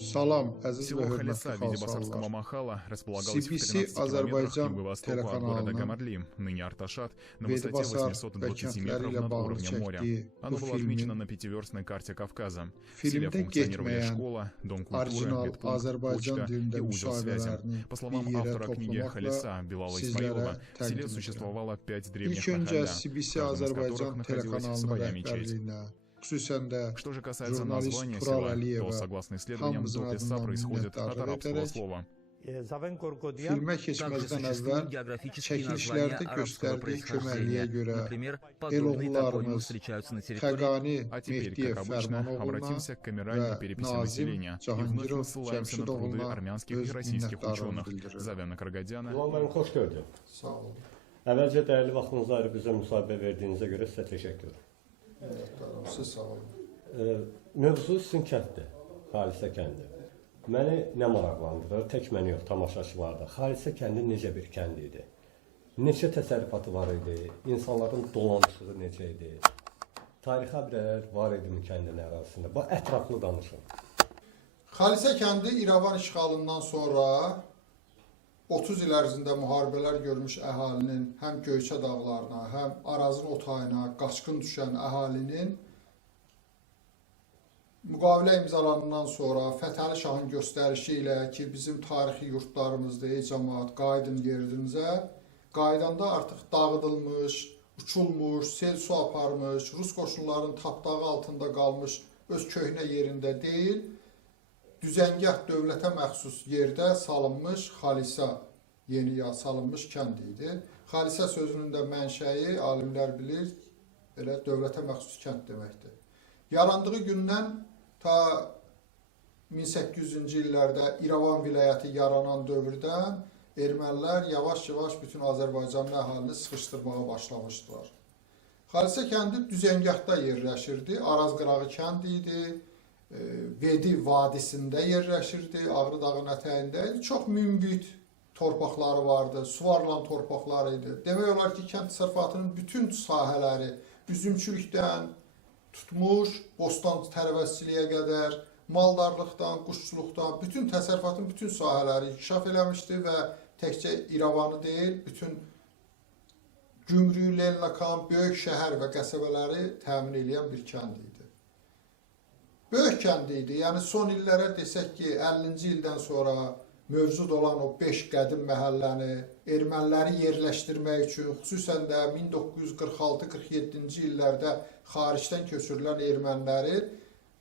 Salam, əziz və Село hörmətli Халиса в виде басарского xalqlar. Махала располагалось в CBC 13 километрах к Azərbaycan юго-востоку от города telekanalının Гамадлим, ныне Арташат, на высоте Vedibasar və 820 метров kəndləri ilə над bağlı уровнем моря. çəkdiyi Оно bu было отмечено filmin на пятиверстной карте Кавказа. В селе filmdə функционировали getməyən школа, дом культуры, orijinal медпункт, Azərbaycan почта и dilində узел связи. müsahibələrini По bir словам yerə автора книги toplamaqla Халиса Билала sizlərə Исмаилова, в селе təqdim edirəm. существовало 5 древних İlk öncə махалля, CBC в каждом из Azərbaycan которых находилась telekanalının своя мечеть. rəhbərliyinə, xüsusən də Что же касается jurnalist названия Tural села, то, Əliyevə согласно исследованиям, hamımızın до Леса adından происходит от minnətdarlıq арабского edərək слова. filmə keçməzdən əvvəl çəkilişlərdə göstərdiyi köməkliyə görə eloğullarımız Xəqani А теперь, Mehdiyev как обычно, Fərmanoğluna обратимся к камеральной və переписи Nazim населения и вновь Cahangirov ссылаемся на труды Cəmşidoğluna армянских и öz российских minnətdarlığımı ученых bildirirəm. Завяна Карагадяна. Mən xoş gördüm. Sağ olun. Əvvəlcə dəyərli vaxtınızı ayırıb bizə müsahibə verdiyinizə görə sizə təşəkkür. Minnətdaram. Siz sağ olun. Mövzu sizin kənddir, Xalisə kəndi. Məni nə maraqlandırır, tək məni yox, tamaşaçılarda. Xalisə kəndi necə bir kənd idi? Neçə təsərrüfatı var idi? İnsanların dolanışığı necə idi? Tarixi abidələr var idimi kəndin ərazisində? Bu ətraflı danışın. Xalisə kəndi İrəvan işğalından sonra 30 il ərzində müharibələr görmüş əhalinin həm Göyçə dağlarına, həm Arazın o tayına qaçqın düşən əhalinin müqavilə imzalanandan sonra Fətəli Şahın göstərişi ilə ki, bizim tarixi yurtlarımızda, ey cəmaat, qayıdın yerinizə, qaydanda artıq dağıdılmış, uçulmuş, sel su aparmış, Rus qoşunlarının tapdağı altında qalmış öz köhnə yerində deyil, düzəngah dövlətə məxsus yerdə salınmış Xalisə, yeni salınmış kənd idi. Xalisə sözünün də mənşəyi, alimlər bilir, elə dövlətə məxsus kənd deməkdir. Yarandığı gündən ta 1800-cü illərdə İrəvan vilayəti yaranan dövrdən ermənilər yavaş-yavaş bütün Azərbaycanlı əhalini sıxışdırmağa başlamışdılar. Xalisə kəndi düzəngahda yerləşirdi, Araz qırağı kənd idi, Vedi vadisində yerləşirdi, Ağrı dağın ətəyində idi. Çox münbit torpaqları vardı, suvarılan torpaqlar idi. Demək olar ki, kənd təsərrüfatının bütün sahələri üzümçülükdən tutmuş, bostan tərəvəzçiliyə qədər, maldarlıqdan, quşçuluqdan, bütün təsərrüfatın bütün sahələri inkişaf eləmişdi və təkcə İrəvanı deyil, bütün Gümrü, Lelnakan, böyük şəhər və qəsəbələri təmin edən bir kənd idi. Böyük kənd idi, yəni son illərə desək ki, 50-ci ildən sonra mövcud olan o 5 qədim məhəlləni erməniləri yerləşdirmək üçün, xüsusən də 1946-47-ci illərdə xaricdən köçürülən erməniləri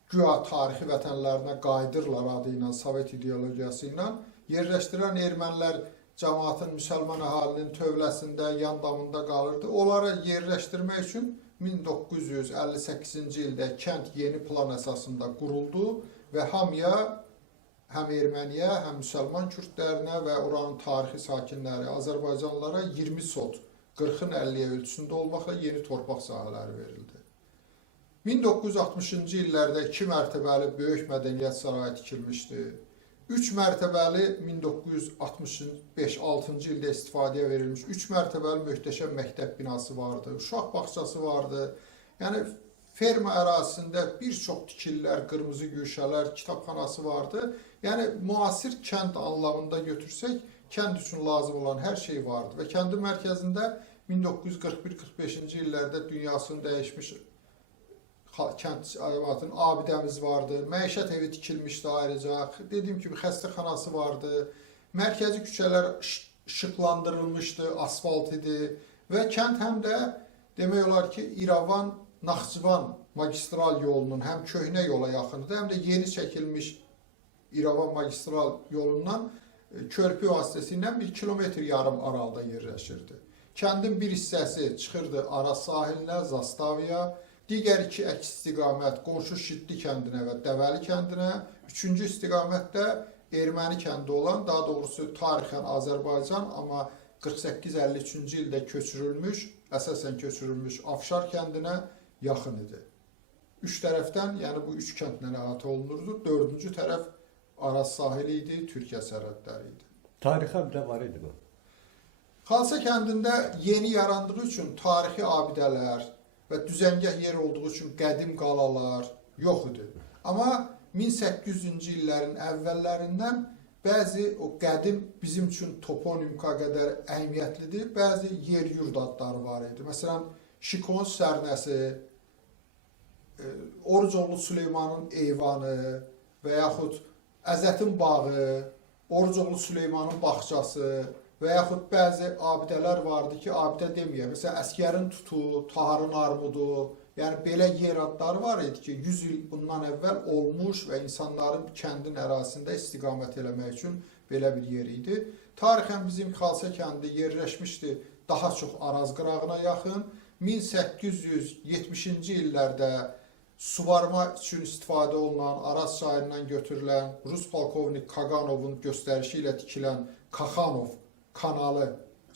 güya tarixi vətənlərinə qayıdırlar adı ilə, Sovet ideologiyası ilə yerləşdirən ermənilər cəmaatın, müsəlman əhalinin tövləsində, yan damında qalırdı. Onları yerləşdirmək üçün 1958-ci ildə kənd yeni plan əsasında quruldu və hamıya, həm erməniyə, həm müsəlman kürdlərinə və oranın tarixi sakinləri, Azərbaycanlılara 20 sot, 40-ın 50-yə ölçüsündə olmaqla yeni torpaq sahələri verildi. 1960-cı illərdə 2 mərtəbəli böyük mədəniyyət sarayı tikilmişdi. 3 mərtəbəli 1965-6-cı ildə istifadəyə verilmiş 3 mərtəbəli möhtəşəm məktəb binası vardı, uşaq bağçası vardı. Yəni ferma ərazisində bir çox tikililər, qırmızı güşələr, kitabxanası vardı. Yəni müasir kənd anlamında götürsək, kənd üçün lazım olan hər şey vardı və kəndin mərkəzində 1941-45-ci illərdə dünyasını dəyişmiş kənd cəmiyyətinin abidəmiz vardı, məişət evi tikilmişdi ayrıca, dediyim kimi xəstəxanası vardı, mərkəzi küçələr işıqlandırılmışdı, asfalt idi və kənd həm də demək olar ki, İrəvan-Naxçıvan magistral yolunun həm köhnə yola yaxındır, həm də yeni çəkilmiş İrəvan magistral yolundan körpü vasitəsilə 1,5 kilometr aralıda yerləşirdi. Kəndin bir hissəsi çıxırdı Araz sahilinə, Zastavaya, digər 2 əks istiqamət qonşu Şiddi kəndinə və Dəvəli kəndinə, 3-cü istiqamətdə erməni kəndi olan, daha doğrusu tarixən Azərbaycan, amma 48-53-cü ildə köçürülmüş, əsasən köçürülmüş Afşar kəndinə yaxın idi. 3 tərəfdən, yəni bu 3 kəndlə əhatə olunurdu. 4-cü tərəf Araz sahili idi, Türkiyə sərhədləri idi. Tarixi abidə var idi mi? Xalisə kəndində yeni yarandığı üçün tarixi abidələr və düzəngah yer olduğu üçün qədim qalalar yox idi. Amma 1800-cü illərin əvvəllərindən bəzi o qədim bizim üçün toponimika qədər əhəmiyyətlidir, bəzi yer-yurd adları var idi. Məsələn, Şikon sərnəsi, Orucoğlu Süleymanın eyvanı və yaxud Əzətin bağı, Orucoğlu Süleymanın bağçası və yaxud bəzi abidələr vardı ki, abidə deməyək. Məsələn, Əskərin tutu, Taharın armudu, yəni belə yer adları var idi ki, 100 il bundan əvvəl olmuş və insanların kəndin ərazisində istiqamət eləmək üçün belə bir yer idi. Tarixən bizim Xalça kəndi yerləşmişdi daha çox Araz qırağına yaxın. 1870-ci illərdə suvarma üçün istifadə olunan, Araz çayından götürülən, Rus polkovnik Kaganovun göstərişi ilə tikilən Kaxanov kanalı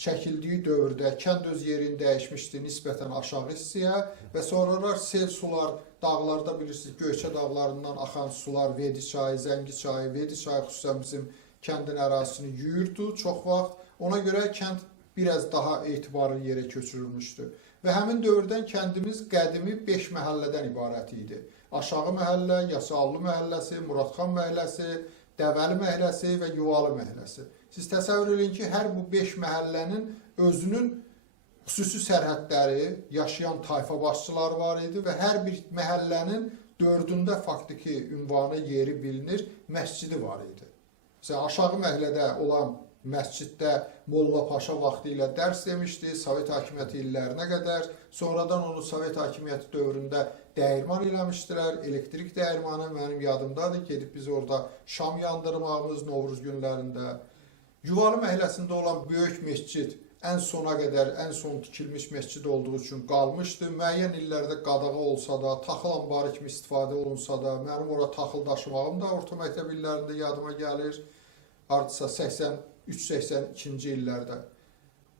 çəkildiyi dövrdə kənd öz yerini dəyişmişdi nisbətən aşağı hissəyə və sonralar sel sular dağlarda bilirsiniz, Göyçə dağlarından axan sular, Vedi çayı, Zəngi çayı, Vedi çayı xüsusən bizim kəndin ərazisini yuyurdu çox vaxt. Ona görə kənd biraz daha etibarlı yerə köçürülmüşdü. Və həmin dövrdən kəndimiz qədimi 5 məhəllədən ibarət idi. Aşağı məhəllə, Yasallı məhəlləsi, Muradxan məhəlləsi, Dəvəli məhəlləsi və Yuvalı məhəlləsi. Siz təsəvvür edin ki, hər bu 5 məhəllənin özünün xüsusi sərhədləri, yaşayan tayfa başçıları var idi və hər bir məhəllənin 4-ündə faktiki ünvanı, yeri bilinir, məscidi var idi. Məsələn, aşağı məhəllədə olan məsciddə Molla Paşa vaxtı ilə dərs demişdi, Sovet hakimiyyəti illərinə qədər. Sonradan onu Sovet hakimiyyəti dövründə dəyirman eləmişdilər, elektrik dəyirmanı mənim yadımdadır. Gedib biz orada şam yandırmağımız Novruz günlərində. Yuvalı məhəlləsində olan böyük məscid ən sona qədər, ən son tikilmiş məscid olduğu üçün qalmışdı. Müəyyən illərdə qadağa olsa da, taxıl anbarı kimi istifadə olunsa da, mənim ora taxıl daşımağım da orta məktəb illərində yadıma gəlir. Artısa 83-82-ci illərdə.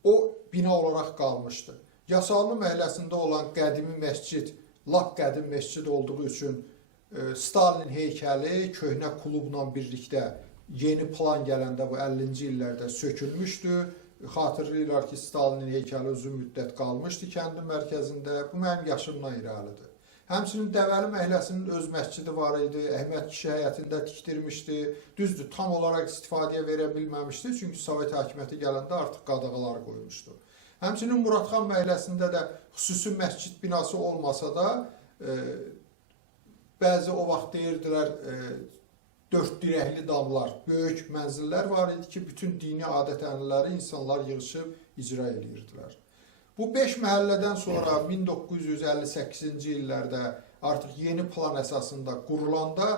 O bina olaraq qalmışdı. Yasallı məhəlləsində olan qədimi məscid, lap qədim məscid olduğu üçün Stalin heykəli köhnə klubla birlikdə yeni plan gələndə bu 50-ci illərdə sökülmüşdü. Xatırlayırlar ki, Stalinin heykəli uzun müddət qalmışdı kəndin mərkəzində. Bu mənim yaşımdan irəlidir. Həmçinin Dəvəli məhəlləsinin öz məscidi var idi, Əhməd kişi həyətində tikdirmişdi. Düzdür, tam olaraq istifadəyə verə bilməmişdi, çünki Sovet hakimiyyəti gələndə artıq qadağalar qoymuşdu. Həmçinin Muradxan məhəlləsində də xüsusi məscid binası olmasa da, bəzi o vaxt deyirdilər, 4 dirəkli damlar, böyük mənzillər var idi ki, bütün dini adət-ənənələri insanlar yığışıb icra edirdilər. Bu 5 məhəllədən sonra 1958-ci illərdə artıq yeni plan əsasında qurulanda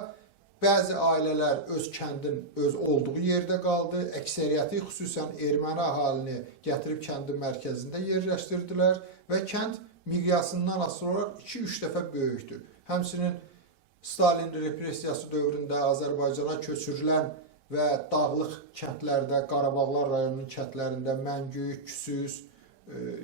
bəzi ailələr öz kəndin öz olduğu yerdə qaldı. Əksəriyyəti xüsusən erməni əhalini gətirib kəndin mərkəzində yerləşdirdilər və kənd miqyasından asılı olaraq 2-3 dəfə böyükdür. Həmçinin Stalin repressiyası dövründə Azərbaycana köçürülən və dağlıq kəndlərdə, Qarabağlar rayonunun kəndlərində Məngü, Küsüz,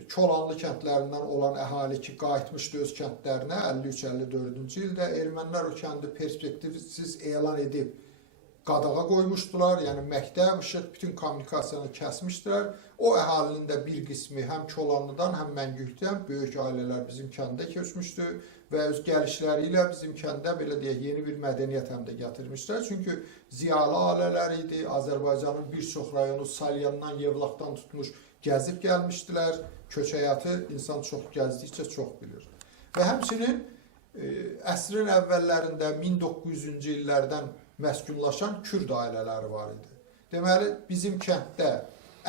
Kolanlı kəndlərindən olan əhali ki, qayıtmışdı öz kəndlərinə 53-54-cü ildə ermənilər o kəndi perspektivsiz elan edib qadağa qoymuşdular. Yəni məktəb, işıq, bütün kommunikasiyanı kəsmişdilər. O əhalinin də bir qismi həm Kolanlıdan, həm Məngüldən böyük ailələr bizim kəndə köçmüşdü və öz gəlişləri ilə bizim kəndə belə deyək, yeni bir mədəniyyət həm də gətirmişlər. Çünki ziyalı ailələr idi, Azərbaycanın bir çox rayonu Salyandan, Yevlaxdan tutmuş gəzib gəlmişdilər. Köç həyatı insan çox gəzdikcə çox bilir. Və həmçinin əsrin əvvəllərində 1900-cü illərdən məskunlaşan Kürd ailələri var idi. Deməli, bizim kənddə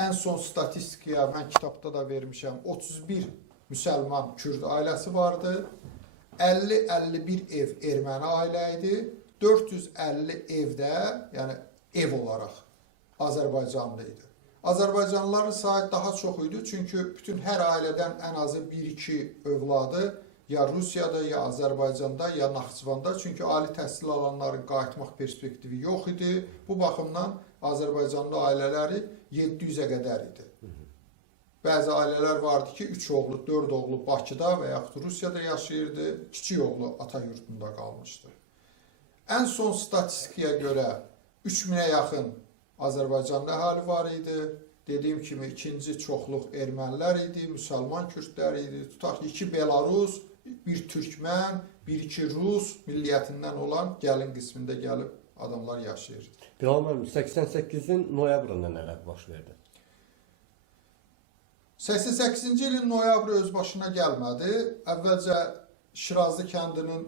ən son statistikaya mən kitabda da vermişəm, 31 müsəlman Kürd ailəsi vardı. 50-51 ev erməni ailə idi. 450 evdə, yəni ev olaraq Azərbaycanlı idi. Azərbaycanlıların sayı daha çox idi, çünki bütün hər ailədən ən azı 1-2 övladı ya Rusiyada, ya Azərbaycanda, ya Naxçıvanda, çünki ali təhsil alanların qayıtmaq perspektivi yox idi. Bu baxımdan Azərbaycanlı ailələri 700-ə qədər idi. Bəzi ailələr vardı ki, 3 oğlu, 4 oğlu Bakıda və yaxud Rusiyada yaşayırdı, kiçik oğlu ata yurdunda qalmışdı. Ən son statistikaya görə 3000-ə yaxın Azərbaycanlı əhali var idi. Dediyim kimi, ikinci çoxluq ermənilər idi, müsəlman kürdlər idi. Tutaq 2 Belarus, 1 Türkmən, bir-iki Rus milliyyətindən olan gəlin qismində gəlib adamlar yaşayır. Bilal müəllim, 88-in noyabrında nələr baş verdi? 88-ci ilin noyabrı öz başına gəlmədi. Əvvəlcə Şirazlı kəndinin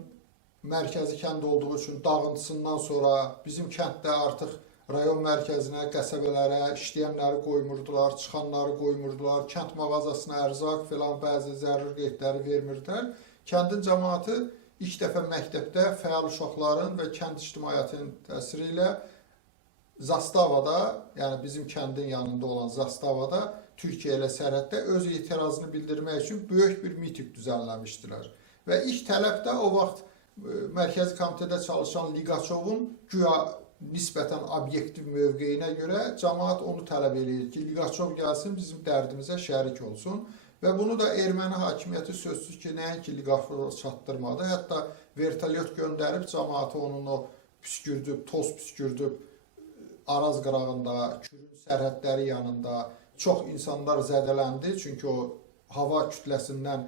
mərkəzi kənd olduğu üçün dağıntısından sonra bizim kənddə artıq rayon mərkəzinə, qəsəbələrə işləyənləri qoymurdular, çıxanları qoymurdular, kənd mağazasına ərzaq filan bəzi zəruri qeydləri vermirdilər. Kəndin cəmaatı ilk dəfə məktəbdə fəal uşaqların və kənd ictimaiyyətinin təsiri ilə Zastavada, yəni bizim kəndin yanında olan Zastavada Türkiyə ilə sərhəddə öz etirazını bildirmək üçün böyük bir miting düzənləmişdilər. Və ilk tələb də o vaxt Mərkəzi Komitədə çalışan Liqaçovun güya nisbətən obyektiv mövqeyinə görə cəmaat onu tələb edir ki, Liqaçov gəlsin bizim dərdimizə şərik olsun. Və bunu da erməni hakimiyyəti sözsüz ki, nəinki Liqaçova çatdırmadı, hətta vertolyot göndərib cəmaatı onun o püskürdüb, toz püskürdüb Araz qırağında, Kürün sərhədləri yanında çox insanlar zədələndi. Çünki o hava kütləsindən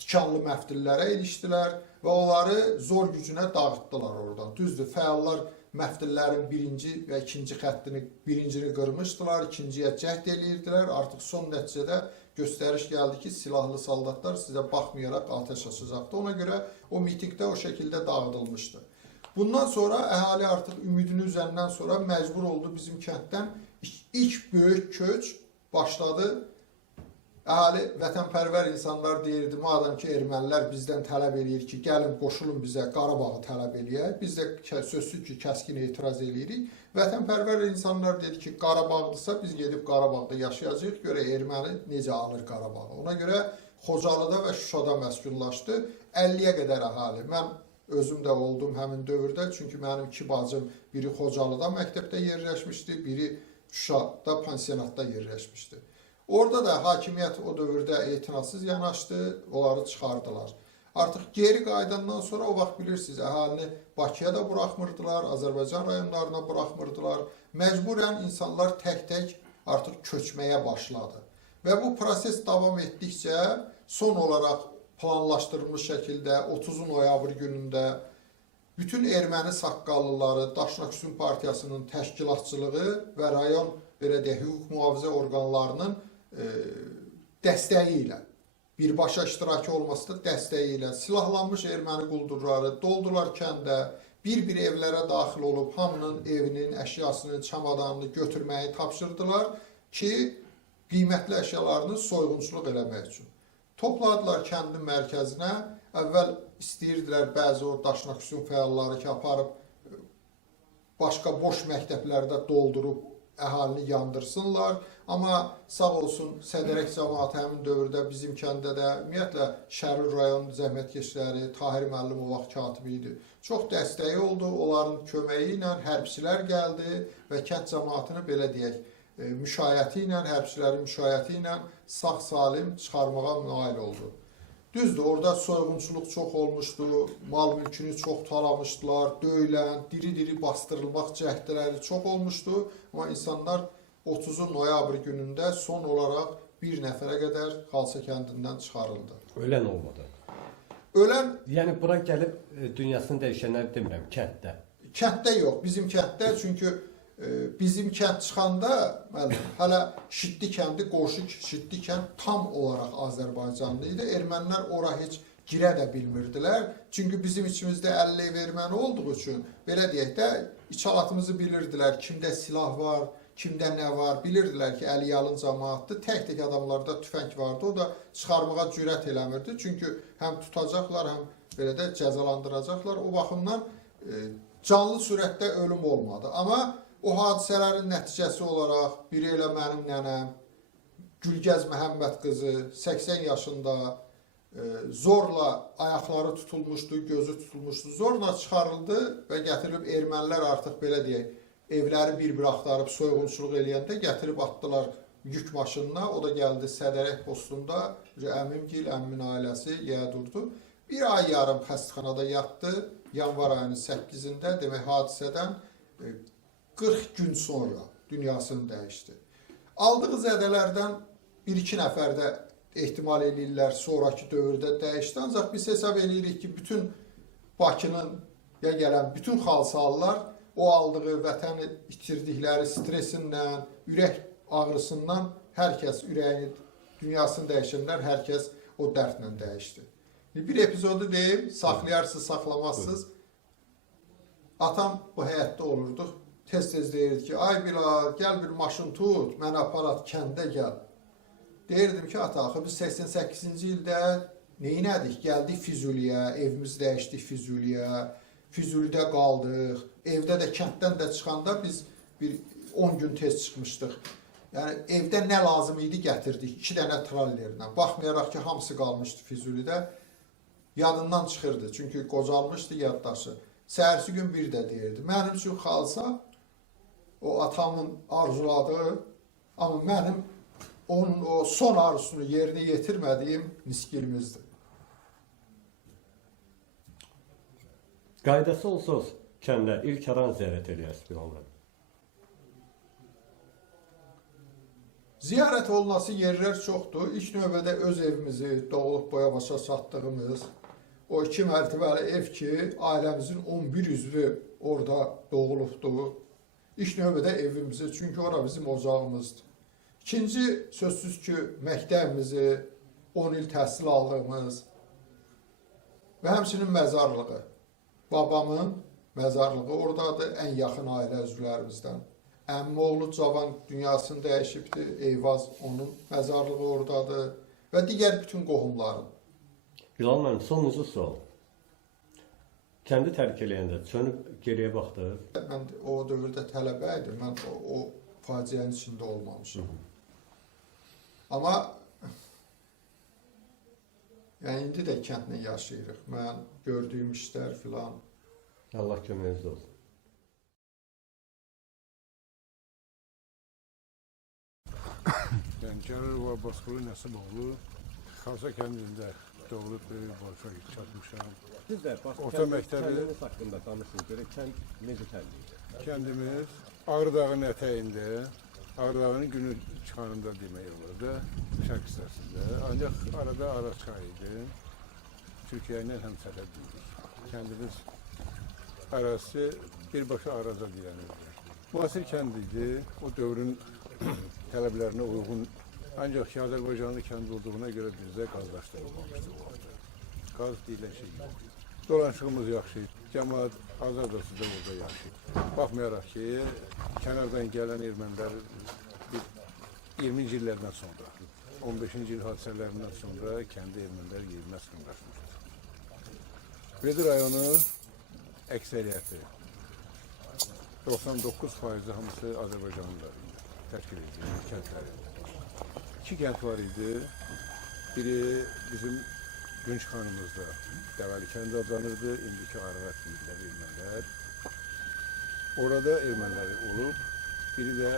tikanlı məftillərə ilişdilər və onları zor gücünə dağıtdılar oradan. Düzdür, fəallar məftillərin birinci və ikinci xəttini, birincini qırmışdılar, ikinciyə cəhd eləyirdilər. Artıq son nəticədə göstəriş gəldi ki, silahlı soldatlar sizə baxmayaraq atəş açacaqdı. Ona görə o mitingdə o şəkildə dağıdılmışdı. Bundan sonra əhali artıq ümidini üzəndən sonra məcbur oldu bizim kənddən ilk böyük köç başladı. Əhali, vətənpərvər insanlar deyirdi, madem ki, ermənilər bizdən tələb eləyir ki, gəlin qoşulun bizə, Qarabağı tələb eləyək. Biz də sözsüz ki, kəskin etiraz eləyirik. Vətənpərvər insanlar dedi ki, Qarabağdırsa biz gedib Qarabağda yaşayacağıq, görə erməni necə alır Qarabağı. Ona görə Xocalıda və Şuşada məskunlaşdı. 50-yə qədər əhali. Mən özüm də oldum həmin dövrdə, çünki mənim iki bacım biri Xocalıda məktəbdə yerləşmişdi, biri Şuşada pansionatda yerləşmişdi. Orada da hakimiyyət o dövrdə etinasız yanaşdı, onları çıxardılar. Artıq geri qayıdandan sonra o vaxt bilirsiniz, əhalini Bakıya da buraxmırdılar, Azərbaycan rayonlarına buraxmırdılar. Məcburən insanlar tək-tək artıq köçməyə başladı. Və bu proses davam etdikcə son olaraq planlaşdırılmış şəkildə 30 noyabr günündə bütün erməni saqqallıları, Daşnaküsün Partiyasının təşkilatçılığı və rayon belə deyək, hüquq mühafizə orqanlarının dəstəyi ilə, birbaşa iştirakı olması da dəstəyi ilə silahlanmış erməni quldurları doldular kəndə, bir-bir evlərə daxil olub hamının evinin, əşyasının, çamadanını götürməyi tapşırdılar ki, qiymətli əşyalarını soyğunçuluq eləmək üçün. Topladılar kəndin mərkəzinə, əvvəl istəyirdilər bəzi o Daşnaküsün fəalları ki, aparıb başqa boş məktəblərdə doldurub əhalini yandırsınlar. Amma sağ olsun Sədərək cəmaatı həmin dövrdə bizim kəndə də, ümumiyyətlə Şərur rayon zəhmətkeşləri, Tahir müəllim o vaxt katibi idi. Çox dəstəyi oldu, onların köməyi ilə hərbçilər gəldi və kənd cəmaatını belə deyək, müşayiəti ilə, hərbçilərin müşayiəti ilə sağ-salim çıxarmağa nail oldu. Düzdür, orada soyğunçuluq çox olmuşdu, mal mülkünü çox talamışdılar, döyülən, diri-diri bastırılmaq cəhdləri çox olmuşdu. Amma insanlar 30 noyabr günündə son olaraq bir nəfərə qədər Xalça kəndindən çıxarıldı. Ölən olmadı. Ölən... Yəni, bura gəlib dünyasını dəyişənlər demirəm, kənddə. Kənddə yox, bizim kənddə, çünki bizim kənd çıxanda, hələ Şiddi kəndi, qonşu Şiddi kənd tam olaraq Azərbaycanlı idi. Ermənilər ora heç girə də bilmirdilər. Çünki bizim içimizdə 50 ev erməni olduğu üçün, belə deyək də, içalatımızı bilirdilər, kimdə silah var, kimdə nə var, bilirdilər ki, Əliyalın cəmaatdır, tək-tək adamlarda tüfəng vardı, o da çıxarmağa cürət eləmirdi. Çünki həm tutacaqlar, həm belə də cəzalandıracaqlar. O baxımdan canlı sürətdə ölüm olmadı. Amma o hadisələrin nəticəsi olaraq biri elə mənim nənəm, Gülgəz Məhəmməd qızı, 80 yaşında zorla ayaqları tutulmuşdu, gözü tutulmuşdu, zorla çıxarıldı və gətirilib ermənilər artıq belə deyək, evləri bir-bir axtarıb soyğunçuluq eləyəndə gətirib atdılar yük maşınına, o da gəldi Sədərək postunda, əmimgil, əmmin ailəsi yədurdu. Bir ay yarım xəstəxanada yatdı, yanvar ayının 8-də, demək hadisədən 40 gün sonra dünyasını dəyişdi. Aldığı zədələrdən bir-iki nəfər də ehtimal edirlər sonraki dövrdə dəyişdi. Ancaq biz hesab edirik ki, bütün Bakının ya gələn bütün xalsallar o aldığı vətəni itirdikləri stresindən, ürək ağrısından hər kəs ürəyini, dünyasını dəyişənlər hər kəs o dərdlə dəyişdi. Bir epizodu deyim, saxlayarsınız, saxlamazsınız. Atam bu həyətdə olurduq. Tez-tez deyirdi ki, ay Bilal, gəl bir maşın tut, mən aparat kəndə gəl. Deyirdim ki, ata, axı biz 88-ci ildə neynədik? Gəldik Füzuliyə, evimiz dəyişdik Füzuliyə, Füzulidə qaldıq. Evdə də kənddən də çıxanda biz bir 10 gün tez çıxmışdıq. Yəni evdə nə lazım idi gətirdik, 2 dənə trallerlə. Baxmayaraq ki, hamısı qalmışdı Füzulidə. Yadından çıxırdı, çünki qocalmışdı yaddaşı. Səhərsi gün bir də deyirdi, mənim üçün xalsa o atamın arzuladığı, amma mənim onun o son arzusunu yerinə yetirmədiyim Niskilimizdir. Qaydası olsuz kəndə ilk aran ziyarət eləyəsiz onları. Ziyarət olunası yerlər çoxdur. İlk növbədə öz evimizi, doğulub boya başa çatdığımız o 2 mərtəbəli ev ki, ailəmizin 11 üzvü orada doğulubdur. İlk növbədə evimizi, çünki ora bizim ocağımızdır. İkinci, sözsüz ki, məktəbimizi, 10 il təhsil aldığımız və həmçinin məzarlığı. Babamın məzarlığı oradadır, ən yaxın ailə üzvlərimizdən. Əmmi oğlu cavan dünyasını dəyişibdir, Eyvaz onun məzarlığı oradadır və digər bütün qohumların. Bilal mənim, sonuncu sual. Kəndi tərk eləyəndə çönüb geriyə baxdınız. Mən o dövrdə tələbə idim, mən o faciənin içində olmamışım. Amma yəni indi də kəndlə yaşayırıq. Mən gördüyüm işlər filan. Allah köməyiniz olsun. Yəni Cəlilova Basqulu Nəsiboğlu Xalsa kəndində doğulub böyük başa çatmışam. Siz də bax, Orta məktəbi kəndiniz haqqında danışın, görək kənd necə kəndiydi? kəndimiz Ağrı dağının ətəyində, Ağrı dağının günü çıxanında demək olar da, şərq hissəsində. Ancaq arada Araz çayı idi. Türkiyə ilə həmsərhəddik. Kəndimiz ərazisi birbaşa Araza deyilənirdi. Müasir kənd idi, o dövrün tələblərinə uyğun. Ancaq ki, Azərbaycanlı kənd olduğuna görə bizdə qazlaşdırılmamışdı o vaxtda. Qaz deyilən şey yox. Dolanışığımız yaxşı idi. Cəmaat azadlısı da orada yaşayıb. Baxmayaraq ki, kənardan gələn ermənilər 20-ci illərdən sonra, 15-ci il hadisələrindən sonra kəndi ermənilər yerinə sıxınlaşmışdır. Bedi rayonu əksəriyyəti, 99% hamısı Azərbaycanlılar təşkil edir, kəndləri. 2 kənd var idi. Biri bizim Günç xanımızda Dəvəli kəndi adlanırdı, indiki Ararət deyirlər ermənilər. Orada erməniləri olub, biri də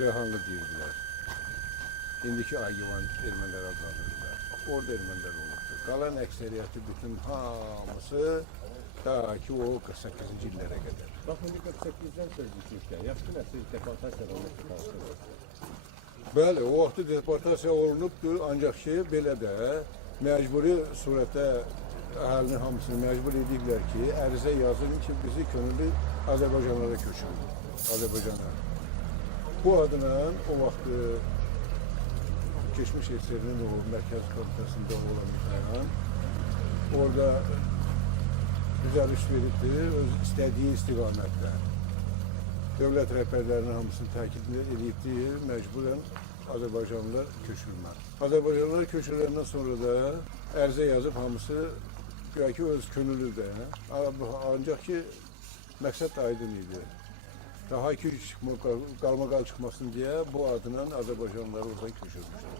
İrahanlı deyirdilər. İndiki Aygivan ermənilər adlanırdılar. Orada ermənilər olubdur. Qalan əksəriyyəti bütün hamısı ta ki o 48-ci illərə qədər. Bax, indi 48-dən söz düşmüşkən, yaşlı nəsil deportasiya olunub qalsınız. Bəli, o vaxtı deportasiya olunubdur, ancaq ki, belə də məcburi surətdə əhalinin hamısını məcbur edirlər ki, ərizə yazın ki, bizi könüllü Azərbaycanlara köçürün, Azərbaycana. Bu adına o vaxtı keçmiş SSR-nin o mərkəz komitəsində olan mütləğən orada bizə rüst veribdir, öz istədiyi istiqamətdə. Dövlət rəhbərlərinin hamısını təkid edibdir, məcburən Azərbaycanlılar köçürülməz. Azərbaycanlılar köçürüləndən sonra da ərizə yazıb hamısı güya ki öz könüllüdür. Ancaq ki məqsəd aydın idi. Daha ki qalmaqal çıxmasın deyə bu adından Azərbaycanlıları oradan köçürmüşdür.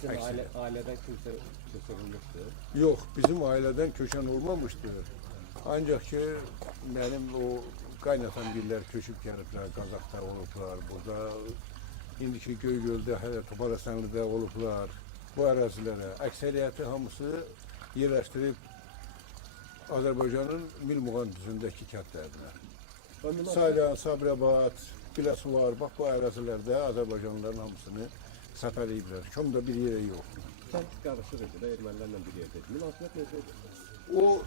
Sizin ailədən kimsə köçürülmüşdür? Yox, bizim ailədən köçən olmamışdır. Ancaq ki mənim o qaynatan birlər köçüb gəliblər, Qazaxda olublar, burada indiki Göygöldə, hələ Topal Həsənlidə olublar. Bu ərazilərə əksəriyyəti hamısı yerləşdirib Azərbaycanın Milmuğan düzündəki kəndlərinə. Saylan, Sabirabad, Biləsuvar, bax bu ərazilərdə Azərbaycanlıların hamısını səpələyiblər. Komda bir yerə yox. Kənd qarışıq idi də, ermənilərlə bir yerdə. Münasibət necə idi? O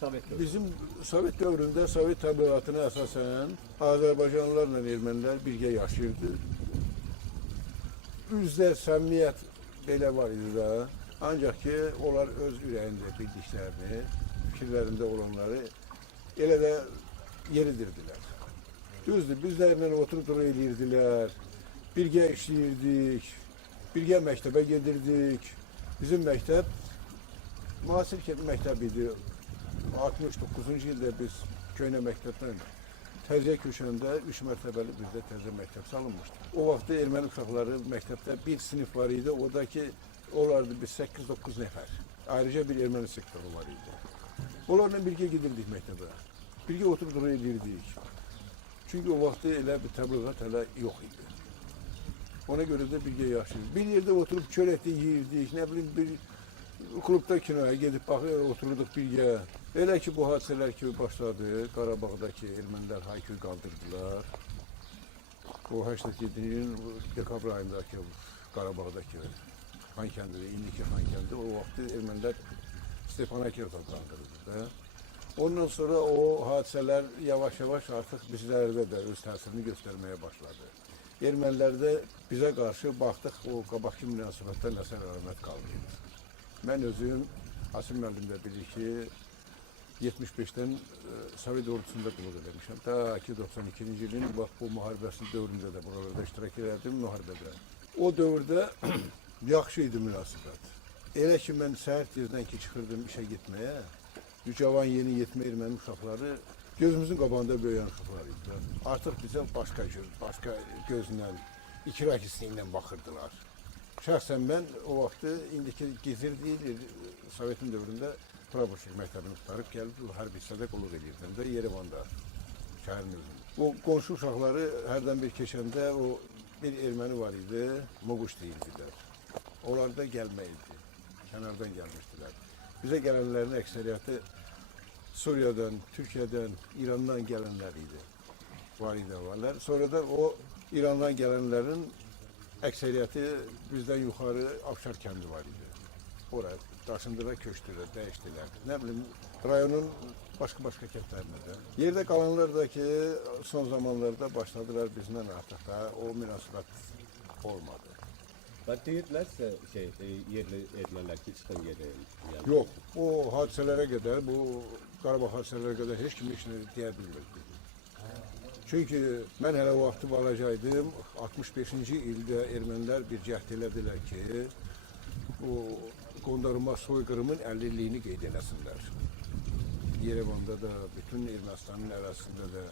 Sovet dövrü. bizim Sovet dövründə Sovet təbliğatına əsasən Azərbaycanlılarla ermənilər birgə yaşayırdı. Üzdə səmimiyyət belə var idi da. Ancaq ki, onlar öz ürəyində bildiklərini, fikirlərində olanları elə də yeridirdilər. Düzdür, bizlərlə oturub dura eləyirdilər, birgə işləyirdik, birgə məktəbə gedirdik. Bizim məktəb müasir məktəb idi. 69-cu ildə biz köhnə məktəbdən təzə köçəndə 3 mərtəbəli bizdə təzə məktəb salınmışdı. O vaxtda erməni uşaqları məktəbdə bir sinif var idi, oradakı olardı biz 8-9 nəfər. Ayrıca bir erməni sektoru var idi. Onlarla birgə gedirdik məktəbə. Birgə oturub dura edirdik. Çünki o vaxtda elə bir təbliğat hələ yox idi. Ona görə də birgə yaşayırdık. Bir yerdə oturub çörəkdə yeyirdik, nə bilim bir klubda kinoya gedib baxır, otururduq birgə. Elə ki bu hadisələr kimi başladı, Qarabağdakı ermənilər hayküy qaldırdılar. O 87-ci ilin dekabr ayındakı Qarabağdakı Xankəndi, indiki Xankəndi, o vaxtı ermənilər Stepanakert adlandırıldı da. Ondan sonra o hadisələr yavaş-yavaş artıq bizlərdə də öz təsirini göstərməyə başladı. Ermənilərdə bizə qarşı baxdıq, o qabaqki münasibətdən əsər əlamət qalmayıb. Mən özüm, Asim müəllim də bilir ki, 75-dən Sovet ordusunda qulluq edmişəm. Ta ki 92-ci ilin bax bu müharibəsinin dövründə də buralarda iştirak edirdim müharibədə. O dövrdə yaxşı idi münasibət. Elə ki mən səhər tezdən ki çıxırdım işə getməyə, cavan yeni yetmə erməni uşaqları gözümüzün qabağında böyüyən uşaqlar idi. Artıq bizə başqa gözlə, ikrak hissi ilə baxırdılar. Şəxsən mən o vaxtı indiki Gizir deyil, Sovetin dövründə Praboşik məktəbini tutarıb gəlib hərbi hissədə qulluq edirdim də Yerevanda, şəhərin özündə. O qonşu uşaqları hərdən bir keçəndə o bir erməni var idi, Moquş deyildilər. Onlar da gəlməydi, kənardan gəlmişdilər. Bizə gələnlərin əksəriyyəti Suriyadan, Türkiyədən, İrandan gələnlər idi, var idi əvvəllər. Sonradan o İrandan gələnlərin əksəriyyəti bizdən yuxarı Afşar kəndi var idi. Oraya daşındılar, köçdülər, dəyişdilər. Nə bilim, rayonun başqa kəndlərinə də. Yerdə qalanlar da ki, son zamanlarda başladılar bizdən artıq da o münasibət olmadı. Və deyirlərsə yerli ermənilər ki, çıxın gedin. Yəni. Yox, o hadisələrə qədər, bu Qarabağ hadisələrə qədər heç kim heç nə deyə bilmirdi. Çünki mən hələ o vaxtı balacaydım, 65-ci ildə ermənilər bir cəhd elədilər ki, o qondarma soyqırımın 50-liyini qeyd eləsinlər. Yerevanda da, bütün Ermənistanın ərazisində də.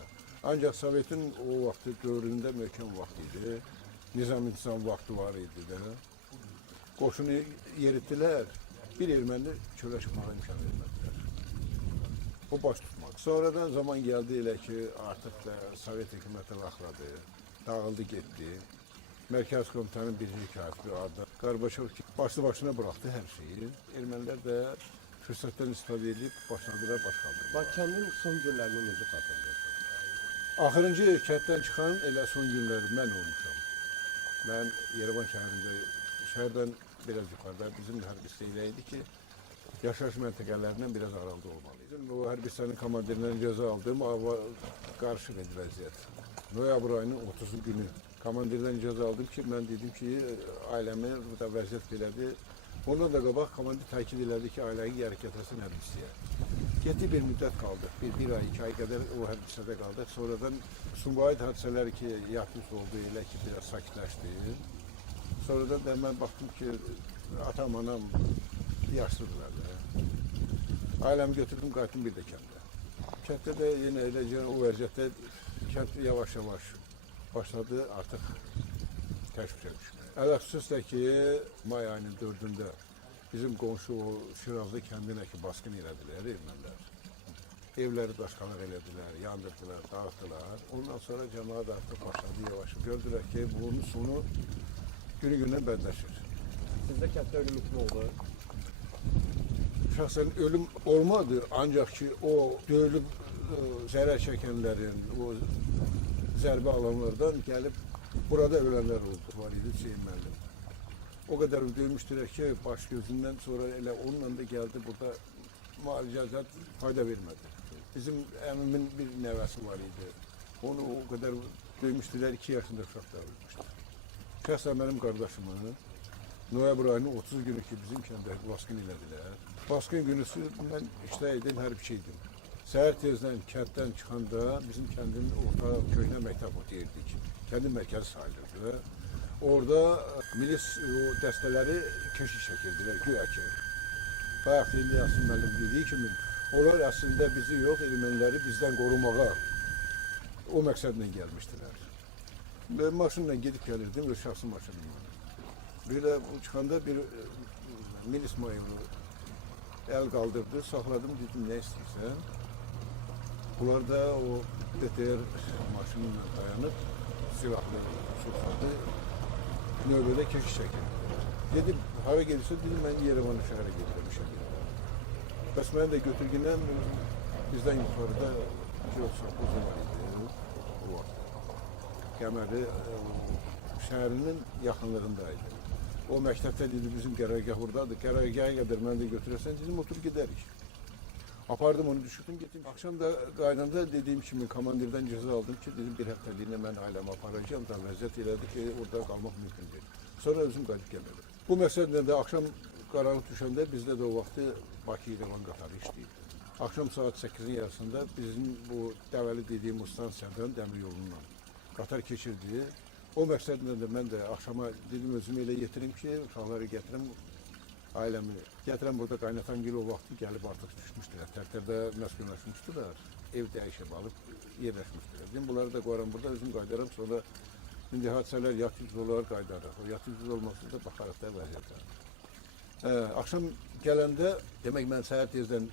Ancaq Sovetin o vaxtı dövründə möhkəm vaxt idi. Nizam-intizam vaxtı var idi də. Qoşunu yeritdilər, bir erməni çölə çıxmağa imkan vermədilər. O baş tutmaq. Sonradan zaman gəldi elə ki, artıq da Sovet hökuməti vaxtladı, dağıldı, getdi. Mərkəz Komitənin birinci katibi adı Qarbaçov başlı-başına buraxdı hər şeyi. Ermənilər də fürsətdən istifadə edib başladılar baş qaldırmağa. Bax, kəndin son günlərini necə xatırlayırsınız? Axırıncı kənddən çıxan elə son günləri mən olmuşam. Mən Yerevan şəhərdən biraz yuxarıda bizim hərbi hissəyə idi ki, yaşayış məntəqələrindən biraz aralıda olmalıydım. O hərbi hissənin komandirindən cəza aldım, qarışıq idi vəziyyət. Noyabr ayının 30 günü komandirdən icazə aldım ki, mən dedim ki, ailəmi burada vəziyyət belədir. Ondan da qabaq komandir təkid elədi ki, ailəyi hərəkət etsin hərbi hissəyə. Getdi bir müddət qaldıq, bir ay, 2 ay qədər o hərbi hissədə qaldıq. Sonradan Sumqayıt hadisələri ki, yatmış oldu, elə ki, biraz sakitləşdi. Sonradan da mən baxdım ki, atam, anam yaşlıdırlar da. Ailəmi götürdüm, qayıtdım bir də kəndə. Kənddə də yenə eləcə o vəziyyətdə kənd yavaş-yavaş başladı artıq təşvişə düşmeye. Ələlxüsusda ki, may ayının 4-də bizim qonşu o Şirazlı kəndinə ki, basqın elədilər ermənilər. Evləri daşqalaq elədilər, yandırdılar, dağıtdılar. Ondan sonra cəmaat artıq başladı yavaş. Gördülər ki, bunun sonu günü-gündən bədləşir. Sizdə kənddə ölümlük nə oldu? Şəxsən ölüm olmadı, ancaq ki, o döyülüb zərər çəkənlərin, o zərbə alanlardan gəlib burada ölənlər oldu, var idi Hüseyin müəllim. O kadar dövmüştüler ki baş gözünden sonra elə onunla da geldi burada müalicəzat fayda vermedi. Bizim əmimin bir nəvəsi var idi. Onu o kadar dövmüştüler 2 yaşında uşaqlar ölmüşdü. Şəxsən mənim qardaşımı noyabr ayının 30 günü ki bizim kəndə baskın elədilər. Baskın günüsü mən işdəydim, hərbçiydim. Səhər tezdən kənddən çıxanda bizim kəndin orta köhnə məktəb deyirdik. Kəndin mərkəzi sayılırdı. Orada milis o dəstələri keşiş çəkirdilər, güya ki. Bayaq İlli Yasin müəllim dediyi kimi, onlar əslində bizi yox, erməniləri bizdən qorumağa o məqsədlə gəlmişdilər. Ben maşınla gidip gelirdim, öz şahsi maşınımla. Böyle çıxanda bir milis mayımı el kaldırdı, sakladım, dedim ne istiyorsan. Bunlar da o DTR maşınıyla dayanıp silahlı suçladı, növbədə keşiş çəkirdi. Dedim, hara gelirse dedim, ben Yerevan şəhərə gedirmişim. Bəs məni də götürgündən bizden yukarıda 2.9 var idi. O vaxt. Qəməri şəhərinin yaxınlığındaydı. O məktəbdə dedi, bizim qərargah buradadır. Qərargaha qədər məni də götürərsən, dedim, otur gedərik. Apardım onu, düşürdüm, getdim. Akşam da qaynanda dediyim kimi komandirdən cəza aldım ki, dedim, bir həftəliyinə mən ailəmi aparacağım da vəziyyət elədi ki, orada qalmaq mümkün deyil. Sonra özüm qayıdıb gəlmədim. Bu məqsədlə də akşam qaranlıq düşəndə bizdə də o vaxtı Bakı-İrəvan qatarı işləyirdi. Akşam saat 8'in yarısında bizim bu Dəvəli dediyim o stansiyadan dəmir yolundan qatar keçirdi. O məqsədlə də mən də axşama dedim, özümü elə yetirim ki, uşaqları gətirim, ailəmi gətirəm, burada qaynatan gil o vaxtı gəlib artıq düşmüşdülər. Tərtərdə məskunlaşmışdılar, ev dəyişib alıb yerləşmişdilər. Dedim, bunları da qoyaram burada, özüm qaydaram, sonra indi hadisələr yatıcız olar, qaydaraq. O yatıcız olması da baxaraq da vəziyyətə. Akşam gələndə, demək mən səhər tezdən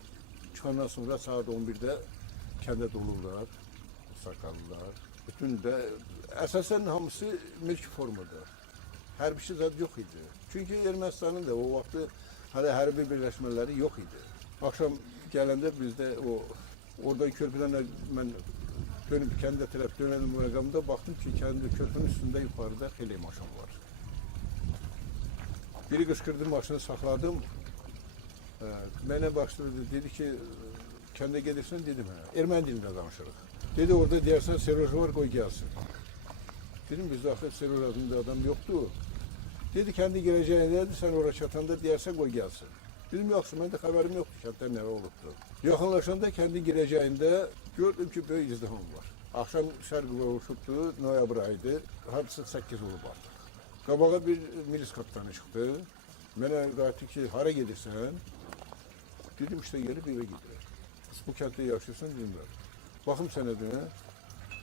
çıxandan sonra saat 11'də kəndə dolurlar, sakallılar. Bütün də əsasən hamısı mülk formada. Hərbi zad yox idi. Çünki Ermənistanın da o vaxtı hələ hərbi birləşmələri yox idi. Akşam gələndə bizdə o oradan körpüdən mən dönüb kəndə tərəf dönəlim məqamda baxdım ki, kəndi körpünün üstündə yuxarıda xeyli maşın var. Biri qışqırdı, maşını saxladım. Mənə başladı, dedi ki, kəndə gedirsən, dedim, hə. Erməni dilində danışırıq. Dedi, orada deyərsən, seroj var, qoy gəlsin. Dedim, bizdə axı seroj adında adam yoxdur. Dedi, kəndi girəcəyindədir, sən ora çatanda deyərsən, qoy gəlsin. Dedim, yoxsa, məndə xəbərim yoxdur, kənddə nə olubdur. Yaxınlaşanda kəndi girəcəyində gördüm ki, böyük izdiham var. Axşam şərq qovuşubdu, noyabr ayıdır, hardasa 8 olub artıq. Qabağa bir milis kapitanı çıxdı. Mənə qayıtdı ki, hara gedirsən? Dedim, işte gelip eve gidiyor. Bu kentte yaşıyorsan bilmiyorum. Bakım senedine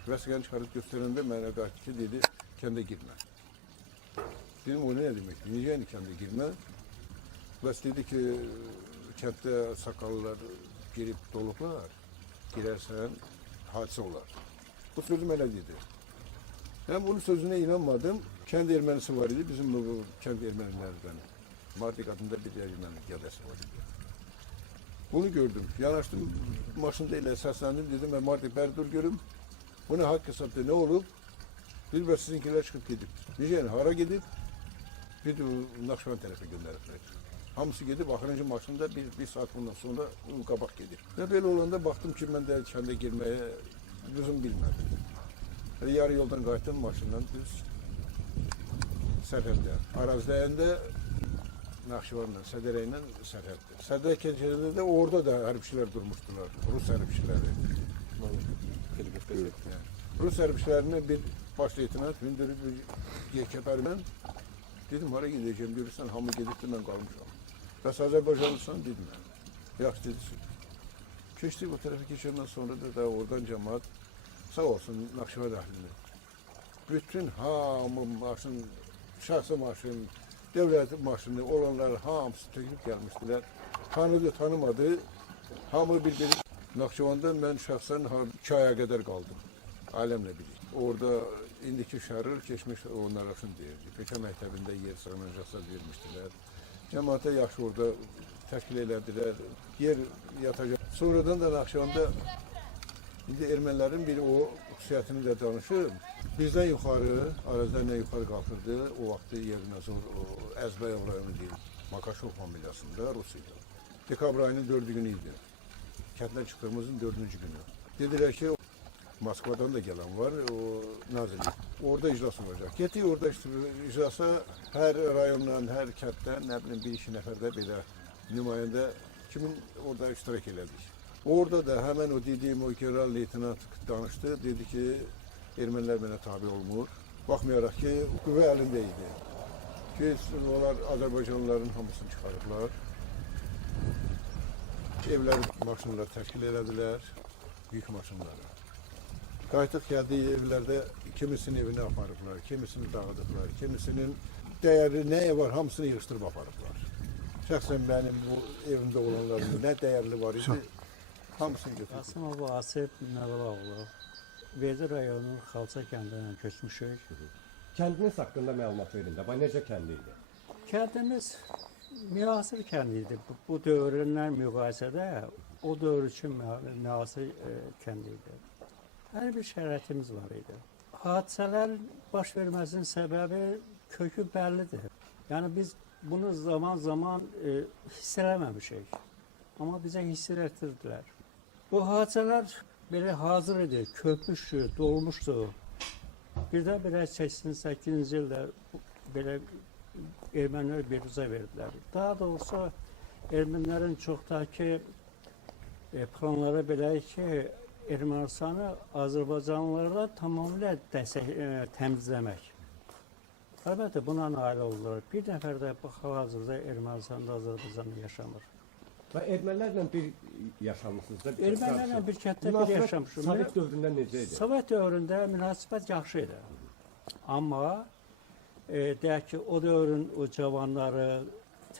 vəsiqəni çıxarıb göstərəndə mənə qayıtdı ki, dedi, kəndə girmə. Dedim, o ne demek? Niye yani kəndə girmə? Bəs dedi ki, kənddə sakallılar girib dolublar, girərsən hadisə olar. Bu sözü mənə dedi. Ben bunun sözüne inanmadım. Kənd ermənisi var idi, bizim bu kənd ermənilərdən. Mardik adında bir erməni qədəsi var idi. Bunu gördüm, yanaşdım, maşında ilə səsləndim, dedim, ben Mardik beri dur görüm. Bu ne hak hesapta, ne olup? Dilber sizinkiler çıkıp gidip. Nice yani, hara gidip? Bir de Nakşivan tərəfə göndəriblər. Hamısı gidip, axırıncı maşında bir saat bundan sonra qabaq gedir. Ve böyle olanda baktım ki, ben de kəndə girmeye lüzum bilmədim. Yarı yoldan qayıtdım maşından düz sərhəddə. Arazidəyəndə Nakşivanla, Sədərə ilə sərhəddə. Sədərə keçəndə də orada da hərbçilər durmuşdular, Rus hərbçiləri. Rus hərbçilərinin bir baş leytenant hündürü bir kəpərlə dedim, hara gideceğim, görürsən, hamı gedibdi, mən qalmışam. Bəs Azərbaycanlısan, dedim. Yaxşı, dedi. Keçdik o tərəfə keçəndən sonra da oradan cəmaat, sağ olsun Nakşivan əhlini. Bütün hamı maşın, şahsı maşın, devlet maşını olanlar hamısı tökülüp gelmiştiler. Tanıdı, tanımadı. Hamı bir-biri. Nakşivan'dan ben şahsen 2 aya kadar kaldım. Ailemle birlikte. Orada indiki şarır geçmiş onlar akın deyirdi. Peşə məktəbində yer sığınacaqsa vermiştiler. Cemaate yaxşı orada təşkil elədilər. Yer yatacaq. Sonradan da Nakşivan'da İndi ermənilərin bir o xüsusiyyətini də danışıb. Bizdən yuxarı, Arazdan yuxarı qalxırdı. O vaxtı Yernazor, Əzbəyev rayonu deyil. Makaşov familiyasında Rus idi. Dekabr ayının 4-cü günü idi. Kənddən çıxdığımızın 4-cü günü. Dedilər ki, Moskvadan da gelen var, o nazirlik. Orada icras olacak. Getdik orada icrasa her rayondan, her kentdən, ne bileyim bir iki nəfərdə belə nümayəndə kimin orada iştirak elədik. Orada da hemen o dediğim o general leytenant danıştı. Dedi ki Ermeniler mənə tabi olmur. Baxmayaraq ki qüvvə əlindəydi. Ki onlar Azərbaycanlıların hamısını çıxarıblar. Evlər, maşınlar təşkil elədilər. Büyük maşınları. Qayıtıq gəldiyi evlərdə kimisinin evini aparıblar, kimisini dağıdıblar, kimisinin değerli ne var hamısını yığışdırıb aparıblar. Şəxsən mənim bu evimdə olanların nə dəyərli var idi, hamısını götürdüm. Qasımov Vasif Məvəloğlu, Verdi rayonunun Xalça kəndindən köçmüşük. Kəndiniz haqqında məlumat verin də. Necə kəndi idi? Kəndimiz müasir kənd idi. Bu dövründən müqayisədə o dövr üçün müasir kənd idi. Hər bir şəraitimiz var idi. Hadisələrin baş verməsinin səbəbi kökü bəllidir. Yəni biz bunu zaman hiss eləməmişik. Amma bizə hiss etdirdilər. Bu hadisələr belə hazır idi, köpmüşdü, dolmuşdu. Birdən-birə 88-ci ildə belə ermənilər biruzə verdilər. Daha doğrusu ermənilərin çoxdakı planları belə ki, Ermənistanı Azərbaycanlılarla tamamilə təmizləmək. Əlbəttə buna nail oldular. Bir nəfər də hal-hazırda Ermənistanda Azərbaycanda yaşamır. Və ermənilərlə bir yaşamışsınız da. Ermənilərlə bir kənddə bir yaşamışım. Sovet dövründə necə idi? Sovet dövründə münasibət yaxşı idi. Amma deyək ki, o dövrün o cavanları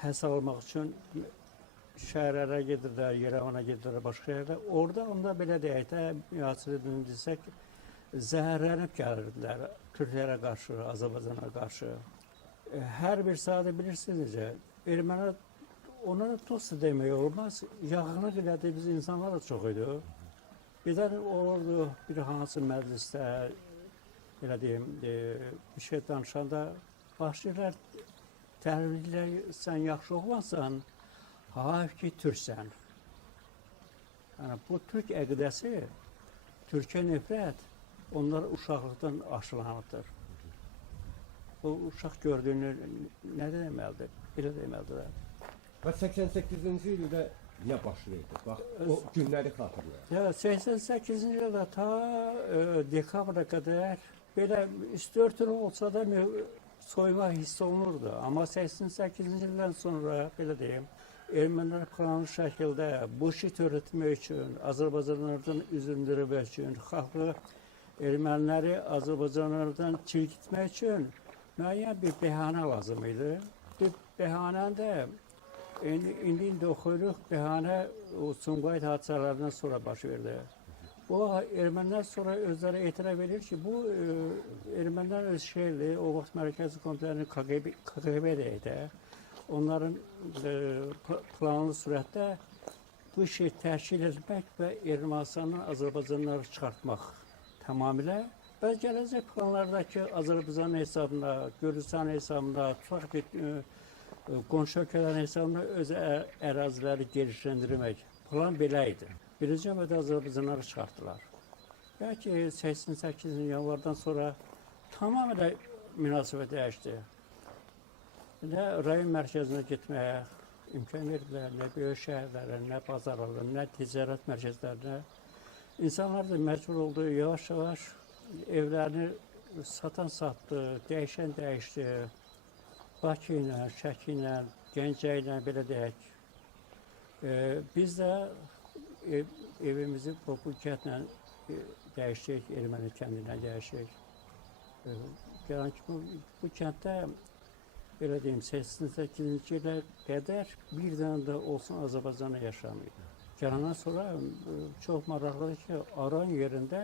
təhsil almaq üçün şəhərlərə gedirlər, Yerevana gedirlər, başqa yerdə. Orada onda belə deyək də, müasir desək, zəhərlənib gəlirdilər Türklərə qarşı, Azərbaycana qarşı. Hər bir sahədə bilirsiniz necə, ermənilər onlara dost demək olmaz, yaxını elədi biz insanlar da çox idi. Birdən olurdu bir hansı məclisdə, elə deyim, bir şey danışanda başlayırlar, təhlillər, sən yaxşı oğlansan, hafif ki Türksən. Yəni, bu Türk əqidəsi, Türkiyə nefrət, onlar uşaqlıqdan aşılanıbdır. Bu uşaq gördüyünü nə deməlidir? Belə deməlidir. Və 88-ci ildə nə başlayırdı? Bax, o günləri xatırlayın. Ya, 88-ci ildə ta dekabra qədər belə 3-4 il olsa da soyma hiss olunurdu. Amma 88-ci ildən sonra, belə deyim, ermənilər planlı şəkildə bu işi törətmək üçün, Azərbaycanlardan üzündürmək üçün, xalqı erməniləri Azərbaycanlardan çirkitmək üçün müəyyən bir bəhanə lazım idi. Bir bəhanən də indi oxuyuruq, bəhanə Sumqayıt hadisələrindən sonra baş verdi. Bu ermənilər sonra özləri etiraf edir ki, bu ermənilər öz şeyli, o vaxt Mərkəzi Komitənin KGB deyək. Onların planlı surətdə bu işi təşkil etmək və Ermənistandan Azərbaycanları çıxartmaq tamamilə və gələcək planlardakı Azərbaycan hesabına, Gürcistan hesabına, tutaq ki, qonşu ölkələrin hesabına öz əraziləri genişləndirmək plan belə idi. Birinci növbədə Azərbaycanları çıxartdılar. Bəlkə 88 yanvardan sonra tamamilə münasibət dəyişdi. Nə rayon mərkəzinə getməyə imkan verdilər, nə böyük şəhərlərə, nə bazarlara, nə ticarət mərkəzlərinə. İnsanlar da məcbur oldu, yavaş-yavaş evlərini satan satdı, dəyişən dəyişdi. Bakı ilə, Şəki ilə, Gəncə ilə belə deyək. Biz də evimizi bu kəndlə dəyişdik, Erməni kəndinə dəyişdik. Gələn ki, bu kənddə belə deyim, 88-ci ilə qədər bir dənə də olsun Azərbaycanla yaşamayıb. Gələndən sonra çox maraqlıdır ki, Aran yerində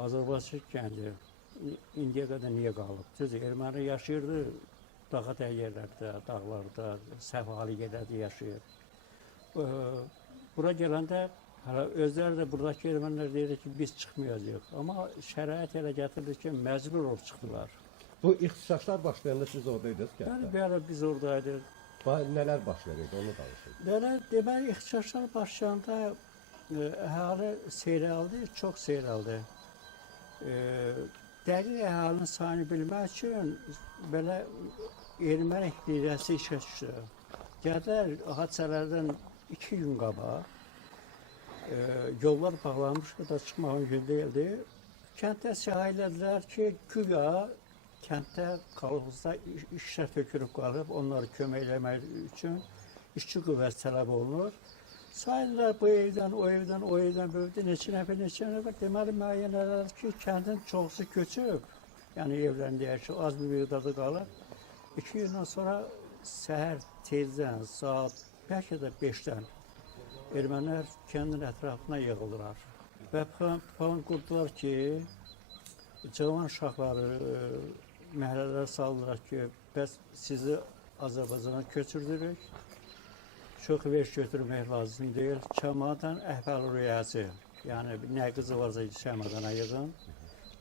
Azərbaycan kəndi indiyə qədər niyə qalıb? Düzdür, erməni yaşayırdı dağ-dağ yerlərdə, dağlarda, səfalı yerlərdə yaşayır. Bura gələndə Hala özləri də buradakı ermənilər deyir ki, biz çıxmayacağıq. Amma şərait elə gətirdi ki, məcbur olub çıxdılar. Bu ixtisaslar başlayanda siz oradaydınız Yəni, kənddə. bir ara biz oradaydıq. Nələr baş verirdi, onu danışın. Belə deməli, ixtisaslar başlayanda əhali seyrəldi, çox seyrəldi. Dəqiq əhalinin sayını bilmək üçün belə erməni hiyləsi işə düşdü. Gəllər hadisələrdən 2 gün qabaq yollar bağlanmış, da çıxmaq mümkün deyildi. Kənddə şahidlədilər ki, güya kənddə kolxozda işlər tökülüb qalıb, onları kömək eləmək üçün işçi qüvvəsi tələb olunur. Sayırlar bu evdən, o evdən, o evdən, bu evdən, neçə nəfər. Deməli, müəyyən elədir ki, kəndin çoxusu köçüb. Yəni, evlərini deyək ki, az bir miqdarda qalıb. 2 gündən sonra səhər tezdən, saat bəlkə də 5-dən ermənilər kəndin ətrafına yığıldılar. Və plan qurdular ki, cavan uşaqları məhəllələrə saldılar ki, bəs sizi Azərbaycana köçürdürük. Çox verş götürmək lazım deyil. Cəmaatın əhval-rüyəsi, yəni nə qızı varsa cəmaatına yığın.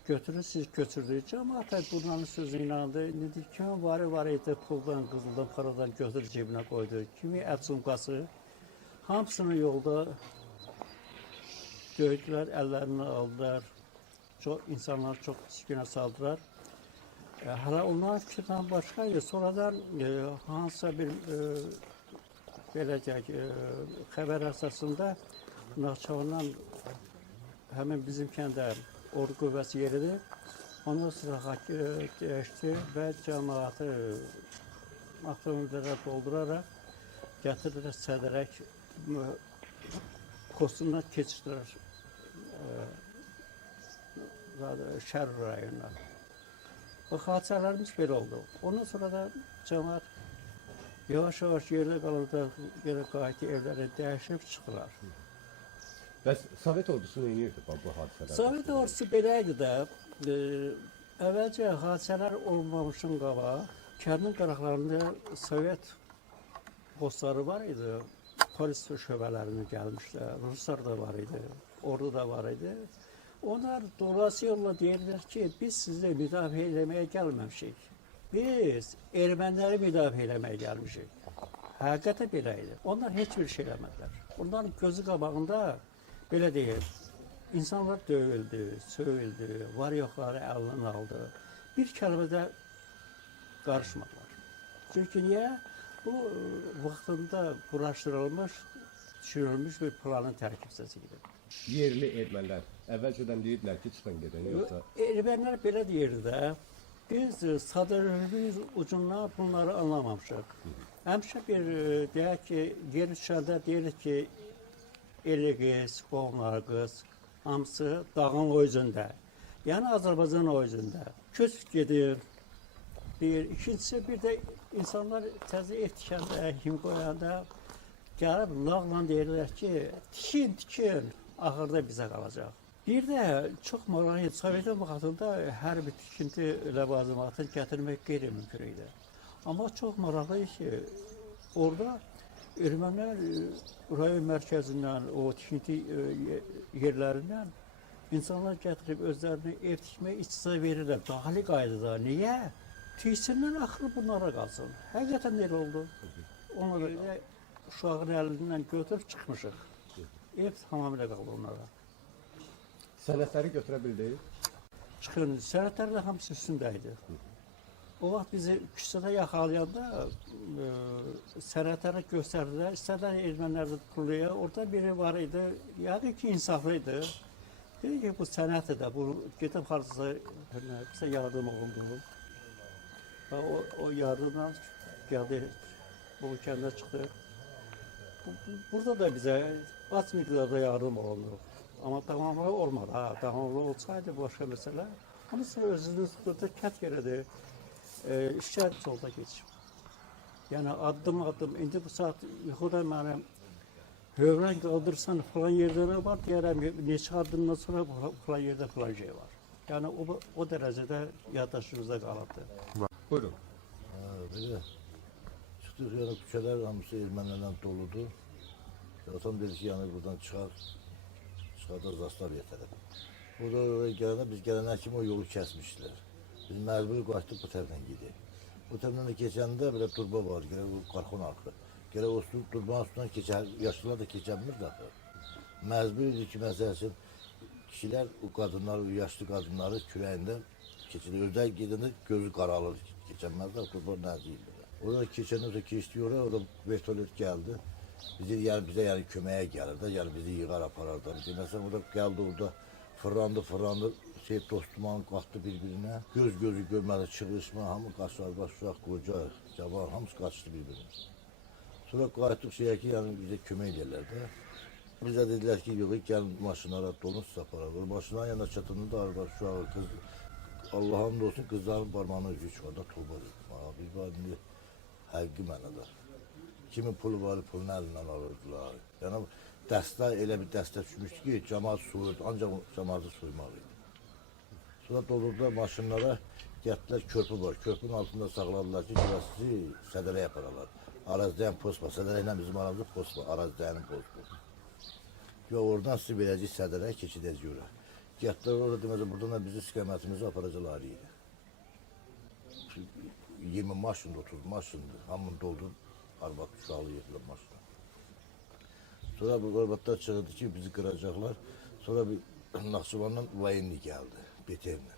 Götürün, siz köçürdük. Cəmaat bunların sözü inandı. Dedi, kimin var idi, puldan, qızıldan, paradan götürüb cebinə qoydu. Kimi əbsumqası. Hamısını yolda döydülər, əllərini aldılar. İnsanlar çox sıkına saldılar. Hala onların fikirdən başqa idi. Sonradan hansısa bir belə deyək, xəbər əsasında Naxçıvandan həmin bizim kəndə ordu qüvvəsi yeridir. Ondan sonra dəyişdi və cəmaatı avtomobillərə dolduraraq gətirirlər, sədərək postundan keçirdilər şəhər rayonuna. O hadisələrimiz belə oldu. Ondan sonra da cəmaat yavaş-yavaş yerdə qalırdı, yerə qayıtı evlərə dəyişib çıxdılar. Bəs Sovet ordusu nə edirdi bu hadisələrdə? Sovet ordusu belə idi də, əvvəlcə hadisələr olmamışın qabaq, kəndin qıraqlarında Sovet postları var idi, polis şöbələrine gəlmişlər, Ruslar da var idi, ordu da var idi. Onlar dolayısıyla yolla deyirlər ki, biz sizi müdafiə eləməyə gəlməmişik. Biz erməniləri müdafiə eləməyə gəlmişik. Həqiqətən belə idi. Onlar heç bir şey eləmədilər. Onların gözü qabağında belə deyir, insanlar döyüldü, söyüldü, var yoxları əlindən aldı. Bir kəlmədə qarışmadılar. Çünki niyə? Bu vaxtında quraşdırılmış, düşünülmüş bir planın tərkibçəsidir. Yerli ermənilər əvvəlcədən deyirdilər ki, çıxın gedin, yoxsa? Ermənilər belə deyirdi də, biz sadəlövlüyüz ucundan bunları anlamamışıq. Həmişə bir, deyək ki, yer düşəndə deyirik ki, eli qız, qoğumları qız, hamısı dağın o üzündə, yəni Azərbaycan o üzündə. Köç gedir, bir, ikincisi bir də insanlar təzə ev tikəndə, him qoyanda gəlib lağla deyirlər ki, tikin, axırda bizə qalacaq. Bir də çox maraqlı, Sovetə vaxtında hər bir tikinti ləvazimatını gətirmək qeyri-mümkün idi. Amma çox maraqlı ki, orada ermənilər rayon mərkəzindən, o tikinti yerlərindən insanlar gətirib özlərini ev tikmək icazə verirlər, daxili qaydada. Niyə? Tiksinlər axırı bunlara qalsın. Həqiqətən elə oldu. Ona görə uşağın əlindən götürüb çıxmışıq. Ev tamamilə qaldı onlara. Sənədləri götürə bildik. Çıxın, sənədlər də hamısı üstündə idi. O vaxt bizi küçədə yaxalayanda sənədləri göstərdilər. İstədilər ermənilərdə tutuluya. Orada biri var idi. Yəni ki, insaflı idi. Dedi ki, bu sənəddir də, bu gedib harcısa bizə yardım olundu. O yardımdan gəldi, bu kəndə çıxdı. Burada da bizə az miqdarda yardım olundu. Amma tamamlı olmadı. Tamamlı olsaydı başqa məsələ. Onun sonra özünüz burada kət yerədir. İşçilər yolda geçib. Yəni addım, indi bu saat yuxuda mənim hövrən qaldırsan falan yerdə nə var, deyərəm, neçə addımdan sonra falan yerdə falan şey var. Yəni o dərəcədə yaddaşımızda qalıbdır. Buyurun. Belə çıxdıq, yəni küçələr hamısı ermənilərlə doludur. Atam dedi ki, yəni buradan çıxaq. çıxarda zastav yetərəm. Burada oraya gələndə biz gələnə kimi o yolu kəsmişlər. Biz məcburi qaçdıq bu tərəfdən gedək. Bu tərəfdən də keçəndə belə turba var, gələ o qarxon arxı. Gələ o turbanın üstündən keçər, yaşlılar da keçənmir daxı. Məcbur idi ki, məsəl üçün kişilər, o qadınlar, o yaşlı qadınları kürəyində keçilir. Özlər gedəndə gözü qaralır, keçənməzlər, turba nə deyirlər. Orada keçəndə də keçdik orada vertolyot gəldi. Bizə yəni köməyə gəlir də, yəni bizi yığar aparar da. Məsələn, orada gəldi orada fırlandı, dostman qalxdı bir-birinə. Gözü görmədi, çığırışma, hamı qaçlar, uşaq, qoca, cavan, hamısı qaçdı bir-birinə. Sonra qayıtdıq şeyə ki, yəni bizə kömək edirlər də. Bizə dedilər ki, yox, gəlin maşınlara dolun, siz apararlar. Maşınların yanına çatında da arada uşağı, qız, Allah'ın olsun kızların parmağına üzü çıxar da tulba dedim. Biz var indi həqiqi mənada. Kimin pulu var, pulunu əlindən alırdılar. Yəni dəstə elə bir dəstə düşmüşdü ki, cəmaat soyurdu, ancaq cəmaatı soymaq idi. Sonra dolurdular maşınlara, gəldilər körpü var. Körpünün altında saxladılar ki, sizi sədərəyə yaparalar. Arazidəyin post var, sədərə ilə bizim aramızda post var, Arazidəyinin postu. Yox, oradan sizi verəcək sədərəyə, keçidəcək ora. Gəldilər orada demədə, buradan da bizi istiqamətimizi aparacaqlar idi. 20 maşındır, 30 maşındır, hamını doldurub, arvad uşaqlı yetilir maşına. Sonra bu arvadlar çıxırdı ki, bizi qıracaqlar. Sonra bir Naxçıvandan vayenli gəldi, Beterlə.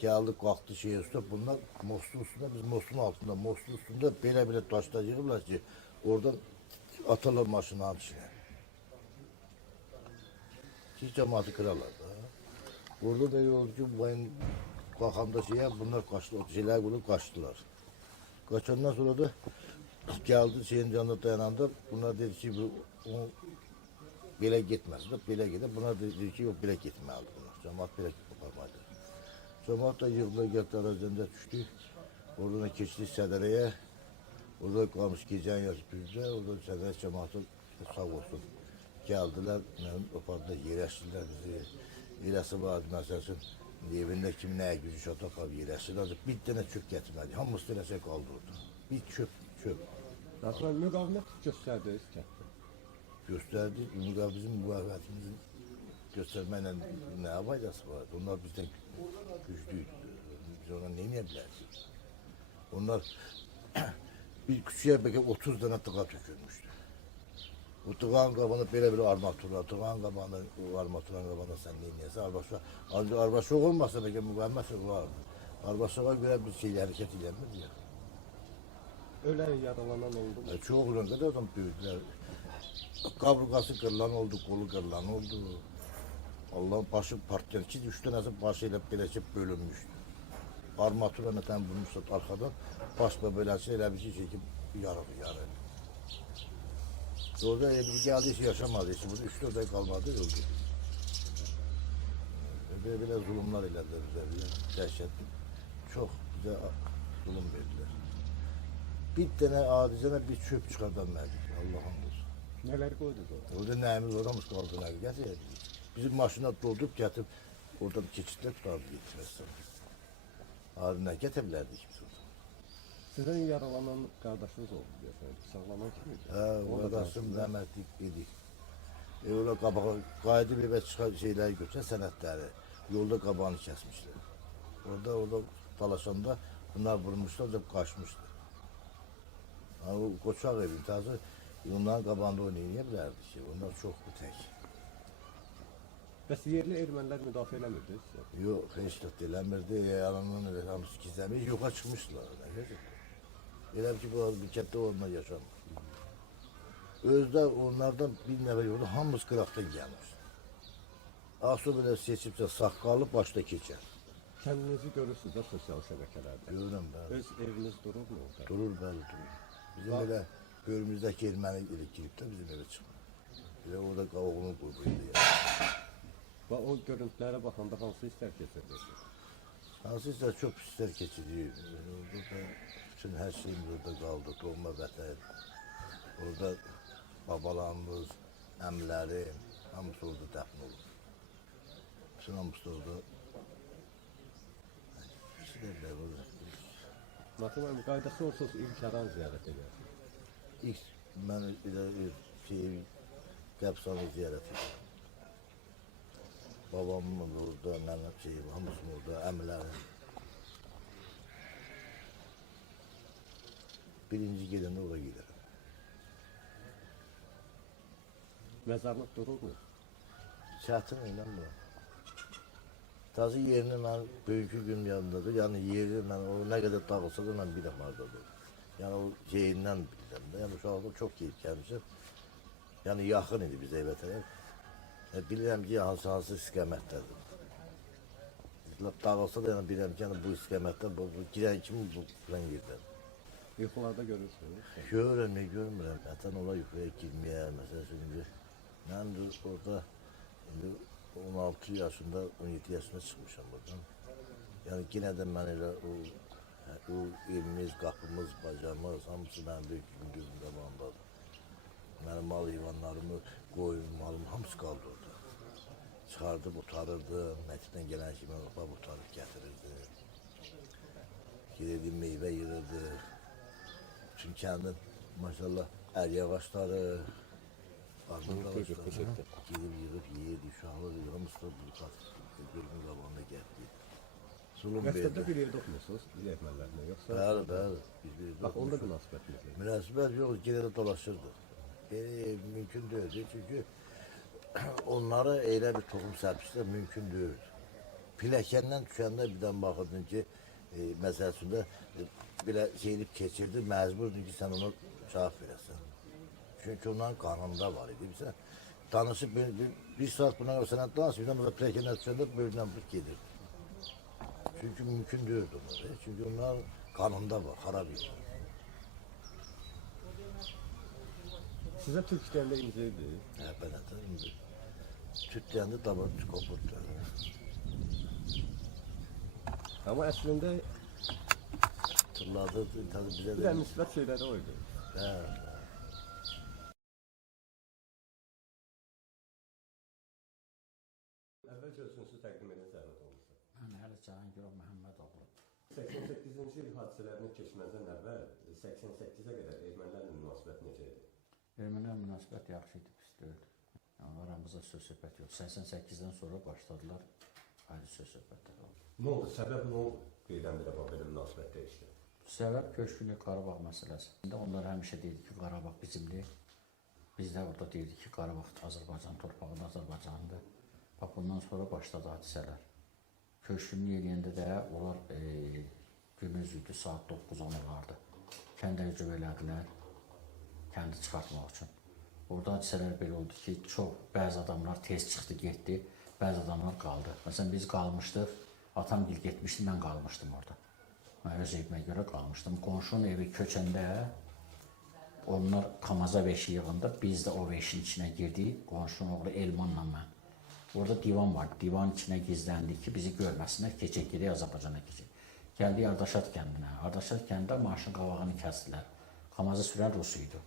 Gəldi, qalxdı şeyin üstündə, bunlar mostun üstündə, biz mostun altında, mostun üstündə belə daşlar yığırlar ki, oradan atarlar maşının içine. Ki cəmaatı qırarlar da. Orada da oldu ki, vayen qalxanda şeyə, bunlar qaçdılar, şeylər qılıb qaçdılar. Qaçandan sonra da gəldi şeyin canında dayananda, bunlar dedi ki, belə getməsin, belə gedir. Bunlar dedi ki, yox, belə getməlidir bunlar. Cəmaat belə aparmalıdır. Cəmaat da yığdılar, gəldi arazində düşdük. Oradan keçdik Sədərəyə. Orada qalmış gecənin yarısı düzdə. Orada Sədərə cəmaatı sağ olsun. Gəldilər, apardılar, yerləşdilər bizi. Yerəsi vardı, məsəl üçün, evində kim nəyə gücü şata qalıb yerləşdilər. Bir dənə çöp gətirmədi, hamısı dənəsə qaldı orada. Bir çöp. Zaten müqavimət göstərdiniz kənddə. Göstərdik, bizim müqavimətimizi göstərməklə nə faydası var? Onlar bizdən güclüydü. Biz ona nə edə bilərdik? Onlar bir küçüyə bəlkə 30 dənə tığa tökülmüşdü. O tığağın qabağında belə armaturlar, tığağın qabağında, o armaturan qabağında sən nə edəsən? Ancaq arbaşıq olmasa bəlkə müqavimət vardı. Arbaşığa görə bir şeylə hərəkət edəmirdi ya. Ölen yaralanan oldu mu? Çox olan qədər adam böyüdülər. Kaburgası qırılan oldu, kolu qırılan oldu. Allah'ın başı partlayan, 2-3 dənəsi başı ilə beləcə bölünmüşdü. Armatura nətən vurmuşsa arxadan, baş beləsi elə bir şey ki, yarı. Orada bir gəldi ki, yaşamadı, burada 3-4 ay qalmadı, öldü. Belə zulümlər elədilər bizə, dəhşətli. Çox bizə zulüm verdilər. Bir dənə adicənə bir çöp çıxardanmədik, Allah'ın olsun. Neler koydunuz orada? Orada nəyimiz oramız qaldı, nə gətirdik. Bizim maşına doldurup gətirib, oradan keçidlər tutardı getirməzsən. Abi nə gətirə bilərdik biz orada. Sizin yaralanan kardeşiniz oldu diyorsunuz. Sağlanan kimiydi? Qardaşım rəhmətlik idik. Orada qabağa qayıdıb evə çıxan şeyləri götürən sənədləri, yolda qabağını kəsmişlər. Orada dalaşanda bunlar vurmuşlar, qaçmışdı. O qoçaq evin tazı, onların qabağında oynaya bilərdi ki, onlar çox bu tək. Bəs yerli ermənilər müdafiə eləmirdi sizə? Yox, heç də eləmirdi, yalandan elə hamısı gizləmiş, yoxa çıxmışdılar. Elə ki, bu bir kətdə onunla yaşamır. Özdə onlardan bir nəfər yolda hamımız qıraqdan gəlmiş. Asu belə seçibsə sağ qalıb, başda keçər. Kendinizi görürsünüz də sosial şəbəkələrdə. Görürəm, bəli. Öz eviniz durur mu orada? Durur, bəli, durur. Bizim elə görümüzdəki erməni elə girib də bizim evə çıxmır. Elə orada qavağının qurduğuydu ya. Və o görüntülərə baxanda hansı hisslər keçirirdi? Hansı isə çox pislər keçirir. Orada bütün hər şeyimiz orada qaldı, doğma vətən. Orada babalarımız, əmlərim, hamısı orada dəfn olur. Bütün hamısı orada. Pislərlər orada. Nasıl var? Qaydası olsuz ilk aran ziyarət ediyorsunuz. İlk mən qəbirstanı ziyarət edirəm. Babamın orada, mənim şeyim, hamısının orada, əmilərim. Birinci gedəndə ora giderəm. Məzarlıq dururmu? Çətin inanmıram. Tazı yerini mən bugünkü gün yanındadır. Yəni yeri mən o nə qədər dağılsa da mən bilirəm hardadır. Yəni o yeyindən bilirəm də. Yəni uşaqda çox geyib gəlmişəm. Yəni yaxın idi bizə evə tərəf. Bilirəm ki, hansı istiqamətdədir. Dağılsa da yəni bilirəm ki, yəni bu istiqamətdə girən kimi bu filan yerdən. Yuxularda görürsünüz. Görürəm, ne görmürəm. Ətən ola yuxuya girməyə, məsələn, indi mən də orada indi 16 yaşında, 17 yaşında çıxmışam buradan. Yəni yenə də mən elə o evimiz, qapımız, bacamız, hamısı mənim böyük gözüm qabağındadır. Mənim mal heyvanlarımı, qoyun, malım hamısı qaldı orada. Çıxardıb otarırdı, məktəbdən gələn kimi bab otarıb gətirirdi. Girirdi, meyvə yığırdı. Çünkü kendi maşallah əriyə ağaçları, armud ağaçları gidip yığıp yiyirdi, uşaqlar hamısı da bu tat gözümün qabağında gəldi. Zulum Məktəbdə verdi. bir yerdə oxumusunuz, bir evlərlə, yoxsa? Bəli, bəli. Biz bir yerdə Bax, onda oxumuşuq. münasibətiniz yox. Münasibət yox, gedərək dolaşırdıq. Mümkün deyildi çünkü onlara elə bir toxum sərpişdə mümkün deyildi. Piləkəndən düşəndə birdən baxırdın ki, məsəl üçün də belə şeylib keçirdi, məcburdun ki, sən ona cavab verəsən. Çünki onların qanında var idi. Bilsən, danışıb bir saat buna sənə danışıb, birdən burada piləkəndən düşəndə böyründən bir gedir. Çünki mümkün deyildi onlara. Çünki onların qanında var, xarab idi. Sizə türk işlərlə incəydi. Belədir, indi. Tütləyəndə dabar kopurdu. Amma əslində Tırladı, tabii bize bir de... də müsbət şeyləri o idi. Evet. Əvvəlcə özünüzü təqdim edin zəhmət olmasa. Mən Əli Cahangirov Məhəmmədoğlu. 88-ci il hadisələrinin keçməzdən əvvəl 88-ə qədər ermənilərlə münasibət necə idi? Ermənilər münasibət yaxşı idi, pis deyildi. Yəni, aramızda söz-söhbət yox. 88-dən sonra başladılar, ayrı söz-söhbətlər oldu. Nə oldu? Səbəb nə oldu? Birdən-birə belə münasibət dəyişdi. Səbəb köşkünlü Qarabağ məsələsi. Onlar həmişə deyirdi ki, Qarabağ bizimdir. Biz də orada deyirdik ki, Qarabağ Azərbaycan torpağında Azərbaycandır. Bax, bundan sonra başladı hadisələr. Köşkünlü eləyəndə də onlar günüz idi, saat 9-10 olardı. Kəndə hücum elədilər, kəndi çıxartmaq üçün. Orada hadisələr belə oldu ki, bəzi adamlar tez çıxdı, getdi, bəzi adamlar qaldı. Məsələn, biz qalmışdıq, atam gil getmişdi, mən qalmışdım orada. Mən öz evimə görə qalmışdım. Qonşunun evi köçəndə onlar Kamaza veşi yığında, biz də o veşin içinə girdik, qonşunun oğlu Elmanla mən. Orada divan vardı, divanın içinə gizləndik ki, bizi görməsinlər, keçək gedək Azərbaycana keçək. Gəldik Ardaşat kəndinə. Ardaşat kəndində maşın qavağını kəsdilər. Kamaza sürən Rus idi.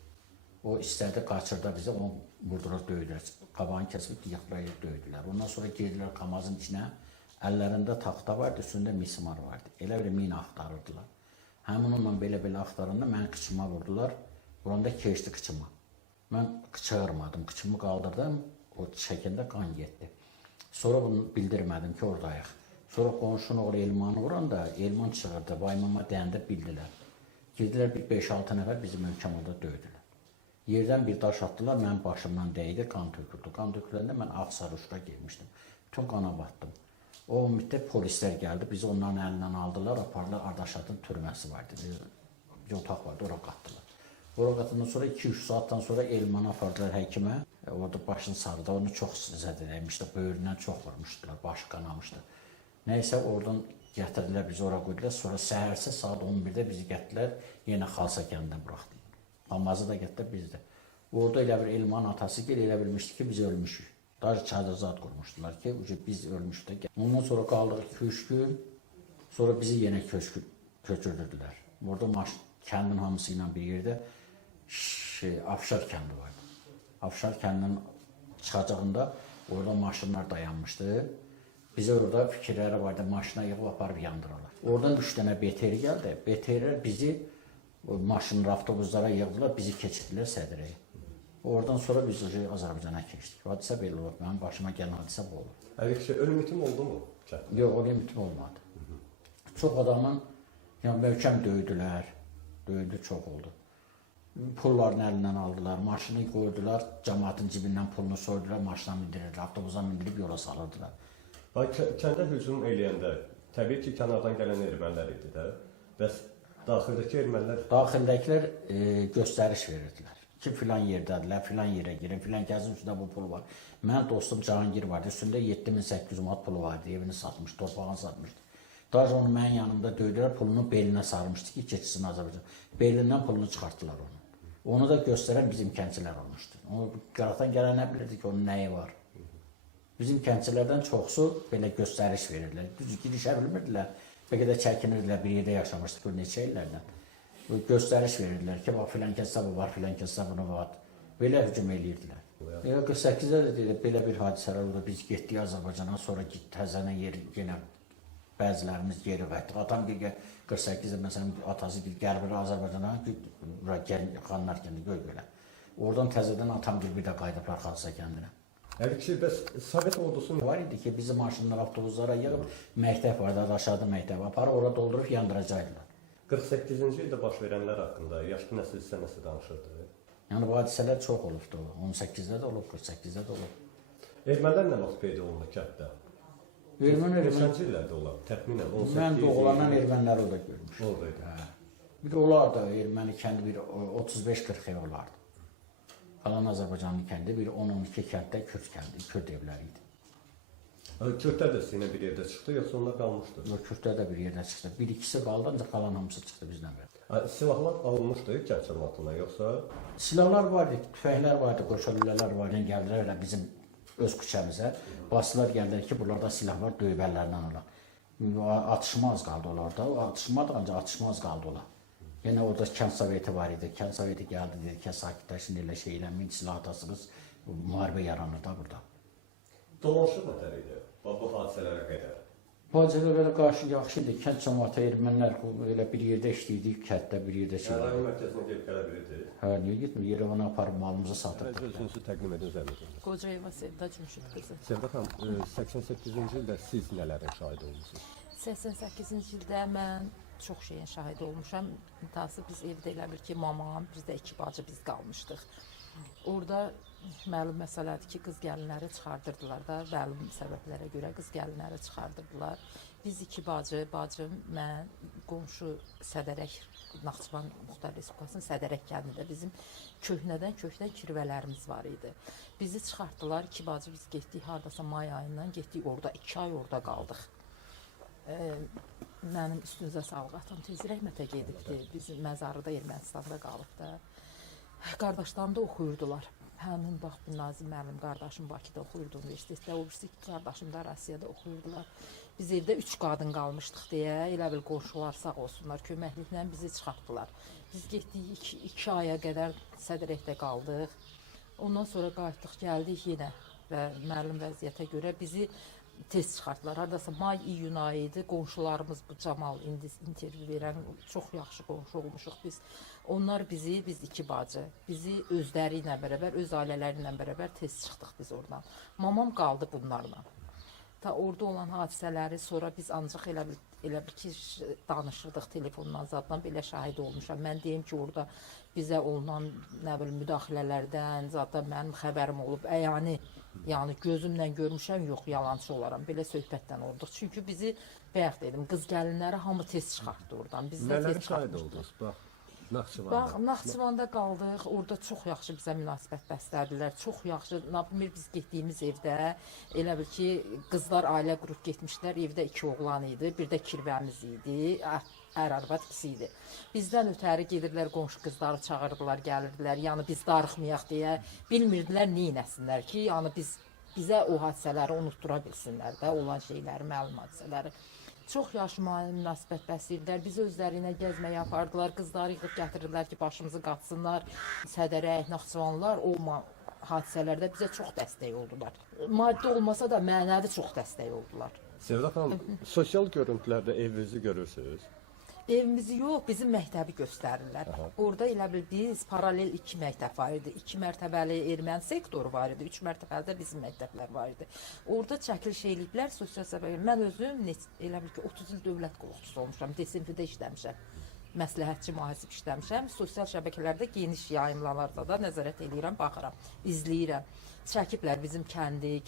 O istədi, qaçırdı bizi, onu vurdular, döydülər. Qabağını kəsib, yıxılayıb döydülər. Ondan sonra girdilər Kamazın içinə. Əllərində taxta vardı, üstündə mismar vardı. Elə bir mina axtarırdılar. Həmin onunla belə-belə axtarında mən qıçıma vurdular. Buranda keçdi qıçıma. Mən qıçağırmadım, qıçımı qaldırdım. O çəkəndə qan getdi. Sonra bunu bildirmədim ki, oradayıq. Sonra qonşunun oğlu Elmanı vuranda, Elman çığırdı, vaymama deyəndə bildilər. Girdilər bir 5-6 nəfər bizim ölkəmada döydülər. Yerdən bir daş atdılar, mənim başımdan dəydi, qan töküldü. Qan töküləndə mən Ağsaruşda girmişdim. Bütün qana batdım. O müddət polislər gəldi, bizi onların əlindən aldılar, apardılar, Ardaşatın türməsi vardı. Bir otaq vardı, ora qatdılar. Ora qatından sonra 2-3 saatdan sonra Elmanı apardılar həkimə. Orada başını sarıda, onu çox zədələymişdi, böyründən çox vurmuşdular, başı qanamışdı. Nəysə, oradan gətirdilər, bizi ora qoydular. Sonra səhərsə saat 11-də bizi gətirdilər, yenə Xalsa kəndinə buraxdılar. Namazı da gətirdilər, biz də. Orada elə bir Elmanın atası elə bilmişdi ki, biz ölmüşük. Daha çadırzaat qurmuşdular ki, biz ölmüşdük. Ondan sonra qaldıq 2-3 gün, sonra bizi yenə köçürdürdülər. Orada kəndin hamısı ilə bir yerdə Afşar kəndi vardı. Afşar kəndinin çıxacağında orada maşınlar dayanmışdı. Bizə orada fikirləri vardı, maşına yığıb aparıb yandırırlar. Oradan 3 dənə BTR gəldi. BTR'lər bizi maşınlar, avtobuslara yığdılar, bizi keçirdilər Sədrəyə. Oradan sonra biz Azərbaycana keçdik. Hadisə belə olub. Mənim başıma gələn hadisə bu olub. Həqiqi şey, ölüm itim oldu mu? Yox, o limitim olmadı. Çox adamın yəni möhkəm döydülər. Döydü çox oldu. Pullarını əlindən aldılar, maşını qoydular, cəmaatın cibindən pulunu soydular, maşına mindirirlər, avtobusa mindirib yola salırdılar. Kəndə hücum eləyəndə təbii ki, kənardan gələn ermənilər idi də. Bəs daxildəki ermənilər Daxildəkilər göstəriş verirdilər. Ki filan yerdədirlər, filan yerə girin, filan kəsin üstündə bu pul var. Mənim dostum Cahangir vardı, üstündə 7800 manat pulu vardı, evini satmış, torpağını satmışdı. Daha onu mənim yanımda döydülər, pulunu belinə sarmışdı ki, keçsin Azərbaycan. Belindən pulunu çıxartdılar onu. Onu da göstərən bizim kəndçilər olmuşdu. Onu qıraqdan gələn nə bilirdi ki, onun nəyi var. Bizim kəndçilərdən çoxsu belə göstəriş verirlər. Düz girişə bilmirdilər, bəlkə də çəkinirdilər, bir yerdə yaşamışdıq bir neçə illərdən. Göstəriş verirdilər ki, bax filan kəsdə bu var, filan kəsdə bunu var. Belə hücum eləyirdilər. 48-də də deyilək, belə bir hadisələr oldu. Biz getdik Azərbaycana, sonra təzənə yenə bəzilərimiz geri qayıtdıq. Atam 48-də məsələn atası gəlib Azərbaycana, Xanlar kəndi Göygölə. Oradan təzədən atam bir də qayıdıblar Xalsa kəndinə. Həqiqi bəs Sovet ordusu var idi ki, bizim maşınlar avtobuslara yığıb məktəb vardı, aşağıda məktəb aparıb, ora doldurub yandıracaqdılar. 48-ci ildə baş verənlər haqqında yaşlı nəsil sizə nəsə danışırdı? Yəni bu hadisələr çox olubdu. 18-də də olub, 48-də də olub. Ermənilər nə vaxt peyda oldu kənddə? Neçənci illərdə olub? Təxminən 18 il. Mən doğulanan ermənləri orada görmüşəm. Oradaydı. Bir olardı, erməni kəndi bir 35-40 ev olardı. Qalan Azərbaycanlı kəndi bir 10-12 kənddə Kürd kəndi, Kürd evləri idi. Kürdlər də sizinlə bir yerdə çıxdı, yoxsa onlar qalmışdı? Yox, Kürdlər də bir yerdə çıxdı. Bir-ikisi qaldı, ancaq qalan hamısı çıxdı bizdən beri. Silahlar alınmışdı kənd cəmiyyətindən, yoxsa? Silahlar vardı, tüfəklər vardı, qoşalülələr vardı. Gəldilər elə bizim öz küçəmizə. Basılar gəldilər ki, buralarda silah var, döyüb əllərindən alaq. Atışma az qaldı onlarda. Atışmadı, ancaq atışma az qaldı ola. Yenə orada kənd soveti var idi. Kənd soveti gəldi, dedi ki, sakitləşin, elə şey eləməyin, silah atasınız, müharibə yaranır da burada. Dolanışıq nətər idi? Bu hadisələrə qədər. Hadisələrə qarşı yaxşı idi. Kənd cəmiyyəti ermənilər elə bir yerdə işləyirdik, kənddə bir yerdə Rayon işləyirdik. mərkəzinə gedib gələ bilirdi. Hə, niyə getmir? Yerevana aparıb malımızı satırdıq. Özünüzü təqdim edin zəhmət. Qocayeva Sevda Cümşüd qızı. Sevda xanım, 88-ci ildə siz nələrin şahidi olmusunuz? 88-ci ildə mən çox şeyin şahidi olmuşam. İntihası biz evdə elə bir ki, mamam, biz də iki bacı biz qalmışdıq. Orada məlum məsələdir ki, qız gəlinləri çıxardırdılar da, məlum səbəblərə görə qız gəlinləri çıxardırdılar. Biz iki bacı, bacım, mən, qonşu Sədərək, Naxçıvan Muxtar Respublikasının Sədərək kəndində bizim köhnədən kirvələrimiz var idi. Bizi çıxartdılar, iki bacı biz getdik, hardasa may ayından getdik orada, 2 ay orada qaldıq. Mənim üstünüzə sağlıq, atam tez rəhmətə gedibdi, bizim məzarıda Ermənistanda qalıb da. Qardaşlarım da oxuyurdular. Həmin bax, Nazim müəllim qardaşım Bakıda oxuyurdu universitetdə, o birisi qardaşım da Rusiyada oxuyurdular. Biz evdə 3 qadın qalmışdıq deyə, elə bil qonşular sağ olsunlar, köməkliklə bizi çıxartdılar. Biz getdik 2 aya qədər Sədərəkdə qaldıq. Ondan sonra qayıtdıq, gəldik yenə və məlum vəziyyətə görə bizi tez çıxartdılar. Hardasa may-iyun ayı idi. Qonşularımız bu Camal indi intervyu verən çox yaxşı qonşu olmuşuq biz. Onlar bizi, biz iki bacı, bizi özləri ilə bərabər, öz ailələri ilə bərabər tez çıxdıq biz oradan. Mamam qaldı bunlarla. Ta orada olan hadisələri sonra biz ancaq elə bir ki danışırdıq telefondan, zaddan belə şahid olmuşam. Mən deyim ki, orada bizə olunan nə bilim müdaxilələrdən zaddan mənim xəbərim olub. Yəni gözümlə görmüşəm, yox, yalancı olaram. Belə söhbətdən olduq. Çünki bizi bayaq dedim, qız gəlinləri hamı tez çıxartdı oradan. Biz də Nələr tez şahid çıxartmışdıq. oldunuz? Bax, Naxçıvanda. Bax, Naxçıvanda qaldıq. Orada çox yaxşı bizə münasibət bəslədilər. Çox yaxşı. Naprimер biz getdiyimiz evdə elə bil ki, qızlar ailə qrup getmişlər. Evdə 2 oğlan idi, bir də kirvəmiz idi. Ər arvad ikisi idi. Bizdən ötəri gedirlər, qonşu qızları çağırdılar, gəlirdilər. Yəni biz darıxmayaq deyə bilmirdilər neynəsinlər ki, yəni bizə o hadisələri unutdura bilsinlər də, olan şeyləri, məlum hadisələri. Çox yaxşı münasibət bəsləyirlər. Bizi özləri ilə gəzməyə apardılar. Qızları yığıb gətirirlər ki, başımızı qatsınlar. Sədərək, Naxçıvanlılar o hadisələrdə bizə çox dəstək oldular. Maddi olmasa da mənəvi çox dəstək oldular. Sevda xanım, sosial görüntülərdə evinizi görürsünüz. Evimizi yox, bizim məktəbi göstərirlər. Orada elə bil biz paralel 2 məktəb var idi. 2 mərtəbəli erməni sektoru var idi. 3 mərtəbəli də bizim məktəblər var idi. Orada çəkiliş eləyiblər sosial səbəblər. Mən özüm elə bil ki 30 il dövlət qulluqçusu olmuşam. DSMF-də işləmişəm. Məsləhətçi mühasib işləmişəm. Sosial şəbəkələrdə geniş yayımlanarda da nəzarət eləyirəm, baxıram, izləyirəm. Çəkiblər bizim kəndi,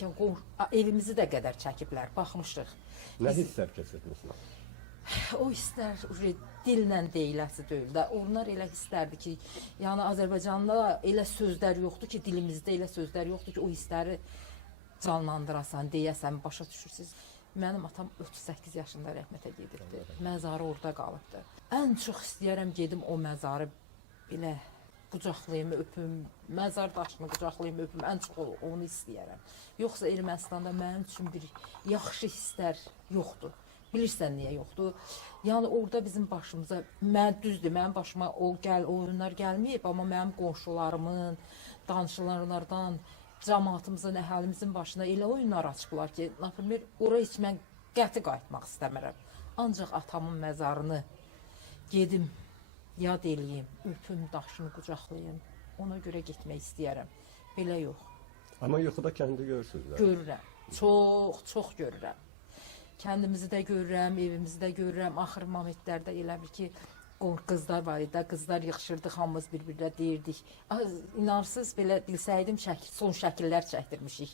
evimizi də qədər çəkiblər, baxmışıq. Nə hisslər keçirtmisiniz? O hisslər dillə deyiləsi deyil də. Onlar elə hisslərdir ki, yəni Azərbaycanda elə sözlər yoxdur ki, dilimizdə elə sözlər yoxdur ki, o hissləri canlandırasan, deyəsən, başa düşürsünüz. Mənim atam 38 yaşında rəhmətə gedibdi. Məzarı orada qalıbdı. Ən çox istəyərəm gedim o məzarı belə qucaqlayım, öpüm, məzar daşını qucaqlayım, öpüm, ən çox onu istəyərəm. Yoxsa Ermənistanda mənim üçün bir yaxşı hisslər yoxdur. Bilirsən niyə yoxdur? Yəni orada bizim başımıza, düzdür, mənim başıma oyunlar gəlməyib, amma mənim qonşularımın, danışılanlardan, cəmaatımızın, əhalimizin başına elə oyunlar açıblar ki, oraya heç mən qəti qayıtmaq istəmirəm. Ancaq atamın məzarını gedim, yad eləyim, öpüm, daşını qucaqlayım, ona görə getmək istəyərəm. Belə yox. Amma yuxuda kəndi görürsünüz. Görürəm, çox görürəm. Kəndimizi də görürəm, evimizi də görürəm. Axır momentlərdə elə bir ki, qızlar var idi, qızlar yığışırdıq, hamımız bir-birinə deyirdik. İnarsız belə bilsəydim, son şəkillər çəkdirmişik.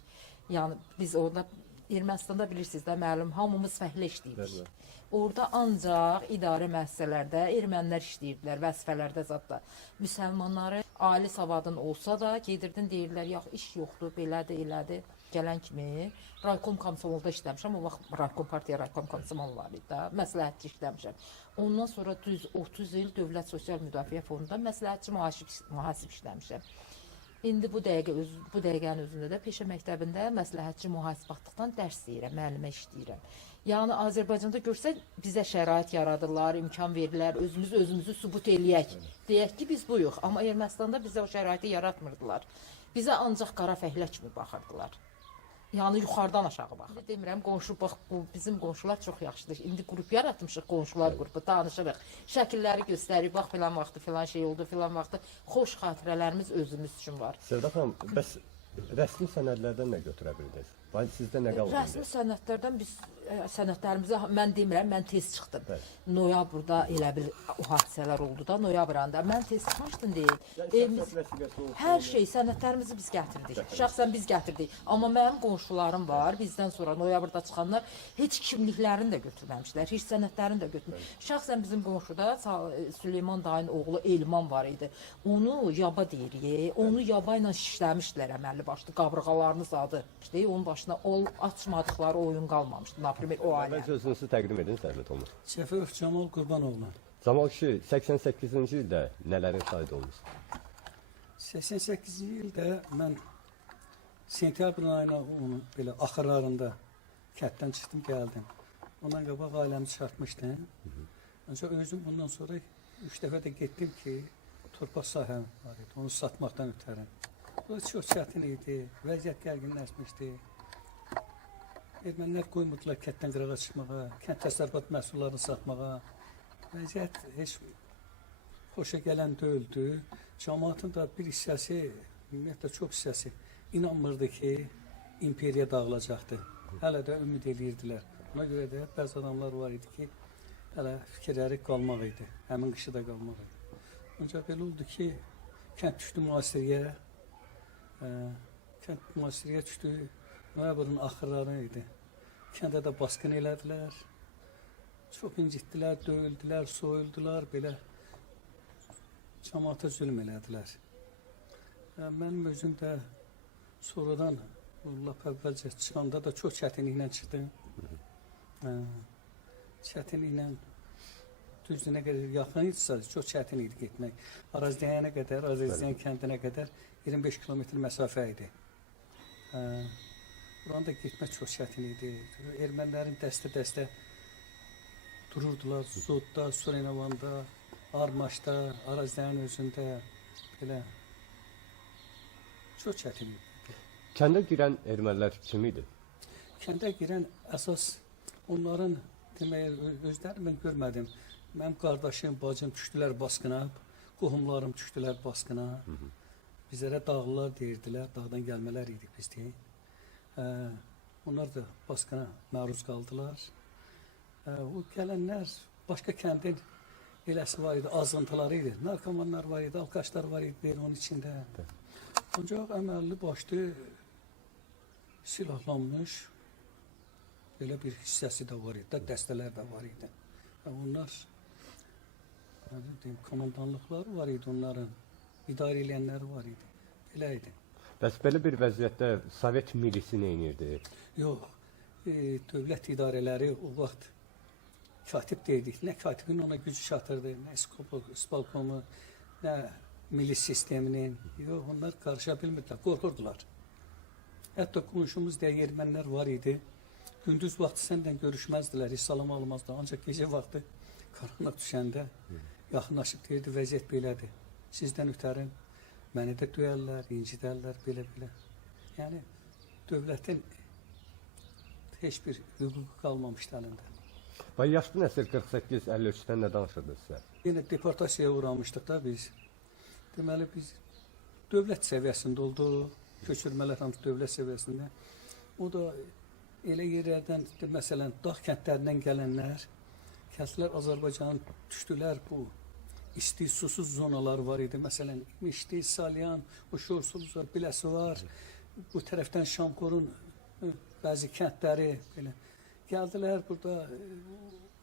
Yəni biz orada Ermənistanda bilirsiniz də, məlum, hamımız fəhlə işləyirik. Orada ancaq idarə müəssisələrdə ermənilər işləyirdilər, vəzifələrdə zətdə. Müsəlmanları ali savadın olsa da gedirdin deyirlər, yox, iş yoxdur, belədir, elədir. Gələn kimi raykom komsomolda işləmişəm, o vaxt raykom partiya, raykom komsomol var idi, məsləhətçi işləmişəm. Ondan sonra düz 30 il Dövlət Sosial Müdafiə Fondunda məsləhətçi mühasib işləmişəm. İndi bu dəqiqənin özündə də peşə məktəbində məsləhətçi mühasibatlıqdan dərs deyirəm, müəllimə işləyirəm. Yəni Azərbaycanda görsək bizə şərait yaradırlar, imkan verirlər, özümüzü sübut eləyək. Deyək ki, biz buyuq, amma Ermənistanda bizə o şəraiti yaratmırdılar. Bizə ancaq qara fəhlə kimi baxırdılar. Yəni yuxarıdan aşağı baxır. Demirəm, qonşu bax, bizim qonşular çox yaxşıdır. İndi qrup yaratmışıq, qonşular qrupu, danışırıq. Şəkilləri göstəririk, bax filan vaxtı filan şey oldu, filan vaxtı. Xoş xatirələrimiz özümüz üçün var. Sevda xanım, bəs rəsmi sənədlərdən nə götürə bildiniz? Sizdə nə qaldı? Rəsmi sənədlərdən biz sənədlərimizi, mən demirəm, mən tez çıxdım. Noyabrda elə bir o hadisələr oldu da, noyabr ayında. Mən tez çıxmışdım deyil. Hər şey, sənədlərimizi biz gətirdik. Şəxsən biz gətirdik. Amma mənim qonşularım var, bizdən sonra noyabrda çıxanlar heç kimliklərini də götürməmişlər, heç sənədlərini də götürməmişlər. Şəxsən bizim qonşuda Süleyman dayının oğlu Elman var idi. Onu yaba deyirik, onu yaba ilə şişləmişdilər əməlli başlı, qabrğalarını zadı. Onun başına açmadıqları oyun qalmamışdı. O ailə. Sözünüzü təqdim edin, Sərvət olmuş. Səfərov Camal Qurbanoğlu. Camal kişi, 88-ci ildə nələrin şahid olmuş? 88-ci ildə mən sentyabrın ayına belə axırlarında kətdən çıxdım, gəldim. Ondan qabaq ailəmi çıxartmışdım. Ancaq özüm bundan sonra 3 dəfə də getdim ki, torpaq sahəm var idi, onu satmaqdan ötərəm. Bu çox çətin idi, vəziyyət gərginləşmişdi. Ermənilər qoymurdular kətdən qırağa çıxmağa, kənd təsərrüfat məhsullarını satmağa. Vəziyyət heç xoşa gələn deyildi. Cəmaatın da bir hissəsi, ümumiyyətlə çox hissəsi inanmırdı ki, imperiya dağılacaqdı. Hələ də ümid edirdilər. Ona görə də bəzi adamlar var idi ki, hələ fikirləri qalmaq idi, həmin qışı da qalmaq idi. Ancaq belə oldu ki, kənd düşdü mühasirəyə, düşdü, noyabrın axırları idi. Kəndə də basqın elədilər, çox incitdilər, döyüldülər, soyuldular, belə cəmaata zülm elədilər. Mənim özüm də sonradan, lap əvvəlcə çıxanda da çox çətinliklə çıxdım. Çətinliklə düzdür, nə qədər yaxın idisə, çox çətin idi getmək. Arazidiyana qədər, Arazidiyana kəndinə qədər 25 kilometr məsafə idi. Buranda getmək çox çətin idi. Ermənilərin dəstə-dəstə dururdular Zodda, Surinavanda, Armaşda, Araziyanın özündə belə çox çətin idi. Kəndə girən ermənilər kim idi? Kəndə girən əsas onların demək, özləri mən görmədim. Mənim qardaşım, bacım düşdülər basqına, qohumlarım düşdülər basqına. Bizlərə dağlılar deyirdilər, dağdan gəlmələr idik biz deyik. Onlar da basqına məruz qaldılar. O gələnlər başqa kəndin eləsi var idi, azıntıları idi. Narkomanlar var idi, alkaşlar var idi onun içində. Ancaq əməlli başlı silahlanmış belə bir hissəsi də var idi, dəstələr də var idi. Onlar komandanlıqları var idi onların, idarə edənləri var idi. Belə idi. Bəs belə bir vəziyyətdə Sovet milisi nə edirdi? Yox, dövlət idarələri o vaxt katib dedik. Nə katibin ona gücü çatırdı, nə spalkomu, nə milis sisteminin. Yox, onlar qarışa bilmirdilər, qorxurdular. Hətta qonşumuz deyə ermənilər var idi. Gündüz vaxtı səndən görüşməzdilər, heç salam almazdılar. Ancaq gecə vaxtı qaranlıq düşəndə yaxınlaşıb deyirdi, vəziyyət belədir. Sizdən ötərim, məni də döyərlər, incidərlər, belə-belə. Yəni, dövlətin heç bir hüququ qalmamışdı əlində. Və yaşlı nəsil 48-53-dən nə danışırdınız sizə? Yenə deportasiyaya uğramışdıq da biz. Deməli, biz dövlət səviyyəsində olduq, köçürmələr hamısı dövlət səviyyəsində. O da elə yerlərdən, məsələn, dağ kəndlərindən gələnlər, kəndlər Azərbaycanın düşdülər bu isti, susuz zonalar var idi. Məsələn, Mişli, Salyan, Uşursuz var, Biləsi var. Bu tərəfdən Şamkorun bəzi kəndləri belə gəldilər burada.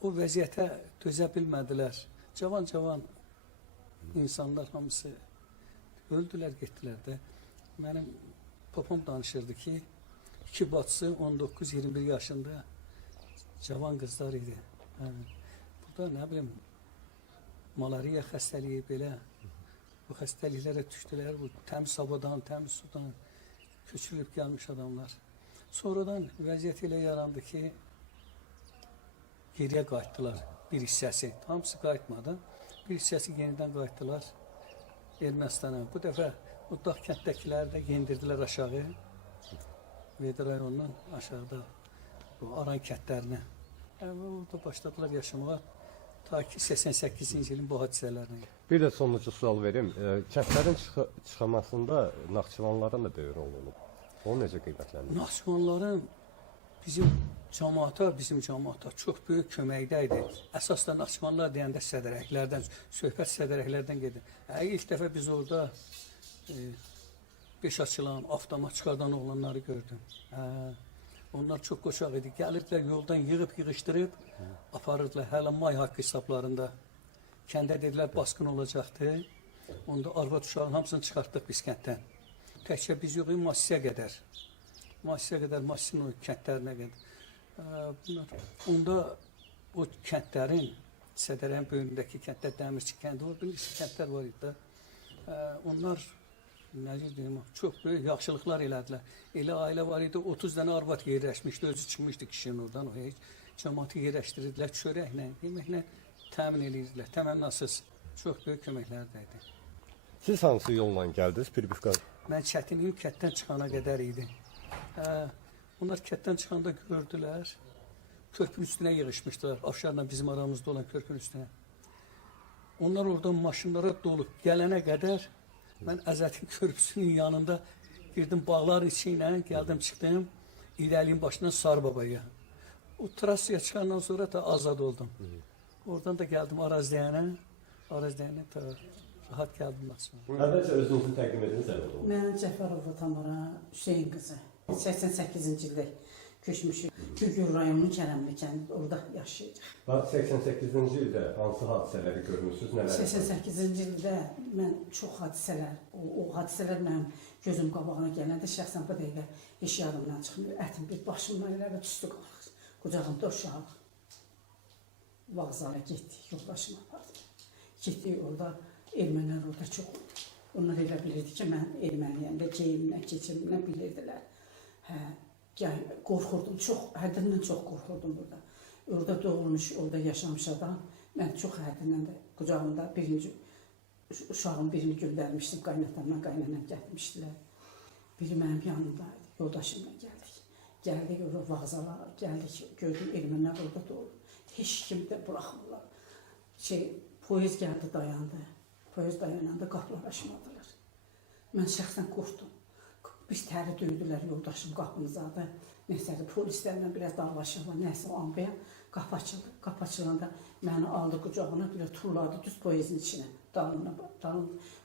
O vəziyyətə dözə bilmədilər. Cavan insanlar hamısı öldülər, getdilər də. Mənim papam danışırdı ki, 2 bacısı 19-21 yaşında cavan qızlar idi. Burada nə bilim, malariya xəstəliyi belə, bu xəstəliklərə düşdülər, bu təmiz havadan, təmiz sudan köçürülüb gəlmiş adamlar. Sonradan vəziyyət elə yarandı ki, geriyə qayıtdılar bir hissəsi. Hamısı qayıtmadı, bir hissəsi yenidən qayıtdılar Ermənistana. Bu dəfə o dağ kənddəkiləri də yendirdilər aşağı, Vedi rayonundan aşağıda, bu Aran kəndlərinə. Orada başladılar yaşamağa, ta ki 88-ci ilin bu hadisələrinə. Bir də sonuncu sual verim. Kəndlərin çıxamasında Naxçıvanların da böyük rol olub. O necə qiymətləndirir? Naxçıvanların bizim cəmaata çox böyük köməkdə idi. Əsas da Naxçıvanlar deyəndə sədərəklərdən, söhbət sədərəklərdən gedir. İlk dəfə biz orada 5 açılan, avtomat çıxardan oğlanları gördüm. Onlar çox qoçaq idi. Gəlirdilər yoldan yığışdırıb aparırdılar. Hələ may haqqı hesablarında. Kəndə dedilər basqın olacaqdı. Onda arvad uşağın hamısını çıxartdıq biz kənddən. Təkcə biz yox, Masiyə qədər. Masiyin o kəndlərinə qədər. Onda o kəndlərin, Sədərəyin böyündəki kəndlər, Dəmirçi kəndi var, bir kəndlər var idi. Onlar çox böyük yaxşılıqlar elədilər. Elə ailə var idi, 30 dənə arvad yerləşmişdi, özü çıxmışdı kişinin oradan. Cəmaatı yerləşdirirdilər, çörəklə, yeməklə təmin edirdilər, təmənnasız. Çox böyük köməklər də idi. Siz hansı yolla gəldiniz Pirbivka? Mən çətinliyim kətdən çıxana qədər idi. Onlar kətdən çıxanda gördülər, körpün üstünə yığışmışdılar, Afşarla bizim aramızda olan körpün üstünə. Onlar oradan maşınlara dolub gələnə qədər mən Əzətin körpüsünün yanında girdim bağların içi ilə, gəldim çıxdım İrəliyin başından Sarbabaya. O trasaya çıxandan sonra da azad oldum. Oradan da gəldim Arazdiyana da rahat gəldim Naxçıvana. Əvvəlcə özünüzü təqdim edin, zəhmət olun. Mən Cəfərova Tamara Hüseyin qızı. 88-ci ildə köçmüşük. Gülgür rayonunun Kərəmli kəndi, orada yaşayacaq. 88-ci ildə hansı hadisələri görmüşsünüz, nələr? 88-ci ildə mən çox hadisələr, o hadisələr mənim gözüm qabağına gələndə şəxsən bu dəqiqə heç yadımdan çıxmıyor. Ətim bir başımdan elə və düşdü qalır. Qucağımda uşaq. Vağzara getdik, yoldaşımı apardım. Getdik orada, ermənilər orada çox oldu. Onlar elə bilirdi ki, mən erməniyəm də geyimlə, keçimlə bilirdilər. Qorxurdum, həddindən çox qorxurdum burada. Orada doğulmuş, orada yaşamış adam, mən çox həddindən də qucağımda uşağın birini göndərmişdim, qaynatamla qaynanam gəlmişdilər. Biri mənim yanımdaydı, yoldaşımla gəldik. Gəldik orada vağzalar, gəldik, gördük ermənilər orada doğulur. Heç kim də buraxmırlar. Poyuz gəldi, dayandı. Poyuz dayananda qapılar açmadılar. Mən şəxsən qorxdum. Biz təri döydülər, yoldaşım qapımızadı. Nəsədir, polislərlə biraz davlaşırlar, nəsə o an bəyə qapı açıldı. Qapı açılanda məni aldı qucağına, bir turladı düz poyuzun içinə. Dalına,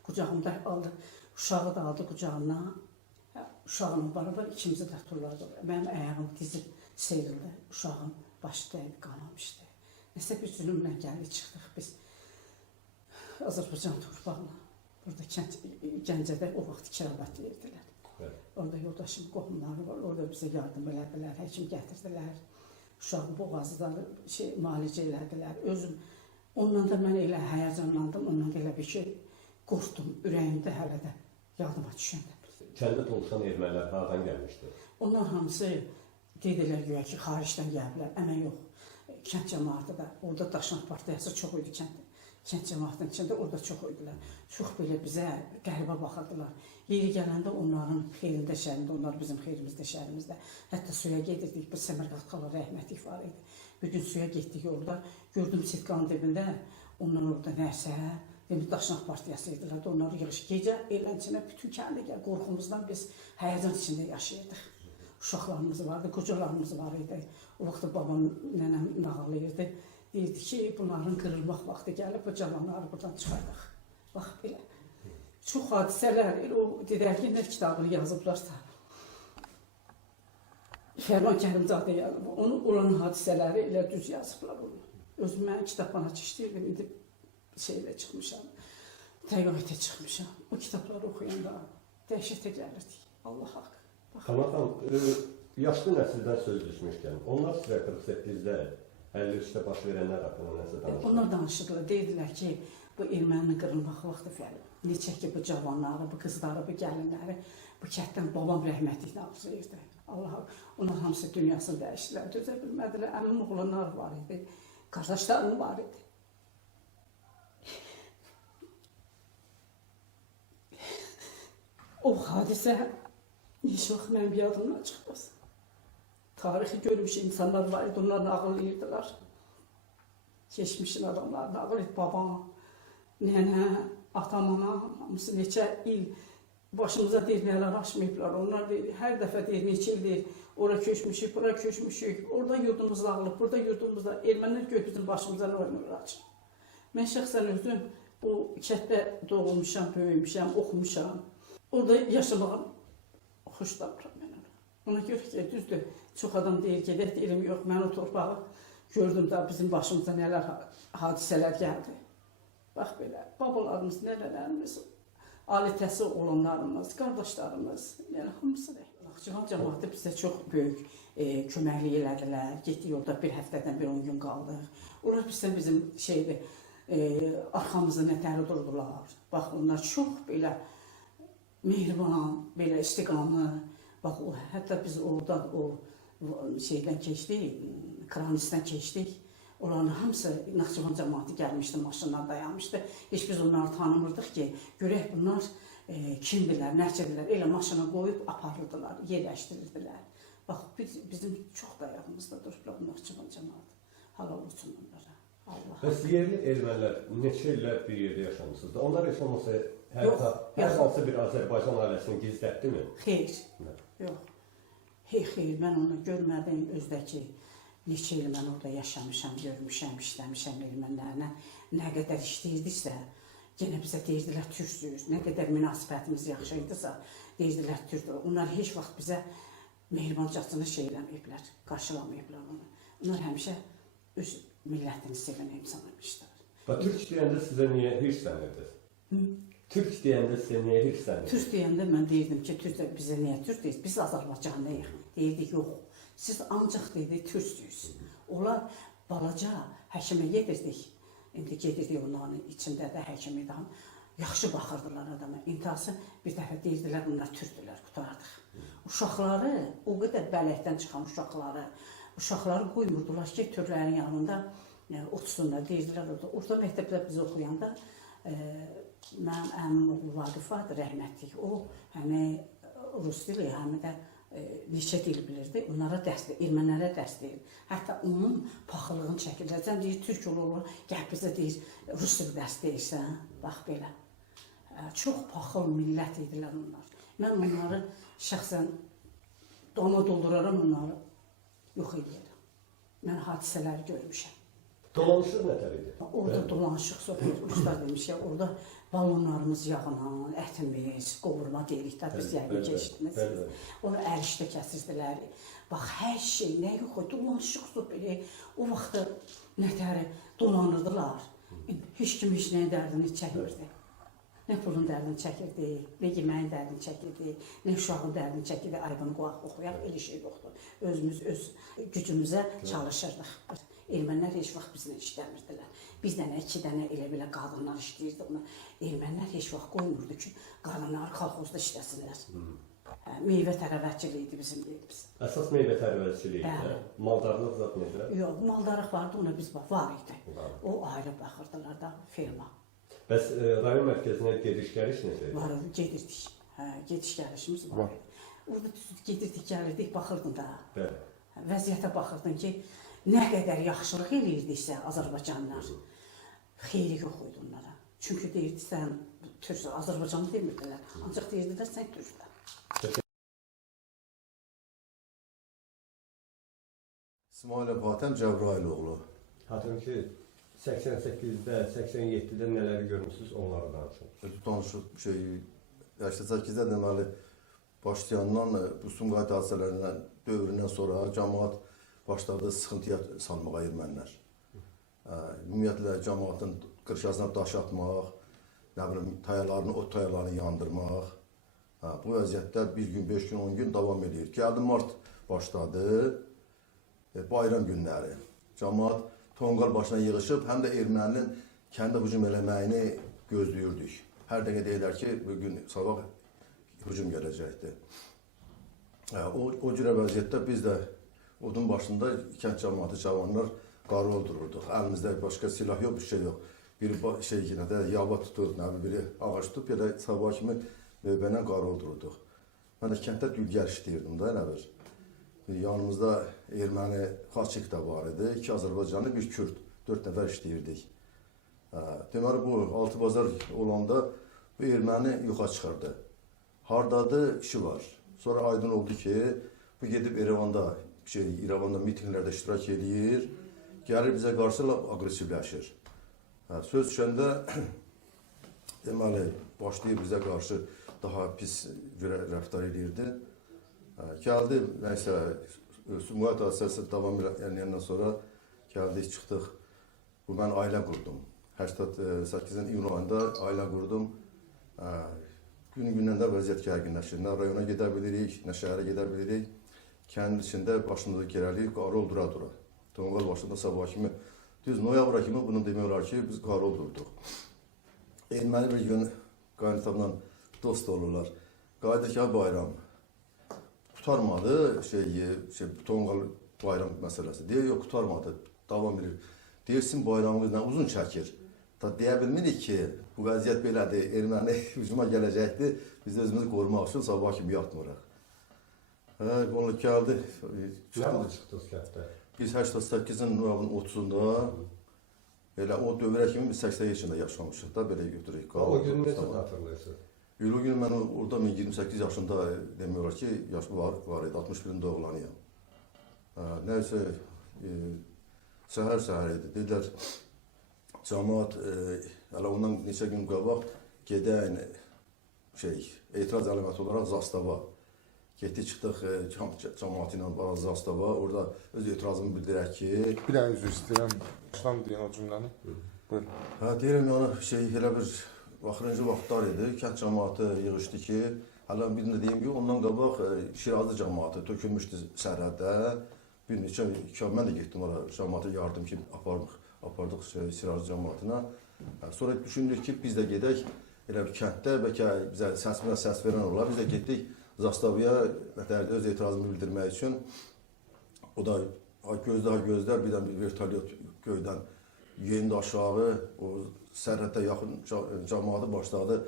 qucağımda aldı. Uşağı da aldı qucağına. Uşağımın barabar ikimizi də turladı. Mənim ayağım dizim seyrildi. Uşağım başı dəydi, qanamışdı. Nəsə bir zülümlə gəldik, çıxdıq biz Azərbaycan torpağına. Burada Gəncədə o vaxt kiravat verdilər. Orada yoldaşım qohumları var, orada bizə yardım elədilər, həkim gətirdilər. Uşağı boğazları müalicə elədilər. Özüm, ondan da mən elə həyəcanlandım, ondan da elə bir şey qorxdum, ürəyimdə hələ də yadıma düşəndə. Kəndə doluşan ermənilər haradan gəlmişdi? Onlar hamısı dedilər güya ki, xaricdən gəliblər, əmə yox. Kənd cəmaatı da, orada Daşnak partiyası çox idi kəndə. Kənd cəmaatının içində orada çox idilər. Çox belə bizə qəribə baxırdılar. Yeri gələndə onların xeyrində şəhərində, onlar bizim xeyrimizdə şəhərimizdə. Hətta suya gedirdik, bir Səmərqat xala rəhmətlik var idi. Bir gün suya getdik orada, gördüm sitkanın dibində, onlar orada nəsə, Daşnak partiyası idilər, onları yığış. Gecə eğlənçinə bütün kəndə gəl, qorxumuzdan biz həyəcan içində yaşayırdıq. Uşaqlarımız vardı, qocalarımız var idi. O vaxt babam, nənəm nağalayırdı. Deyirdi ki, bunların qırılmaq vaxtı gəlib, bu cavanları buradan çıxardıq. Bax belə. Çox hadisələr, o Didərgənlər kitabını yazıblarsa, Fərman Kərimzadə yazıb, onun olan hadisələri elə düz yazıblar onu. Özüm mən kitabxana işləyirdim, indi şeylə çıxmışam, təqaüdə çıxmışam. O kitabları oxuyanda dəhşətə gəlirdik. Allah haqq. Xanatan, yaşlı nəsildən söz düşmüşkən, onlar sizə 48-də 53-də baş verənlər haqqında nəsə danışırlar? Onlar danışırdılar, deyirlər ki, bu erməninin qırılmaq vaxtı fəli. Neçə ki, bu cavanları, bu qızları, bu gəlinləri, bu kətdən babam rəhmətliklə arzulayırdı. Allah, onlar hamısı dünyasını dəyişdilər, dözə bilmədilər. Əmim oğlanlar var idi, qardaşlarım var idi. O hadisə heç vaxt mənim yadımdan çıxmaz. Tarixi görmüş insanlar var idi, onlar nağıllayırdılar. Keçmişin adamlar nağıllayırdı, babam, nənə, atam, anam, hamısı neçə il başımıza deyirlər, açmayıblar. Onlar deyir, hər dəfə deyir, neçə il deyir, ora köçmüşük, bura köçmüşük, orada yurdumuz dağılıb, burada yurdumuzda ermənilər göy bizim başımıza nə oynayır açır. Mən şəxsən özüm bu kənddə doğulmuşam, böyümüşəm, oxumuşam. Orada yaşamağım xoşlanmıram mən ona. Ona görə ki, düzdür, çox adam deyir, gedək deyirəm, yox, mən o torpağı gördüm da bizim başımıza nələr hadisələr gəldi. Bax belə, babalarımız, nələlərimiz, ali təhsil olanlarımız, qardaşlarımız, yəni hamısı da. Naxçıvan cəmaatı bizə çox böyük köməklik elədilər. Getdik orada bir həftədən bir 10 gün qaldıq. Onlar bizdən bizim arxamızda nətəri durdular. Bax, onlar çox belə mehriban, belə istiqamlı. Bax, hətta biz orada o şeydən keçdik, Kranisdən keçdik. Onların hamısı Naxçıvan cəmaatı gəlmişdi, maşınlar dayanmışdı. Heç biz onları tanımırdıq ki, görək bunlar kimdirlər, nəçədirlər. Elə maşına qoyub aparırdılar, yerləşdirirdilər. Bax, bizim çox dayağımızda durublar Naxçıvan cəmaatı. Halal olsun onlara. Bəs yerli ermənilər neçə illər bir yerdə yaşamışsınız da? Onlar heç olmasa hər hansı bir Azərbaycan ailəsini gizlətdi mi? Xeyr, yox. Xeyr, mən onu görmədim, özdəki neçə il mən orada yaşamışam, görmüşəm, işləmişəm ermənilərinə. Nə qədər işləyirdisə, yenə bizə deyirdilər türksüz. Nə qədər münasibətimiz yaxşı idisə, deyirdilər türksüz. Onlar heç vaxt bizə mehribancasını eləməyiblər, qarşılamayıblar onu. Onlar həmişə öz millətini sevən insanmışlar. Türk deyəndə sizə niyə hirslənirdi? Türk deyəndə sizə niyə hirslənirdi? Türk deyəndə mən deyirdim ki, bizə niyə türk deyir? Biz Azərbaycanlıyıq. Deyirdik, yox. Siz ancaq dedi, türksüz. Onlar balaca həkimə gedirdik. İndi gedirdik onların içində də həkimi də yaxşı baxırdılar adama. İntihası bir dəfə deyirdilər, bunlar türkdülər, qutardıq. Uşaqları, o qədər bələkdən çıxan uşaqları qoymurdular ki, türklərin yanında otursunlar, deyirdilər orada. Orta məktəbdə biz oxuyanda mənim əmim oğlu Vaqif vardı, rəhmətlik. O, həmi rus dili, həmi də neçə dil bilirdi, onlara dərs verir, ermənilərə dərs verir. Hətta onun paxıllığını çəkirlər. Sən deyir, türk olur, gəl bizə deyir, rus dil dərs deyirsən, bax belə. Çox paxıl millət idilər onlar. Mən onları şəxsən dona dolduraram, onları yox edirəm. Mən hadisələri görmüşəm. Dolanışıq nətər idi? Orada dolanışıq söhbət, usta demişəm, orada balonlarımız yağınan, ətimiz, qovurma deyirik də, biz yəqin keçdiniz. Onu ərişdə kəsirdilər. Bax, hər şey, nə yox, dolanışıq söhbət. O vaxtda nətəri dolanırdılar. Heç kim heç nəyin dərdini çəkmirdi. Nə pulun dərdini çəkirdi, nə yeməyin dərdini çəkirdi, nə uşağın dərdini çəkirdi, ayğını qoyaq, oxuyaq, elə şey yoxdur. Özümüz öz gücümüzə çalışırdıq. Ermənilər heç vaxt bizlə işləmirdilər. Bir dənə, iki dənə elə belə qadınlar işləyirdi ona. Ermənilər heç vaxt qoymurdu ki, qadınlar kolxozda işləsinlər. Meyvə tərəvətçiliyi idi bizim yerimiz. Əsas meyvə tərəvətçiliyi idi. Maldarlıq zat necə? Yox, maldarlıq vardı, ona biz var idi. O ayrı baxırdılar da, ferma. Bəs rayon mərkəzinə gediş-gəliş necə? Var, gedirdik. Gediş-gəlişimiz var. Orada gedirdik, gəlirdik, baxırdın da. Vəziyyətə baxırdın ki, nə qədər yaxşılıq edirdiksə Azərbaycanlılar, xeyri yox idi onlara. Çünki deyirdi, sən türksən, Azərbaycanlı demirdilər. Ancaq deyirdilər, sən türksən. İsmail Fatəm Cəbrailoğlu. Hatırım ki, 88-də, 87-də nələri görmüşsünüz, onları danışın. Danışıq 88-də deməli, başlayandan bu Sumqayıt hadisələrindən, dövründən sonra cəmaat başladı sıxıntıya salmağa ermənilər. Ümumiyyətlə, cəmaatın qırşasına daş atmaq, nə bilim, ot tayalarını yandırmaq. Bu vəziyyətdə bir gün, 5 gün, 10 gün davam edir. Gəldi mart başladı, bayram günləri. Cəmaat tonqal başına yığışıb, həm də erməninin kəndə hücum eləməyini gözləyirdik. Hər dəqiqə deyirlər ki, bugün sabah hücum gələcəkdir. O cürə vəziyyətdə biz də odun başında kənd cəmaatı cavanlar qarı öldürürdük. Əlimizdə başqa silah yox, bir şey yox. Biri yine də yaba tutuq, biri ağac tutub, ya da sabah kimi növbəylə qarı öldürürdük. Mən də kənddə dülgər işləyirdim da, elə bir. Yanımızda erməni Xaçik də var idi, 2 Azərbaycanlı, bir Kürd, 4 nəfər işləyirdik. Deməli, bu altı bazar olanda bu erməni yoxa çıxırdı. Hardadır, işi var. Sonra aydın oldu ki, bu gedib İrəvanda mitinqlərdə iştirak edir, gəlir bizə qarşı aqressivləşir. Söz düşəndə, deməli, başlayıb bizə qarşı daha pis rəftar edirdi. Gəldi, nəysə, Sumqayıt hadisəsi davam edəndən sonra gəldik, çıxdıq. Bu, mən ailə qurdum. 88-in iyun ayında ailə qurdum. Gün-gündən də vəziyyət gərginləşir. Nə rayona gedə bilirik, nə şəhərə gedə bilirik. Kəndin içində başımızı gerəliyib, qarı oldura-dura. Tonqal başında sabah kimi, düz noyabra kimi bunu demək olar ki, biz qarı oldurduq. Erməni bir gün qaynatamla dost olurlar. Qayıdır ki, bayram. Qutarmadı Tonqal bayram məsələsi. Deyir, yox, qutarmadı, davam edir. Deyir, sizin bayramınız nə uzun çəkir. Deyə bilmirik ki, bu vəziyyət belədir, erməni hücuma gələcəkdir, biz özümüzü qorumaq üçün sabah kimi yatmırıq. Onu gəldi. Nədən çıxdınız kənddə? Biz 88-in noyabrın 30-da, elə o dövrə kimi biz 83-də yaşamışıq da, belə götürük. O günü necə hatırlayırsınız? O gün mən orada 28 yaşında demək olar ki, yaşım var idi, 61-in doğulanıyam. Nəysə, səhər idi, dedilər, cəmaat, hələ ondan neçə gün qabaq gedən etiraz əlaməti olaraq Zastava. Getdik, çıxdıq cəmaatı ilə var Zastava, orada öz etirazımı bildirək ki... Bir dənə üzr istəyirəm, başlam deyən o cümləni. Buyurun. Deyirəm, yəni, elə bir axırıncı vaxtlar idi, kənd cəmaatı yığışdı ki, hələ bir də deyim ki, ondan qabaq Şirazlı cəmaatı tökülmüşdü sərhəddə. Bir neçə, mən də getdim oraya, cəmaatı yardım ki, apardıq Şirazlı cəmaatına. Sonra düşündük ki, biz də gedək, elə bir kənddə, bəlkə bizə səs verən olar, biz də getdik Zastavaya öz etirazımı bildirmək üçün. O da gözlər, bir dənə bir vertolyot göydən yendi aşağı, o sərhəddə yaxın cəmaatı başladı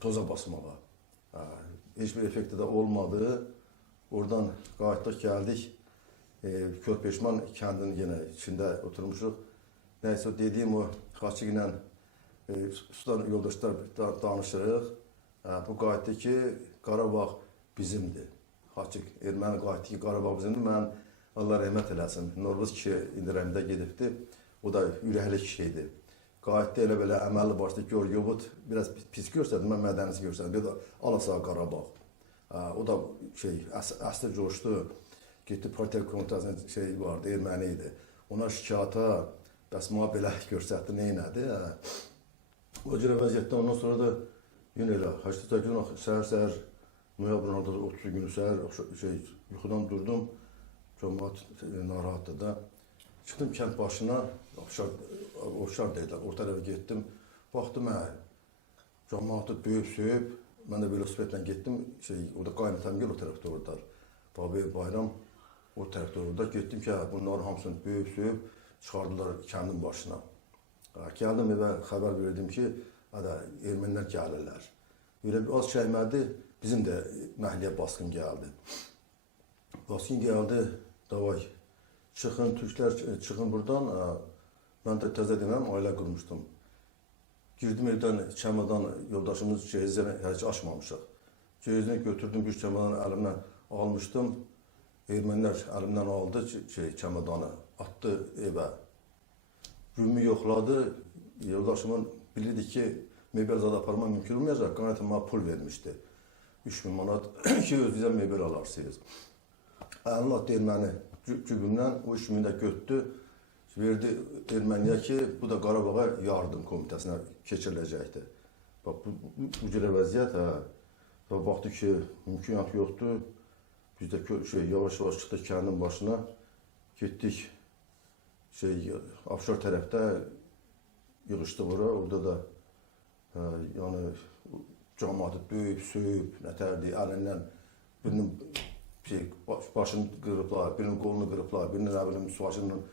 toza basmağa. Heç bir effekti də olmadı. Oradan qayıtdıq, gəldik. Körpeşman kəndinin yenə içində oturmuşuq. Nəysə dediyim o Xaçıq ilə sudan yoldaşlar danışırıq. Bu qayıtdı ki, Qarabağ bizimdir. Xaçıq erməni qayıtdı ki, Qarabağ bizimdir. Mən Allah rəhmət eləsin. Norvuz kişi indirəmdə gedibdi. O da ürəkli kişiydi. Qayıtdı elə belə əməlli başlı gör-yobud biraz pis görsədim, mən mədənisi görsədim. Bir də alasağa Qarabağ. O da əsli coşdu. Getdi partiya komitəsinin vardı, erməni idi. Ona şikayata, bəs mənə belə görsətdi, neynədi? O cürə vəziyyətdə ondan sonra da yine elə 88 gün səhər noyabrın 30 günü səhər yuxudan durdum. Cəmaət narahatdır da. Çıxdım kənd başına, ofşar deyirlər, orta tərəfə getdim. Baxdım, cəmaatı böyüb söyüb, mən də velosipedlə getdim, orada qaynatəm gəl o tərəfdə oradalar. Babi Bayram o tərəfdə orada. Getdim ki, bunların hamısını böyüb söyüb, çıxardılar kəndin başına. Gəldim evə xəbər verdim ki, ermənilər gəlirlər. Elə bir az çəkmədi, bizim də məhliyə basqın gəldi. Basqın gəldi, davay, çıxın, türklər çıxın buradan. Mən də təzə deməm, ailə qurmuşdum. Girdim evdən, çəmadan yoldaşımız cehizini heç açmamışıq. Cehizini götürdüm, bir çəmadan əlimdən almışdım. Ermənilər əlimdən aldı çəmadanı, attı evə. Rümi yoxladı, yoldaşımın bilirdi ki, mebel zad aparma mümkün olmayacaq, qanətim mənə pul vermişdi. 3000 manat ki, özünüzə mebel alarsınız. Əlini atdı erməni cübümdən, o 3000 də götdü, verdi erməniyə ki, bu da Qarabağa yardım komitəsinə keçiriləcəkdir. Bax, bu cürə vəziyyət, baxdı ki, mümkünat yoxdur. Biz də yavaş-yavaş çıxdıq kəndin başına, getdik, Afşar tərəfdə yığışdıq ora, orada da yəni cəmaatı döyüb, söyüb, nətərdir, əlindən birinin başını qırıblar, birinin qolunu qırıblar, birinin başının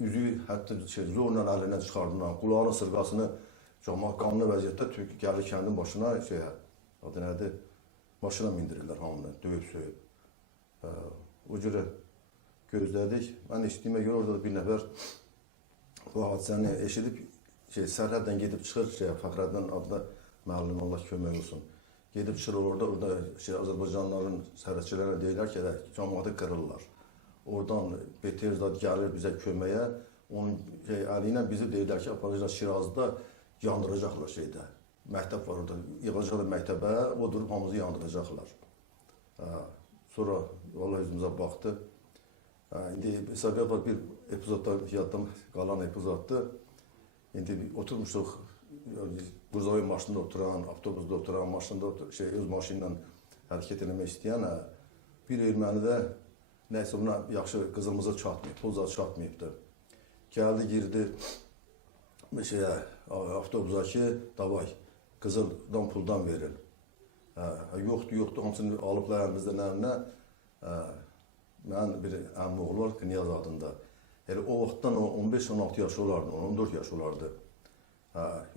üzü hətta zorla əlindən çıxardılar, qulağının sırqasını cəmaat qanlı vəziyyətdə gəlir kəndin başına, adı nədir, maşına mindirirlər hamını, döyüb, söyüb. O cürə gözlədik. Mən eşitdiyimə görə orada bir nəfər bu hadisəni eşidib, sərhəddən gedib çıxır, Fəxrəddin adına müəllim, Allah kömək olsun. Gedib çıxır orada Azərbaycanlıların sərhədçilərə deyirlər ki, cəmaatı qırırlar. Oradan BTR zad gəlir bizə köməyə, onun əli ilə bizi deyirlər ki, aparacaqlar Şirazda yandıracaqlar məktəb var orada, yığacaqlar məktəbə, o durub hamımızı yandıracaqlar. Sonra vallahi yüzümüzə baxdı. İndi hesab yapar bir epizoddan yaddan qalan epizoddur. İndi oturmuşduq, Qurzavi maşında oturan, avtobusda oturan, maşında öz maşınla hərəkət etmək istəyən bir erməni də nəysə buna yaxşı qızılımıza çatmayıb, pul zad çatmayıbdır. Gəldi, girdi avtobusa ki, davay, qızıldan puldan verin. Yoxdur, hamısını alıblar əlimizdə nə. Mən bir əmim oğlu var, Niyaz adında. O vaxtdan 15-16 yaş olardı, 14 yaş olardı.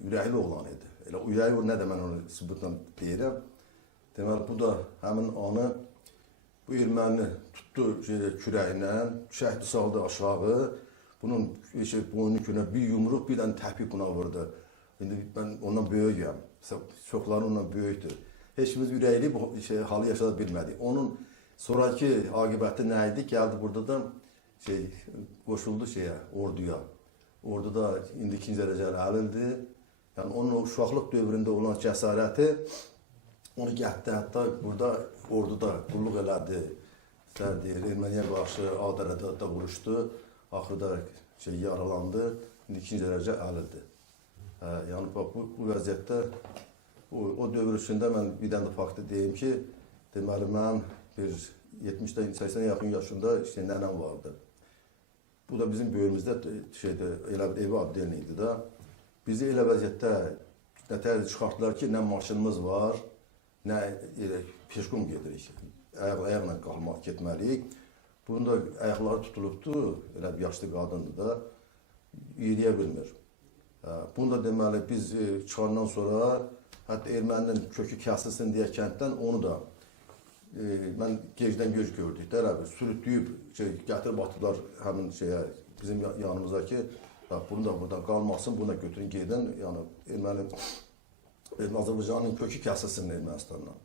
Ürəkli oğlan idi. Elə ürəyi nə də mən onu sübutla deyirəm. Deməli, bu da həmin anı, bu erməni tutdu kürəyindən, şəhdi saldı aşağı, bunun boynun günə bir yumruq, bir dənə təpik buna vurdu. İndi mən ondan böyüyəm, çoxları ondan böyükdür. Heç biz ürəkli bu halı yaşada bilmədik. Onun sonraki aqibəti nə idi? Gəldi burada da qoşuldu orduya. Orduda indi 2-ci dərəcəli əlildir. Yəni onun o uşaqlıq dövründə olan cəsarəti onu gətdi, hətta burada orduda qulluq elədi. Erməniyə qarşı Ağdərədə vuruşdu. Axırda yaralandı. İndi 2-ci dərəcə əlildir. Yəni bu vəziyyətdə o dövr içində mən bir dənə faktı deyim ki, deməli mən bir 70-80 yaxın yaşında nənəm vardı. Bu da bizim böyümüzdə elə bir evi adlayan idi da. Bizi elə vəziyyətdə nətər çıxartdılar ki, nə maşınımız var, nə peşqum gedirik. Ayaqla qalmaq getməliyik. Bunun da ayaqları tutulubdu, elə bir yaşlı qadındır da, yeriyə bilmir. Bunu da deməli biz çıxandan sonra, hətta erməninin kökü kəsilsin deyə kənddən onu da mən gecdən göz gördük də, sürütləyib gətirib atıblar həmin şeyə, bizim yanımızdakı, bunu da burada qalmasın, bunu da götürün gedin, yəni erməni Azərbaycanın kökü kəsilsin Ermənistandan.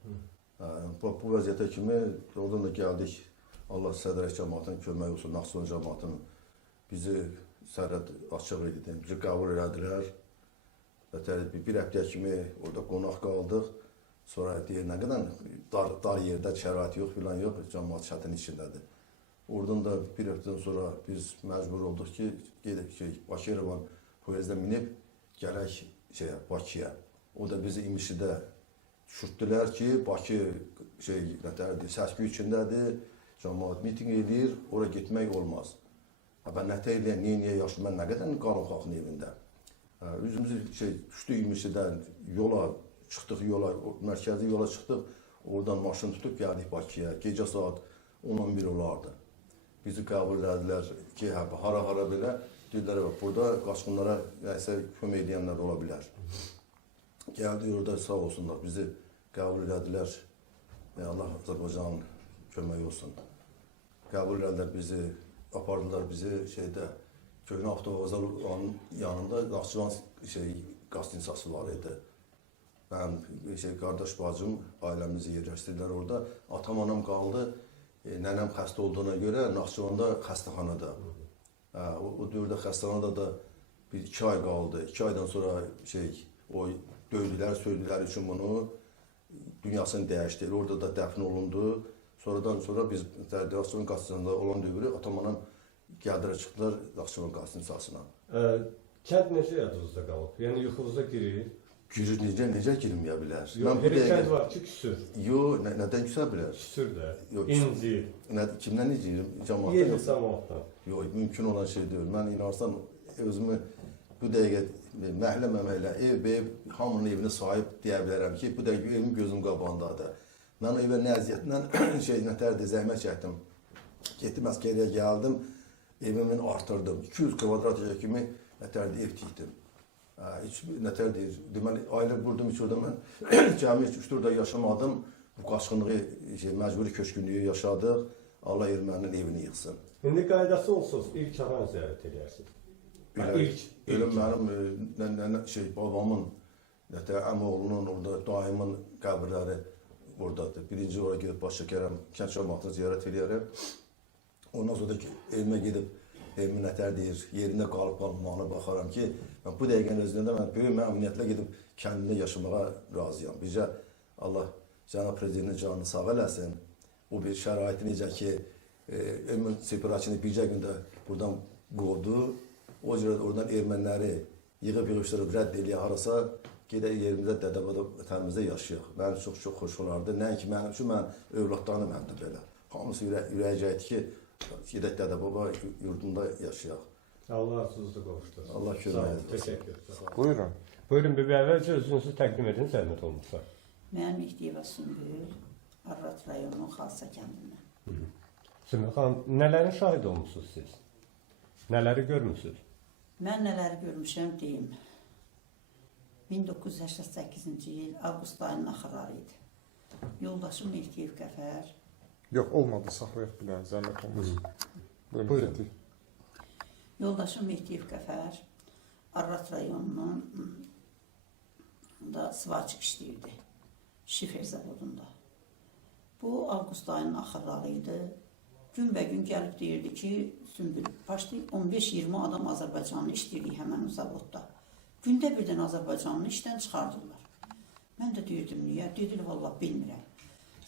Bu vəziyyətə kimi oradan da gəldik. Allah sədrək cəmaatının kömək olsun, Naxçıvan cəmaatının bizi sərhəd açıq idi, bizi qəbul elədilər. Bir həftəyə kimi orada qonaq qaldıq. Sonra deyir, nə qədər dar yerdə şərait yox, filan yox, cəmaat çətin içindədir. Oradan da bir həftədən sonra biz məcbur olduq ki, gedək Bakı-Yerevan poyezdə minib, gələk Bakıya. O da bizi İmişlidə düşürtdülər ki, Bakı səs-küy içindədir, cəmaat miting edir, oraya getmək olmaz. Mən nətə eləyən, niyə yaşlı, mən nə qədər qanun xalqın evində. Üzümüzü düşdük İmişlidən, yola çıxdıq, mərkəzi yola çıxdıq, oradan maşın tutub gəldik Bakıya, gecə saat 10-11 olardı. Bizi qəbul elədilər ki, hara belə, dedilər, burada qaçqınlara kömək edənlər ola bilər. Gəldik orada sağ olsunlar, bizi qəbul elədilər, Allah Azərbaycanın kömək olsun. Qəbul elədilər bizi, apardılar bizi Köhnə Avtovağzalın yanında Naxçıvan qastinsası var idi. Mən, qardaş bacım, ailəmizi yerləşdirdilər orada. Atam, anam qaldı, nənəm xəstə olduğuna görə Naxçıvanda xəstəxanada. O dövrdə xəstəxanada da 2 ay qaldı. 2 aydan sonra o döydülər, söydülər üçün bunu, dünyasını dəyişdi. Orada da dəfn olundu. Sonradan sonra biz Naxçıvan qastinsasında olan dövrü atam, anam gəldilər, çıxdılar Naxçıvan qastinsasına. Kənd necə yadınızda qalıb? Yəni yuxunuza girir? Girir, necə girməyə bilər? Yox, bir kənd var ki, küsür. Yox, nədən küsə bilər? Küsür də, incir. Kimdən incirim? Yerli cəmaatdan. Yox, mümkün olan şey deyil. Mən inarsan özümü bu dəqiqə məhlə, ev, hamının evini sahib deyə bilərəm ki, bu dəqiqə evim gözüm qabağındadır. Mən o evə nə əziyyətlə nətərdir, zəhmət çəkdim. Getdim, əskəriyə gəldim, evimi artırdım. 200 kvadrat kimi nətərdir, ev tikdim. Nətər deyir, deməli, ailə qurdum, hiç orada mən cəmi 3-4 ay yaşamadım, bu qaçqınlığı, məcburi köçkünlüyü yaşadıq, Allah erməninin evini yıxsın. İndi qaydası olsuz, ilk haran ziyarət edərsiniz? Ölüm mənim babamın, əmoğlunun, orada daimin qəbirləri oradadır. Birinci oraya gedib baş çəkərəm, kənd cəmaatını ziyarət edərəm. Ondan sonra da evimə gedib, evimin nətər deyir, yerində qalıb-qalmağına baxaram ki, bu dəqiqənin özündə mən böyük məmnuniyyətlə gedib kəndində yaşamağa razıyam. Bircə Allah cənab prezidentin canını sağ eləsin. O bir şəraiti necə ki, Erməni separatçını bircə gündə buradan qovdu. O cürə oradan erməniləri yığıb-yığışdırıb rədd eləyə harasa, gedək yerimizdə Dədəbada vətənimizdə yaşayaq. Mənim çox xoş olardı. Nəinki mənim üçün, mən övladlarım məndə belə. Hamısı ürəyəcəkdir ki, gedək Dədəbaba yurdunda yaşayaq. Allah arzunuzda qovuşdur. Allah kömək edir. Teşekkür ederim. Buyurun. Buyurun, bir əvvəlcə özünüzü təqdim edin, zəhmət olmuşsa. Mənim Mehdiyeva Sümbül, Arrat rayonunun Xalsa kəndindən. Sümbül xanım, nələri şahid olmuşsunuz siz? Nələri görmüşsünüz? Mən nələri görmüşəm deyim. 1988-ci il avqust ayının axırları idi. Yoldaşım Mehdiyev Qəfər. Yox, olmadı, saxlayaq bilən, zəhmət olmasın. Buyurun. Yoldaşım Mehdiyev Qəfər Arrat rayonunun da sıvaçıq işləyirdi. Şifer zavodunda. Bu avqust ayının axırları idi. Günbəgün gəlib deyirdi ki, Sümbül, başlayıb 15-20 adam Azərbaycanlı işləyirdik həmən o zavodda. Gündə birdən Azərbaycanlı işdən çıxardırlar. Mən də deyirdim, niyə? Dedim, valla bilmirəm.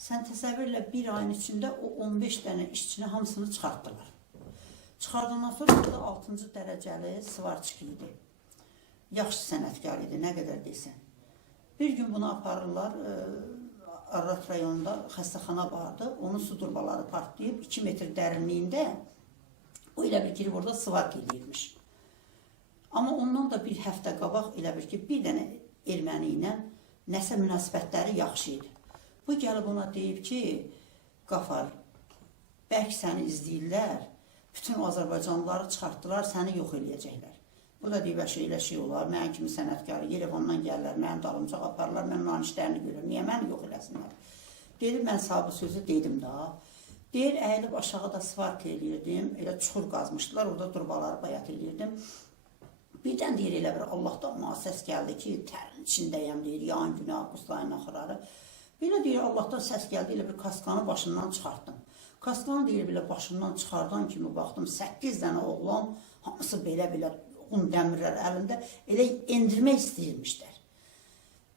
Sən təsəvvürlə bir ayın içində o 15 dənə işçini hamısını çıxartdılar. Çıxardandan sonra da 6-cı dərəcəli sıvarçıq idi. Yaxşı sənətkar idi, nə qədər deysən. Bir gün bunu aparırlar, Arrat rayonunda xəstəxana vardı, onun su turbaları partlayıb 2 metr dərinliyində o elə bir girib orada sıvark edirmiş. Amma ondan da bir həftə qabaq elə bir ki, bir dənə erməni ilə nəsə münasibətləri yaxşı idi. Bu gəlib ona deyib ki, Qafar, bəlkə səni izləyirlər, bütün Azərbaycanlıları çıxartdılar, səni yox eləyəcəklər. Bu da deyib, elə şey olar, mən kimi sənətkarı Yerevandan gəlirlər, mənim dalımca aparırlar, mən onların işlərini görürüm, niyə məni yox eləsinlər? Deyir, mən sabı sözü dedim da. Deyir, əyilib aşağıda svark eləyirdim. Elə çuxur qazmışdılar, orada durbaları bayat eləyirdim. Birdən deyir, elə bir Allahdan ona səs gəldi ki, tərin içindəyəm deyir, yan günü, avqustayın axırları. Belə deyir, Allahdan səs gəldi, elə bir kaskanı başından çıxartdım. Kaskanı deyir, belə başından çıxardan kimi baxdım, 8 dənə oğlan, hamısı belə un dəmirlər əlində, elə endirmək istəyirmişlər.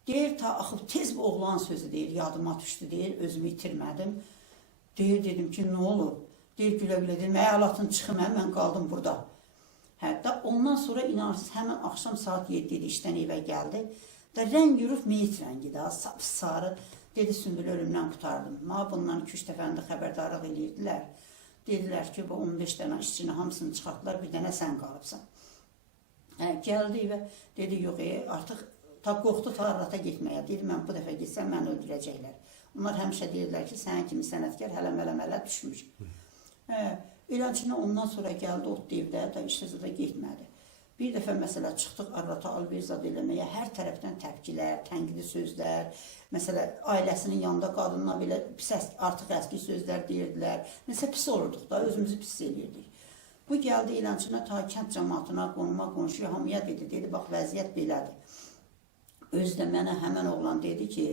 Deyir, ta axıb tez bu oğlan sözü deyir, yadıma düşdü deyir, özümü itirmədim. Deyir, dedim ki, nə olur? Deyir, gülə-gülə dedim, əyalatın çıxım, mən qaldım burada. Hətta ondan sonra inanırsınız, həmən axşam saat 7-də işdən evə gəldi. Da rəng yürüb meyit rəngi də, sarı. Dedi, Sümbül ölümdən qutardım. Bundan 2-3 dəfəndə xəbərdarlıq eləyirdilər. Dedilər ki, bu 15 dənə işçini hamısını çıxartdılar, bir dənə sən qalıbsan. Gəldi və dedi, yox, artıq ta qorxdu tarlata getməyə. Deyir, mən bu dəfə getsəm, məni öldürəcəklər. Onlar həmişə deyirlər ki, sənin kimi sənətkar hələ düşmür. Eləncə ondan sonra gəldi, otdu evdə, da işləsə də getmədi. Bir dəfə məsələ çıxdıq Arrata Alverzad eləməyə, hər tərəfdən təpkilər, tənqidi sözlər, məsələ ailəsinin yanında qadınla belə pis, artıq əski sözlər deyirdilər. Nəsə pis olurduq da, özümüzü pis eləyirdik. Bu gəldi eləncə ta kənd cəmaatına, qonuma, qonşuya, hamıya dedi, bax vəziyyət belədir. Özü də mənə həmən oğlan dedi ki,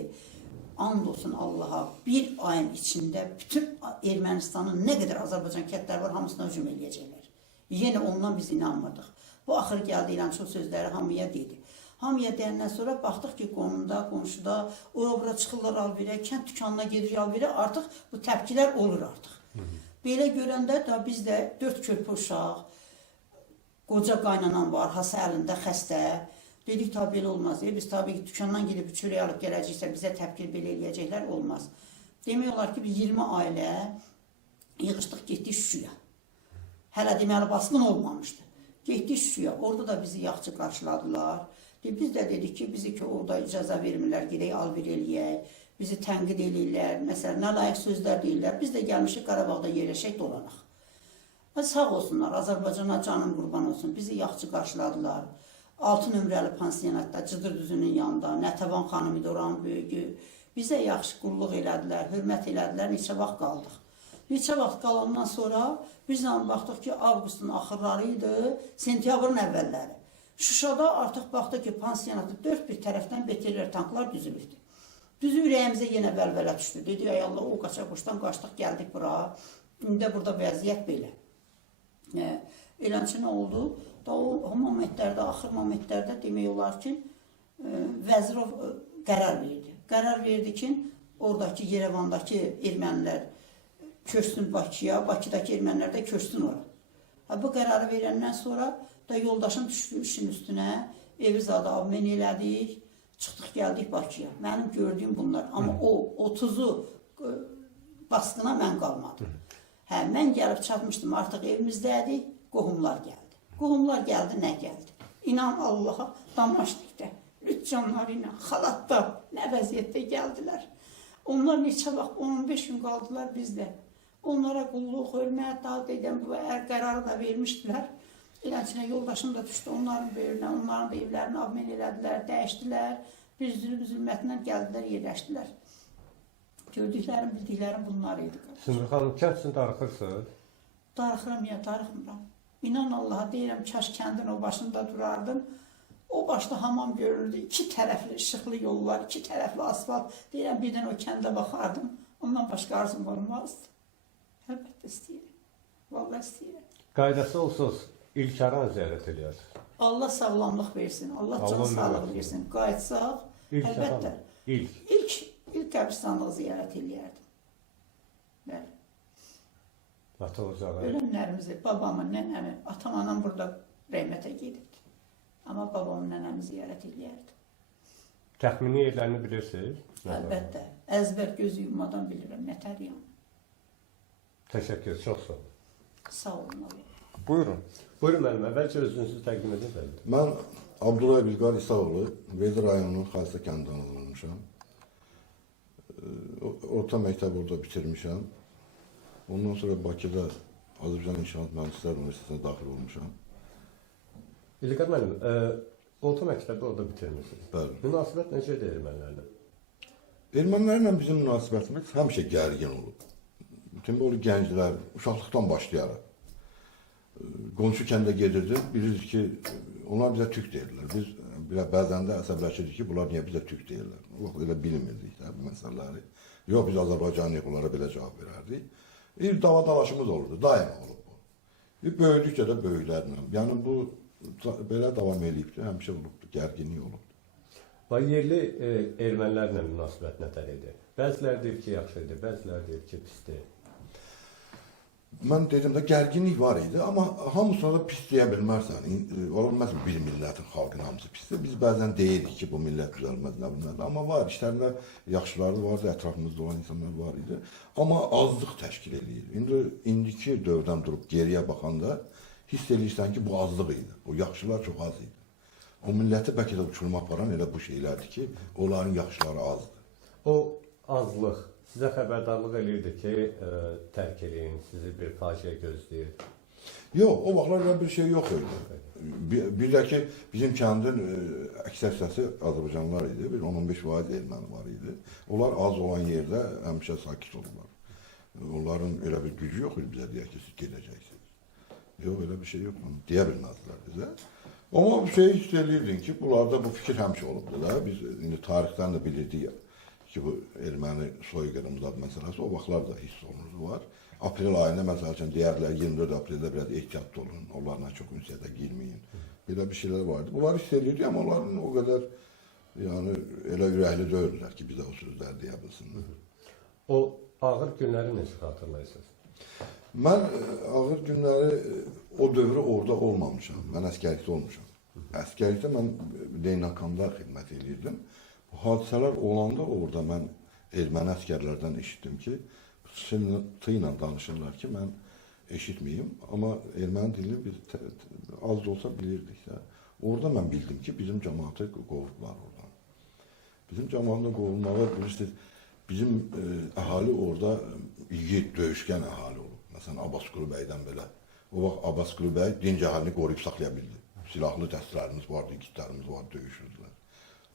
and olsun Allaha, bir ayın içində bütün Ermənistanın nə qədər Azərbaycan kəndləri var, hamısına hücum eləyəcəklər. Yenə ondan biz inanmırdıq. Bu axır gəldi ilə çox sözləri hamıya dedi. Hamıya deyəndən sonra baxdıq ki, qonumda, qonşuda, ora-bura çıxırlar alverə, kənd dükanına gedir alverə, artıq bu təpkilər olur artıq. Belə görəndə da biz də 4 körpü uşaq, qoca qaynanan var, hası əlində xəstə. Dedik, tabi belə olmaz. Biz tabi ki, dükandan gedib çörək alıb gələcəksə, bizə təpkir belə eləyəcəklər, olmaz. Demək olar ki, biz 20 ailə yığışdıq, getdik Şuşuya. Hələ deməli basqın olmamışdı. Getdik Şuşuya, orada da bizi yaxşı qarşıladılar. Biz də dedik ki, bizi ki, orada icazə vermirlər, gedək alver eləyək, bizi tənqid eləyirlər, məsələn, nə layiq sözlər deyirlər. Biz də gəlmişik Qarabağda yerləşək dolanaq. Sağ olsunlar, Azərbaycana canım qurban olsun, bizi yaxşı qarşıladılar. 6 nömrəli pansionatda, Cıdır düzünün yanında, Nətəvan xanım idi oranın böyüyü. Bizə yaxşı qulluq elədilər, hörmət elədilər, neçə vaxt qaldıq. Neçə vaxt qalandan sonra biz baxdıq ki, avqustun axırları idi, sentyabrın əvvəlləri. Şuşada artıq baxdıq ki, pansionatı 4 bir tərəfdən beterlər tanklar düzülürdü. Düzü ürəyimizə yenə vəlvələ düşdü. Dedik, ay Allah, o qaça-qoşdan qaçdıq, gəldik bura. İndi burada vəziyyət belə. Eləncə nə oldu? O momentlərdə, axır momentlərdə demək olar ki, Vəzirov qərar verdi. Qərar verdi ki, oradakı Yerevandakı ermənilər köçsün Bakıya, Bakıdakı ermənilər də köçsün ora. Bu qərarı verəndən sonra da yoldaşım düşdü işin üstünə, Evizadə abmen elədik, çıxdıq gəldik Bakıya. Mənim gördüyüm bunlar. Amma o 30-u baskına mən qalmadım. Mən gəlib çatmışdım, artıq evimizdəydik, qohumlar gəldi. Qohumlar gəldi, nə gəldi? İnan Allaha, Damaşqlikdə, lütcanları ilə, xalatda, nə vəziyyətdə gəldilər. Onlar neçə vaxt, 15 gün qaldılar bizdə. Onlara qulluq, hörmət, daha deyəm, bu qərarı da vermişdilər. Eləçinə yoldaşım da düşdü onların böyrünə, onların da evlərini abmen elədilər, dəyişdilər. Bir zülmətindən gəldilər, yerləşdilər. Gördüklərim, bildiklərim bunlar idi. Sümbül xanım, kənd üçün darıxırsınız? Darıxıram ya, darıxmıram. İnan Allaha deyirəm, kaş kəndin o başında durardım. O başda hamam görürdü, 2 tərəfli işıqlı yollar, 2 tərəfli asfalt. Deyirəm, birdən o kəndə baxardım, ondan başqa arzum olmazdı. Əlbəttə istəyirəm, vallahi istəyirəm. Qaydası olsuz, ilk aran ziyarət ediyorsunuz. Allah sağlamlıq versin, Allah can sağlıq versin. Qayıtsaq, əlbəttə. İlk qəbristanlığı ziyarət eləyərdim. Bəli. Ölümlərimizi, babamın, nənəmi, atam, anam burada rəhmətə gedibdi. Amma babamın, nənəmi ziyarət eləyərdi. Təxmini yerlərini bilirsiniz? Əlbəttə. Əzbər göz yummadan bilirəm, nətəriyəm. Təşəkkür, çox sağ olun. Sağ olun. Buyurun. Buyurun müəllim, əvvəlcə özünüzü təqdim edin. Mən Abdullah Bilqar İsaoğlu, Vezi rayonunun Xalisa kəndindən olmuşam. Orta məktəbi orada bitirmişəm. Ondan sonra Bakıda Azərbaycan İnşaat Mühəndislər Universitetinə daxil olmuşam. İlqar müəllim, orta məktəbi orada bitirmişsiniz. Bəli. Münasibət necə deyir mənlərlə? Ermənilərlə bizim münasibətimiz həmişə gərgin olub. Bütün bu gənclər uşaqlıqdan başlayaraq qonşu kəndə gedirdik, bilirdik ki, onlar bizə türk deyirlər. Biz bəzən də əsəbləşirdik ki, bunlar niyə bizə türk deyirlər? O vaxt elə bilmirdik də bu məsələləri. Yox, biz Azərbaycanlıyıq, onlara belə cavab verərdik. Bir dava-dalaşımız olurdu, daima olub bu. Böyüdükcə də böyüklərlə. Yəni bu belə davam edibdir, həmişə olubdur, gərginlik olubdur. Və yerli ermənilərlə münasibət nətər idi? Bəzilər deyir ki, yaxşıdır, bəzilər deyir ki, pisdir. Mən dedim də gərginlik var idi, amma hamısına da pis deyə bilmərsən. Olmaz bir millətin, xalqın hamısı pisdir. Biz bəzən deyirik ki, bu millət düzəlməz, nə bilməz. Amma var, işlərində yaxşıları vardı, ətrafımızda olan insanlar var idi. Amma azlıq təşkil edir. İndiki dövrdən durub geriyə baxanda hiss edirsən ki, bu azlıq idi. O yaxşılar çox az idi. O milləti bəlkə də uçuruma aparan elə bu şeylərdir ki, onların yaxşıları azdır. O azlıq sizə xəbərdarlıq eləyirdi ki, tərk eləyin, sizi bir faciə gözləyir. Yox, o vaxtlar elə bir şey yox idi. Bir də ki, bizim kəndin əksər səsi Azərbaycanlılar idi, bir 10-15% erməni var idi. Onlar az olan yerdə həmişə sakit olurlar. Onların elə bir gücü yox idi bizə deyək ki, siz gedəcəksiniz. Yox, elə bir şey yox, deyə bilməzdilər bizə. Amma bir şey hiss edirdin ki, bunlarda bu fikir həmişə olubdu da. Biz indi tarixdən də bilirdik ki, bu erməni soyqırımı məsələsi o vaxtlar da hiss olunurdu var. Aprel ayında məsəl üçün deyərlər 24 apreldə biraz ehtiyatlı olun, onlarla çox ünsiyyətə girməyin. Belə bir şeylər vardı. Bunlar hiss edirdik, amma onların o qədər yəni elə ürəkli deyirlər ki, bizə o sözləri deyə bilsinlər. O ağır günləri necə xatırlayırsınız? Mən ağır günləri o dövrü orada olmamışam. Mən əskərlikdə olmuşam. Əskərlikdə mən Leynakanda xidmət edirdim. Hadisələr olanda orada mən erməni əskərlərdən eşitdim ki, tı ilə danışırlar ki, mən eşitməyim, amma erməni dilini biz az da olsa bilirdik də. Orada mən bildim ki, bizim cəmaatı qovublar oradan. Bizim cəmaatında qovulmağı bilirsiniz, bizim əhali orada yiğit, döyüşkən əhali olub. Məsələn, Abbasqulu bəydən belə. O vaxt Abbasqulu bəy dinc əhalini qoruyub saxlaya bildi. Silahlı dəstələrimiz vardı, igidlərimiz vardı, döyüşürdülər.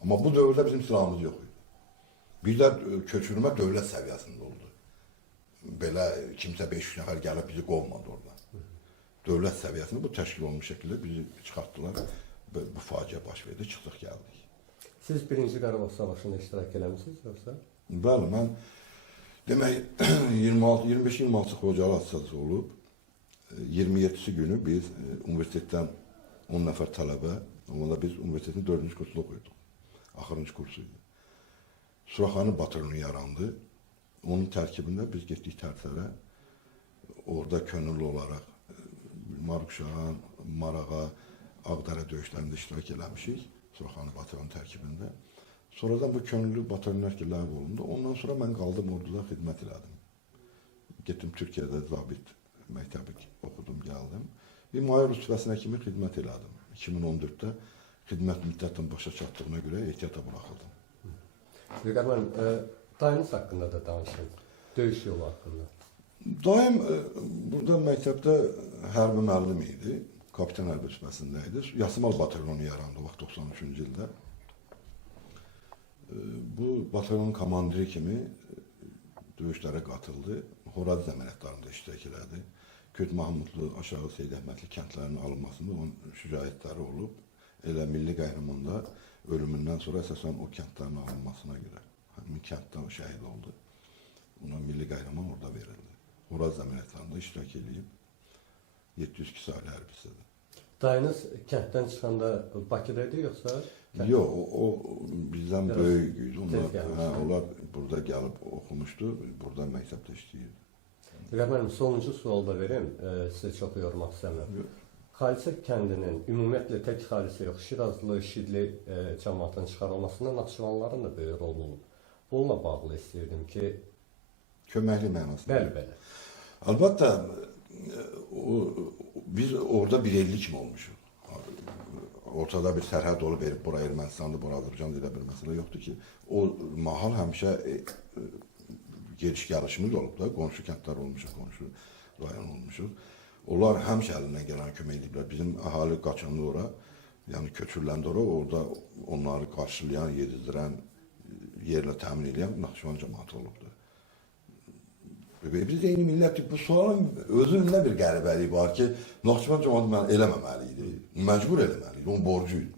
Amma bu dövrdə bizim silahımız yox idi. Bir də köçürmə dövlət səviyyəsində oldu. Belə kimsə 5 nəfər gəlib bizi qovmadı oradan. Dövlət səviyyəsində bu təşkil olunmuş şəkildə bizi çıxartdılar. Bu faciə baş verdi, çıxdıq gəldik. Siz 1-ci Qarabağ savaşında iştirak eləmisiniz yoxsa? Bəli, mən demək 25-26 Xocalı hadisəsi olub. 27-si günü biz universitetdən 10 nəfər tələbə, onda biz universitetin 4-cü kursunu oxuyurduq. Axırıncı kursuydu. Suraxanı batırını yarandı. Onun tərkibində biz getdik Tərtərə. Orada könüllü olaraq Marukşahan, Marağa, Ağdərə döyüşlərində iştirak eləmişik. Suraxanı batırının tərkibində. Sonradan bu könüllü batırınlar ki, ləğv olundu. Ondan sonra mən qaldım orduda xidmət elədim. Getdim Türkiyədə zabit məktəbi oxudum, gəldim. Bir mayor rütbəsinə kimi xidmət elədim. 2014-də xidmət müddətin başa çatdığına görə ehtiyata buraxıldım. Zülqar müəllim, dayınız haqqında da danışın, döyüş yolu haqqında. Dayım burada məktəbdə hərbi müəllim idi, kapitan hərbi rütbəsində idi. Yasımal batalyonu yarandı o vaxt 93-cü ildə. Bu batalyonun komandiri kimi döyüşlərə qatıldı. Horadiz əməliyyatlarında iştirak elədi. Kürt Mahmudlu, Aşağı Seyid Əhmədli kəndlərinin alınmasında onun şücaətləri olub. Elə milli qəhrəmanda ölümündən sonra əsasən o kəndlərin alınmasına görə. Həmin kənddə o şəhid oldu. Ona milli qəhrəman orada verildi. Horadiz əməliyyatlarında iştirak edib 702 saylı hərbisidir. Dayınız kənddən çıxanda Bakıda idi yoxsa? Yox, o bizdən böyük idi. Onlar burada gəlib oxumuşdu, burada məktəbdə işləyirdi. Zülqar müəllim, sonuncu sual da verim, sizi çox yormaq istəmirəm. Xalisə kəndinin, ümumiyyətlə tək xalisə yox, Şirazlı, Şidli cəmaatının çıxarılmasında Naxçıvanların da böyük rol olub. Bununla bağlı istəyirdim ki... Köməkli mənasında. Bəli, bəli. Əlbəttə, biz orada bir ellik kimi olmuşuq. Ortada bir sərhəd olub, bura Ermənistandır, bura Azərbaycandır, elə bir məsələ yoxdur ki, o mahal həmişə gediş-gəlişimiz olub da, qonşu kəndlər olmuşuq, qonşu rayon olmuşuq. Onlar həmişə əlindən gələn kömək ediblər. Bizim əhali qaçanda ora, yəni köçürüləndə ora, orada onları qarşılayan, yedizdirən, yerlə təmin edən Naxçıvan cəmaəti olubdur. Biz eyni millətdir. Bu sualın özündə bir qəribəlik var ki, Naxçıvan cəmaəti mən eləməməli idi. Məcbur eləməli idi. Onun borcu idi.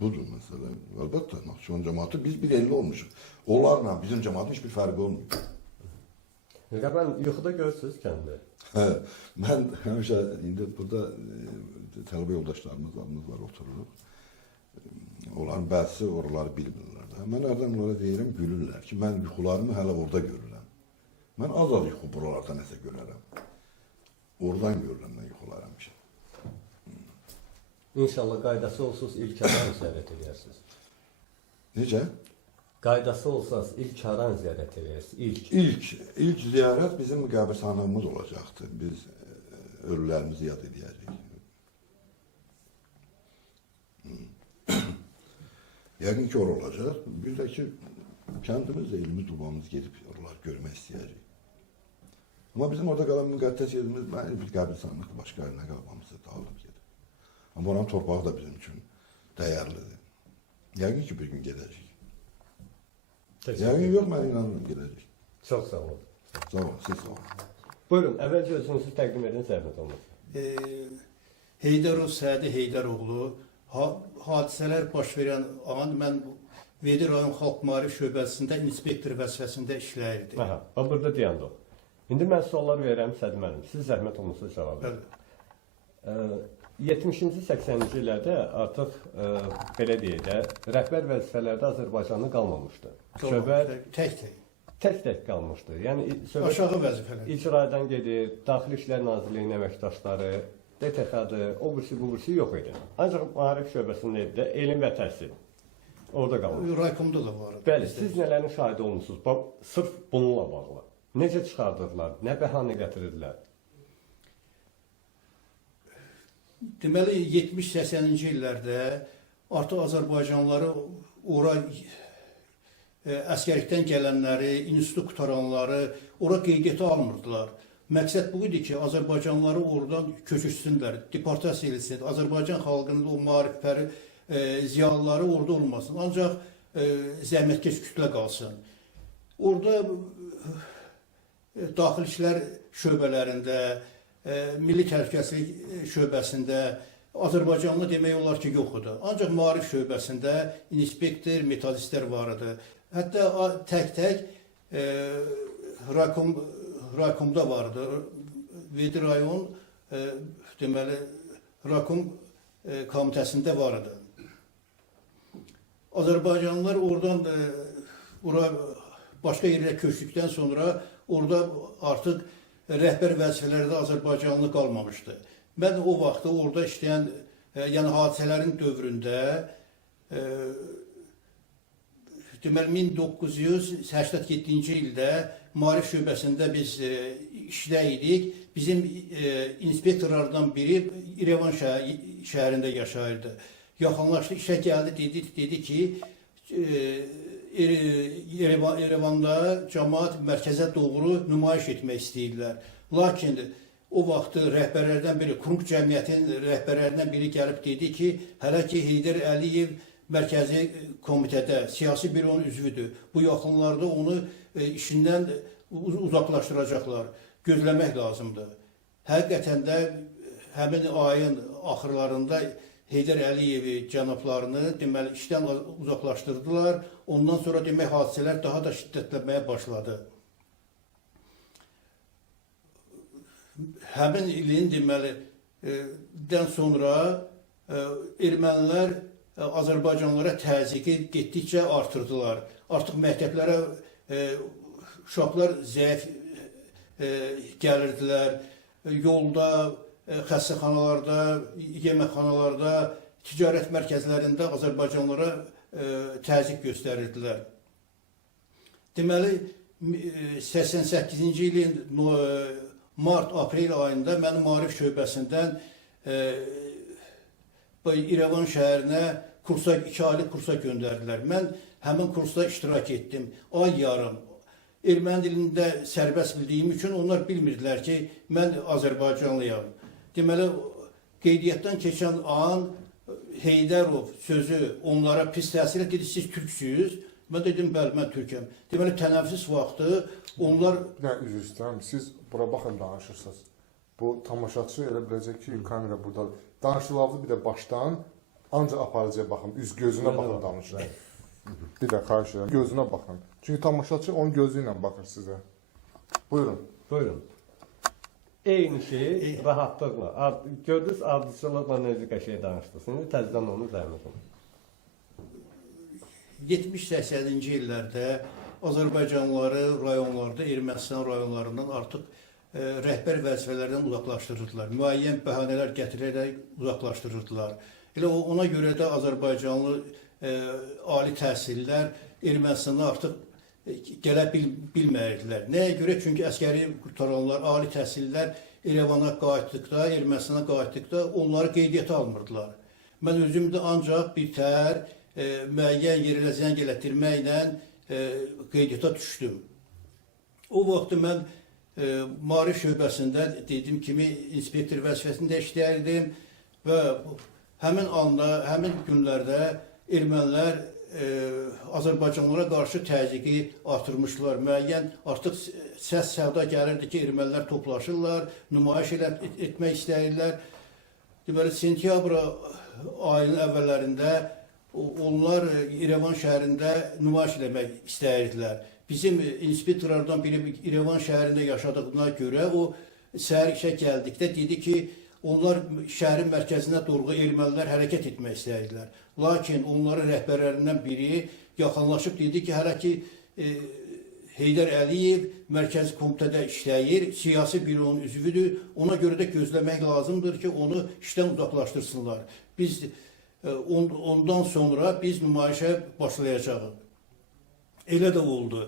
Budur məsələ. Əlbəttə, Naxçıvan cəmaəti biz bir elli olmuşuq. Onlarla bizim cəmaətin heç bir fərqi olmuyor. Mən yuxuda görürsünüz kəndi. Mən həmişə indi burada tələbə yoldaşlarımız var, otururuq. Onların bəzisi oraları bilmirlər də. Mən hərdən onlara deyirəm, gülürlər ki, mən yuxularımı hələ orada görürəm. Mən az yuxu buralarda nəsə görərəm. Oradan görürəm mən yuxular həmişə. İnşallah qaydası olsuz ilk haran ziyarət edərsiniz. Necə? Qaydası olsaz ilk haran ziyarət edərsiniz. İlk ziyarət bizim qəbirstanlığımız olacaqdır. Biz ölülərimizi yad edəcəyik. Yəqin ki, orada olacaq. Bir də ki, kəndimiz də elimiz, dubamız gedib oraları görmək istəyəcək. Amma bizim orada qalan müqəddəs yerimiz, bir qəbirstanlıq başqa nə qalmamızda dağılıb gedir. Amma oranın torpağı da bizim üçün dəyərlidir. Yəqin ki, bir gün gedəcək. Yəqin yox, mən inanırım gedəcək. Çox sağ olun. Sağ olun, siz sağ olun. Buyurun, əvvəlcə özünüzü təqdim edin, zəhmət olmasın. Heydərov Sədi Heydəroğlu, hadisələr baş verən an mən Vedi rayon Xalq Maarif şöbəsində inspektor vəzifəsində işləyirdim. Aha, burada deyəndə o. İndi mən suallar verirəm, Sədi müəllim. Siz zəhmət olmasa cavab verin. 70-ci, 80-ci illərdə artıq belə deyək də, rəhbər vəzifələrdə Azərbaycanlı qalmamışdı. Şöbə tək qalmışdı. Yəni aşağı vəzifələr. İcradan gedir, Daxili İşlər Nazirliyinin əməkdaşları, DTX-dır, o birisi, bu birisi yox idi. Ancaq Maarif şöbəsində idi də, elm və təhsil. Orada qalmışdı. Raykomda da var. Bəli, siz nələrin şahidi olmuşsunuz? Sırf bununla bağlı. Necə çıxardırdılar, nə bəhanə gətirirdilər? Deməli, 70-80-ci illərdə artıq Azərbaycanlıları ora əskərlikdən gələnləri, institut qutaranları ora qeydiyyata almırdılar. Məqsəd bu idi ki, Azərbaycanlıları oradan köçürsünlər, deportasiya edilsin. Azərbaycan xalqının o maarifləri, ziyalıları orada olmasın. Ancaq zəhmətkeş kütlə qalsın. Orada daxili işlər şöbələrində, Milli Təhlükəsizlik şöbəsində Azərbaycanlı demək olar ki, yox idi. Ancaq Maarif şöbəsində inspektor, metodistlər var idi. Hətta tək-tək Raykomda vardı. Vedi rayon deməli Raykom komitəsində var idi. Azərbaycanlılar oradan başqa yerlərə köçdükdən sonra orada artıq rəhbər vəzifələrdə Azərbaycanlı qalmamışdı. Mən o vaxtda orada işləyən, yəni hadisələrin dövründə deməli 1987-ci ildə Maarif şöbəsində biz işləyirdik. Bizim inspektorlardan biri İrəvan şəhərində yaşayırdı. Yaxınlaşdı, işə gəldi, dedi ki, İrəvanda cəmaət mərkəzə doğru nümayiş etmək istəyirlər. Lakin o vaxt rəhbərlərdən biri, Krunk cəmiyyətinin rəhbərlərindən biri gəlib dedi ki, hələ ki Heydər Əliyev mərkəzi komitədə, siyasi büronun üzvüdür. Bu yaxınlarda onu işindən uzaqlaşdıracaqlar. Gözləmək lazımdır. Həqiqətən də həmin ayın axırlarında Heydər Əliyevi cənablarını deməli işdən uzaqlaşdırdılar. Ondan sonra demək hadisələr daha da şiddətlənməyə başladı. Həmin ilin deməli dən sonra ermənilər Azərbaycanlılara təzyiqi getdikcə artırdılar. Artıq məktəblərə uşaqlar zəif gəlirdilər. Yolda, xəstəxanalarda, yeməkxanalarda, ticarət mərkəzlərində Azərbaycanlılara təzyiq göstərirdilər. Deməli, 88-ci ilin mart-aprel ayında mənim Maarif şöbəsindən İrəvan şəhərinə kursa, 2 aylık kursa göndərdilər. Mən həmin kursda iştirak etdim. Ay yarım. Erməni dilində sərbəst bildiyim üçün onlar bilmirdilər ki, mən Azərbaycanlıyam. Deməli, qeydiyyatdan keçən an Heydərov sözü onlara pis təsir etdi, siz türksüz. Mən dedim, bəli, mən türkəm. Deməli, tənəffüs vaxtı onlar... Bir dənə üzr istəyirəm, siz bura baxın danışırsınız. Bu tamaşaçı elə biləcək ki, kamera burada. Danışılavdı bir də başdan, ancaq aparıcıya baxın, gözünə baxın danışın. Bir də xahiş edirəm, gözünə baxın. Çünki tamaşaçı onun gözü ilə baxır sizə. Buyurun. Buyurun. Eyni şey rahatlıqla. Gördünüz, ardıcılıqla necə qəşəng danışdınız. İndi təzədən onu zəhmət olun. 70-80-ci illərdə Azərbaycanlıları rayonlarda, Ermənistan rayonlarından artıq rəhbər vəzifələrdən uzaqlaşdırırdılar. Müəyyən bəhanələr gətirərək uzaqlaşdırırdılar. Elə ona görə də Azərbaycanlı ali təhsillər Ermənistana artıq gələ bilməyirdilər. Nəyə görə? Çünki əskəri qurtaranlar, ali təhsillər İrəvana qayıtdıqda, Ermənistana qayıtdıqda onları qeydiyyata almırdılar. Mən özüm də ancaq bir təhər müəyyən yerlə zəng elətdirməklə qeydiyyata düşdüm. O vaxtı mən Maarif şöbəsində dediyim kimi inspektor vəzifəsində işləyirdim və həmin anda, həmin günlərdə ermənilər Azərbaycanlılara qarşı təzyiqi artırmışlar. Müəyyən artıq səs-səda gəlirdi ki, ermənilər toplaşırlar, nümayiş etmək istəyirlər. Deməli, sentyabr ayının əvvəllərində onlar İrəvan şəhərində nümayiş eləmək istəyirdilər. Bizim inspektorlardan biri İrəvan şəhərində yaşadığına görə o səhər işə gəldikdə dedi ki, onlar şəhərin mərkəzinə doğru ermənilər hərəkət etmək istəyirdilər. Lakin onların rəhbərlərindən biri yaxınlaşıb dedi ki, hələ ki Heydər Əliyev mərkəzi komitədə işləyir, siyasi büronun üzvüdür, ona görə də gözləmək lazımdır ki, onu işdən uzaqlaşdırsınlar. Biz ondan sonra biz nümayişə başlayacağıq. Elə də oldu.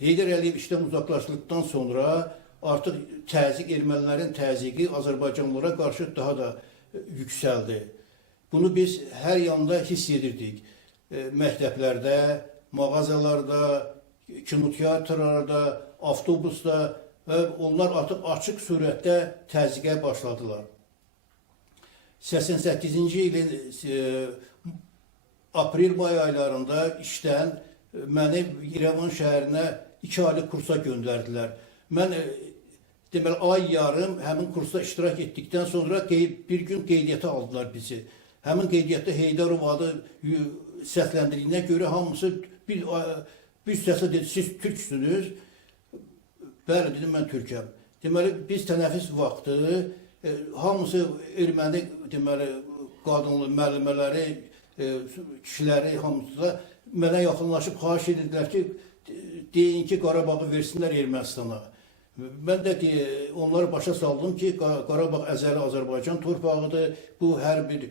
Heydər Əliyev işdən uzaqlaşdıqdan sonra artıq təzyiq, ermənilərin təzyiqi Azərbaycanlılara qarşı daha da yüksəldi. Bunu biz hər yanda hiss edirdik. Məktəblərdə, mağazalarda, kinoteatrlarda, avtobusda və onlar artıq açıq surətdə təzyiqə başladılar. 88-ci ilin aprel-may aylarında işdən məni İrəvan şəhərinə 2 aylıq kursa göndərdilər. Mən deməli, ay yarım həmin kursda iştirak etdikdən sonra bir gün qeydiyyata aldılar bizi. Həmin qeydiyyatda Heydərov adı səsləndirdiyinə görə hamısı bir səslə dedi, siz türksünüz. Bəli, dedim, mən türkəm. Deməli, biz tənəffüs vaxtı hamısı erməni, deməli, qadınlı, müəllimələri, kişiləri hamısı da mənə yaxınlaşıb xahiş edirlər ki, deyin ki, Qarabağı versinlər Ermənistana. Mən də onları başa saldım ki, Qarabağ əzəli Azərbaycan torpağıdır. Bu, hər bir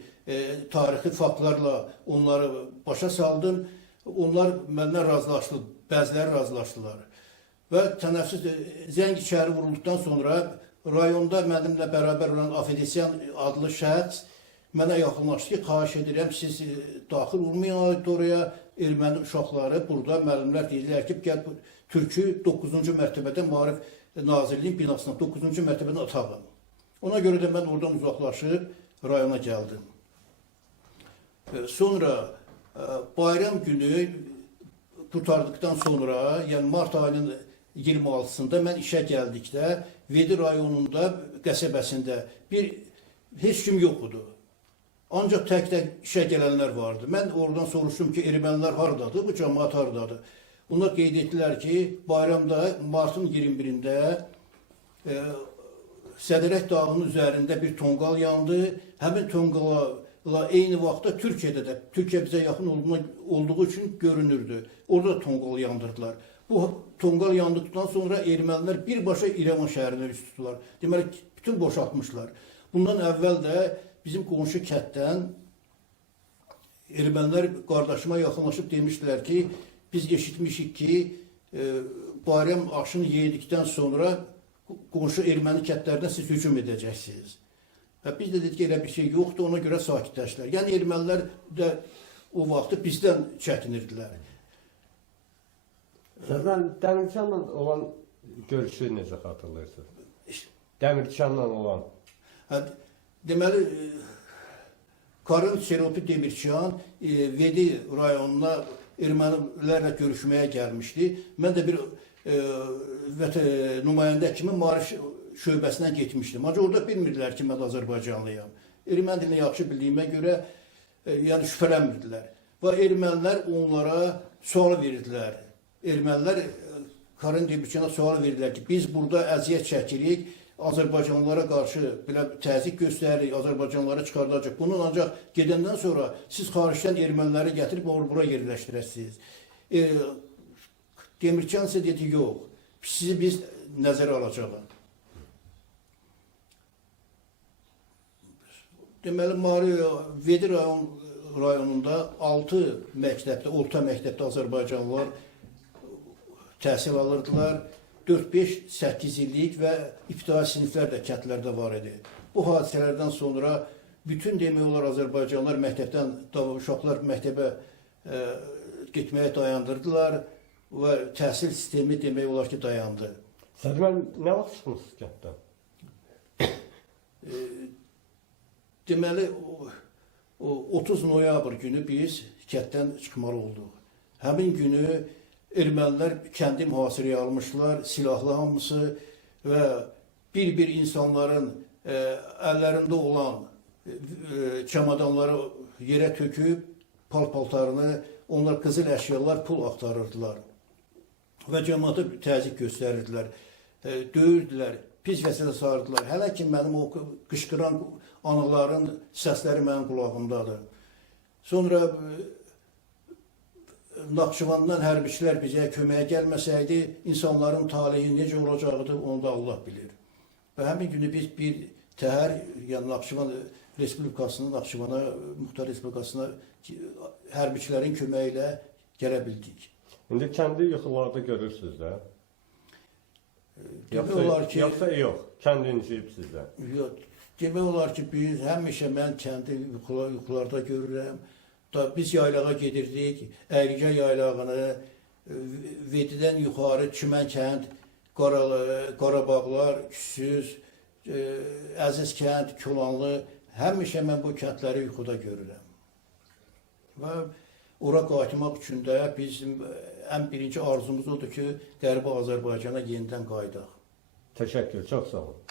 tarixi faktlarla onları başa saldım. Onlar məndən razılaşdı, bəziləri razılaşdılar. Və tənəffüs zəng içəri vurulduqdan sonra rayonda mənimlə bərabər olan Afedisyan adlı şəxs mənə yaxınlaşdı ki, xahiş edirəm, siz daxil olmayın auditoriyaya, erməni uşaqları burada müəllimlər deyirlər ki, gəl türkü 9-cu mərtəbədə Maarif Nazirliyin binasına 9-cu mərtəbədən atağım. Ona görə də mən oradan uzaqlaşıb rayona gəldim. Sonra bayram günü qurtardıqdan sonra, yəni mart ayının 26-sında mən işə gəldikdə Vedi rayonunda, qəsəbəsində heç kim yox idi. Ancaq tək-tək işə gələnlər vardı. Mən oradan soruşdum ki, ermənilər haradadır, bu cəmaat haradadır. Onlar qeyd etdilər ki, bayramda, martın 21-də Sədərək dağının üzərində bir tonqal yandı. Həmin tonqala eyni vaxtda Türkiyədə də, Türkiyə bizə yaxın olduğu üçün görünürdü. Orada tonqal yandırdılar. Bu tonqal yandıqdan sonra ermənilər birbaşa İrəvan şəhərinə üst tutdular. Deməli, bütün boşaltmışlar. Bundan əvvəl də bizim qonşu kətdən ermənilər qardaşıma yaxınlaşıb demişdilər ki, biz eşitmişik ki, bayram aşını yedikdən sonra qonşu erməni kətlərdən siz hücum edəcəksiniz. Və biz də dedik ki, elə bir şey yoxdur, ona görə sakitləşdilər. Yəni, ermənilər də o vaxtı bizdən çəkinirdilər. Sizdən Dəmirçanla olan görüşü necə xatırlayırsınız? Dəmirçanla olan. Deməli, Karın Seropi Demirçiyan Vedi rayonuna ermənilərlə görüşməyə gəlmişdi. Mən də bir nümayəndə kimi Maarif şöbəsinə getmişdim. Ancaq orada bilmirdilər ki, mən Azərbaycanlıyam. Erməni dilini yaxşı bildiyimə görə yəni şübhələnmirdilər. Və ermənilər onlara sual verirdilər. Ermənilər Karın Demirçiyana sual verirdilər ki, biz burada əziyyət çəkirik, Azərbaycanlılara qarşı belə təzyiq göstəririk, Azərbaycanlıları çıxardacaq. Bunun ancaq gedəndən sonra siz xaricdən erməniləri gətirib bura yerləşdirəsiniz. Demirçiyan isə dedi, yox, sizi biz nəzərə alacağıq. Deməli, Vedi rayonunda 6 məktəbdə, orta məktəbdə Azərbaycanlılar təhsil alırdılar. 4-5-8 illik və ibtidai siniflər də kəndlərdə var idi. Bu hadisələrdən sonra bütün demək olar Azərbaycanlılar məktəbdən, uşaqlar məktəbə getməyə dayandırdılar və təhsil sistemi demək olar ki, dayandı. Sədmən, nə vaxt çıxmışsınız kənddən? Deməli, 30 noyabr günü biz kənddən çıxmalı olduq. Həmin günü ermənilər kəndi mühasirəyə almışlar, silahlı hamısı və bir-bir insanların əllərində olan çamadanları yerə töküb, pal-paltarını, onlar qızıl əşyalar, pul axtarırdılar. Və cəmaata təzyiq göstərirdilər, döyürdülər, pis vəziyyətə sarırdılar. Hələ ki, mənim o qışqıran anaların səsləri mənim qulağımdadır. Sonra Naxçıvandan hərbiçilər bizə köməyə gəlməsəydi, insanların taleyi necə olacaqdı, onu da Allah bilir. Və həmin günü biz bir təhər, yəni Naxçıvan Respublikasının, Naxçıvana, Muxtar Respublikasına hərbiçilərin köməyi ilə gələ bildik. İndi kəndi yıxılarda görürsünüz də? Yoxsa yox, kəndi inciyib sizdə? Yox, demək olar ki, biz həmişə mən kəndi yuxularda görürəm. Biz yaylağa gedirdik, Əyrica yaylağını, Vedidən yuxarı Çimən kənd, Qarabağlar, Küsüz, Əziz kənd, Kolanlı, həmişə mən bu kəndləri yuxuda görürəm. Və ora qayıtmaq üçün də bizim ən birinci arzumuz odur ki, Qərbi Azərbaycana yenidən qayıdaq. Təşəkkür, çox sağ olun.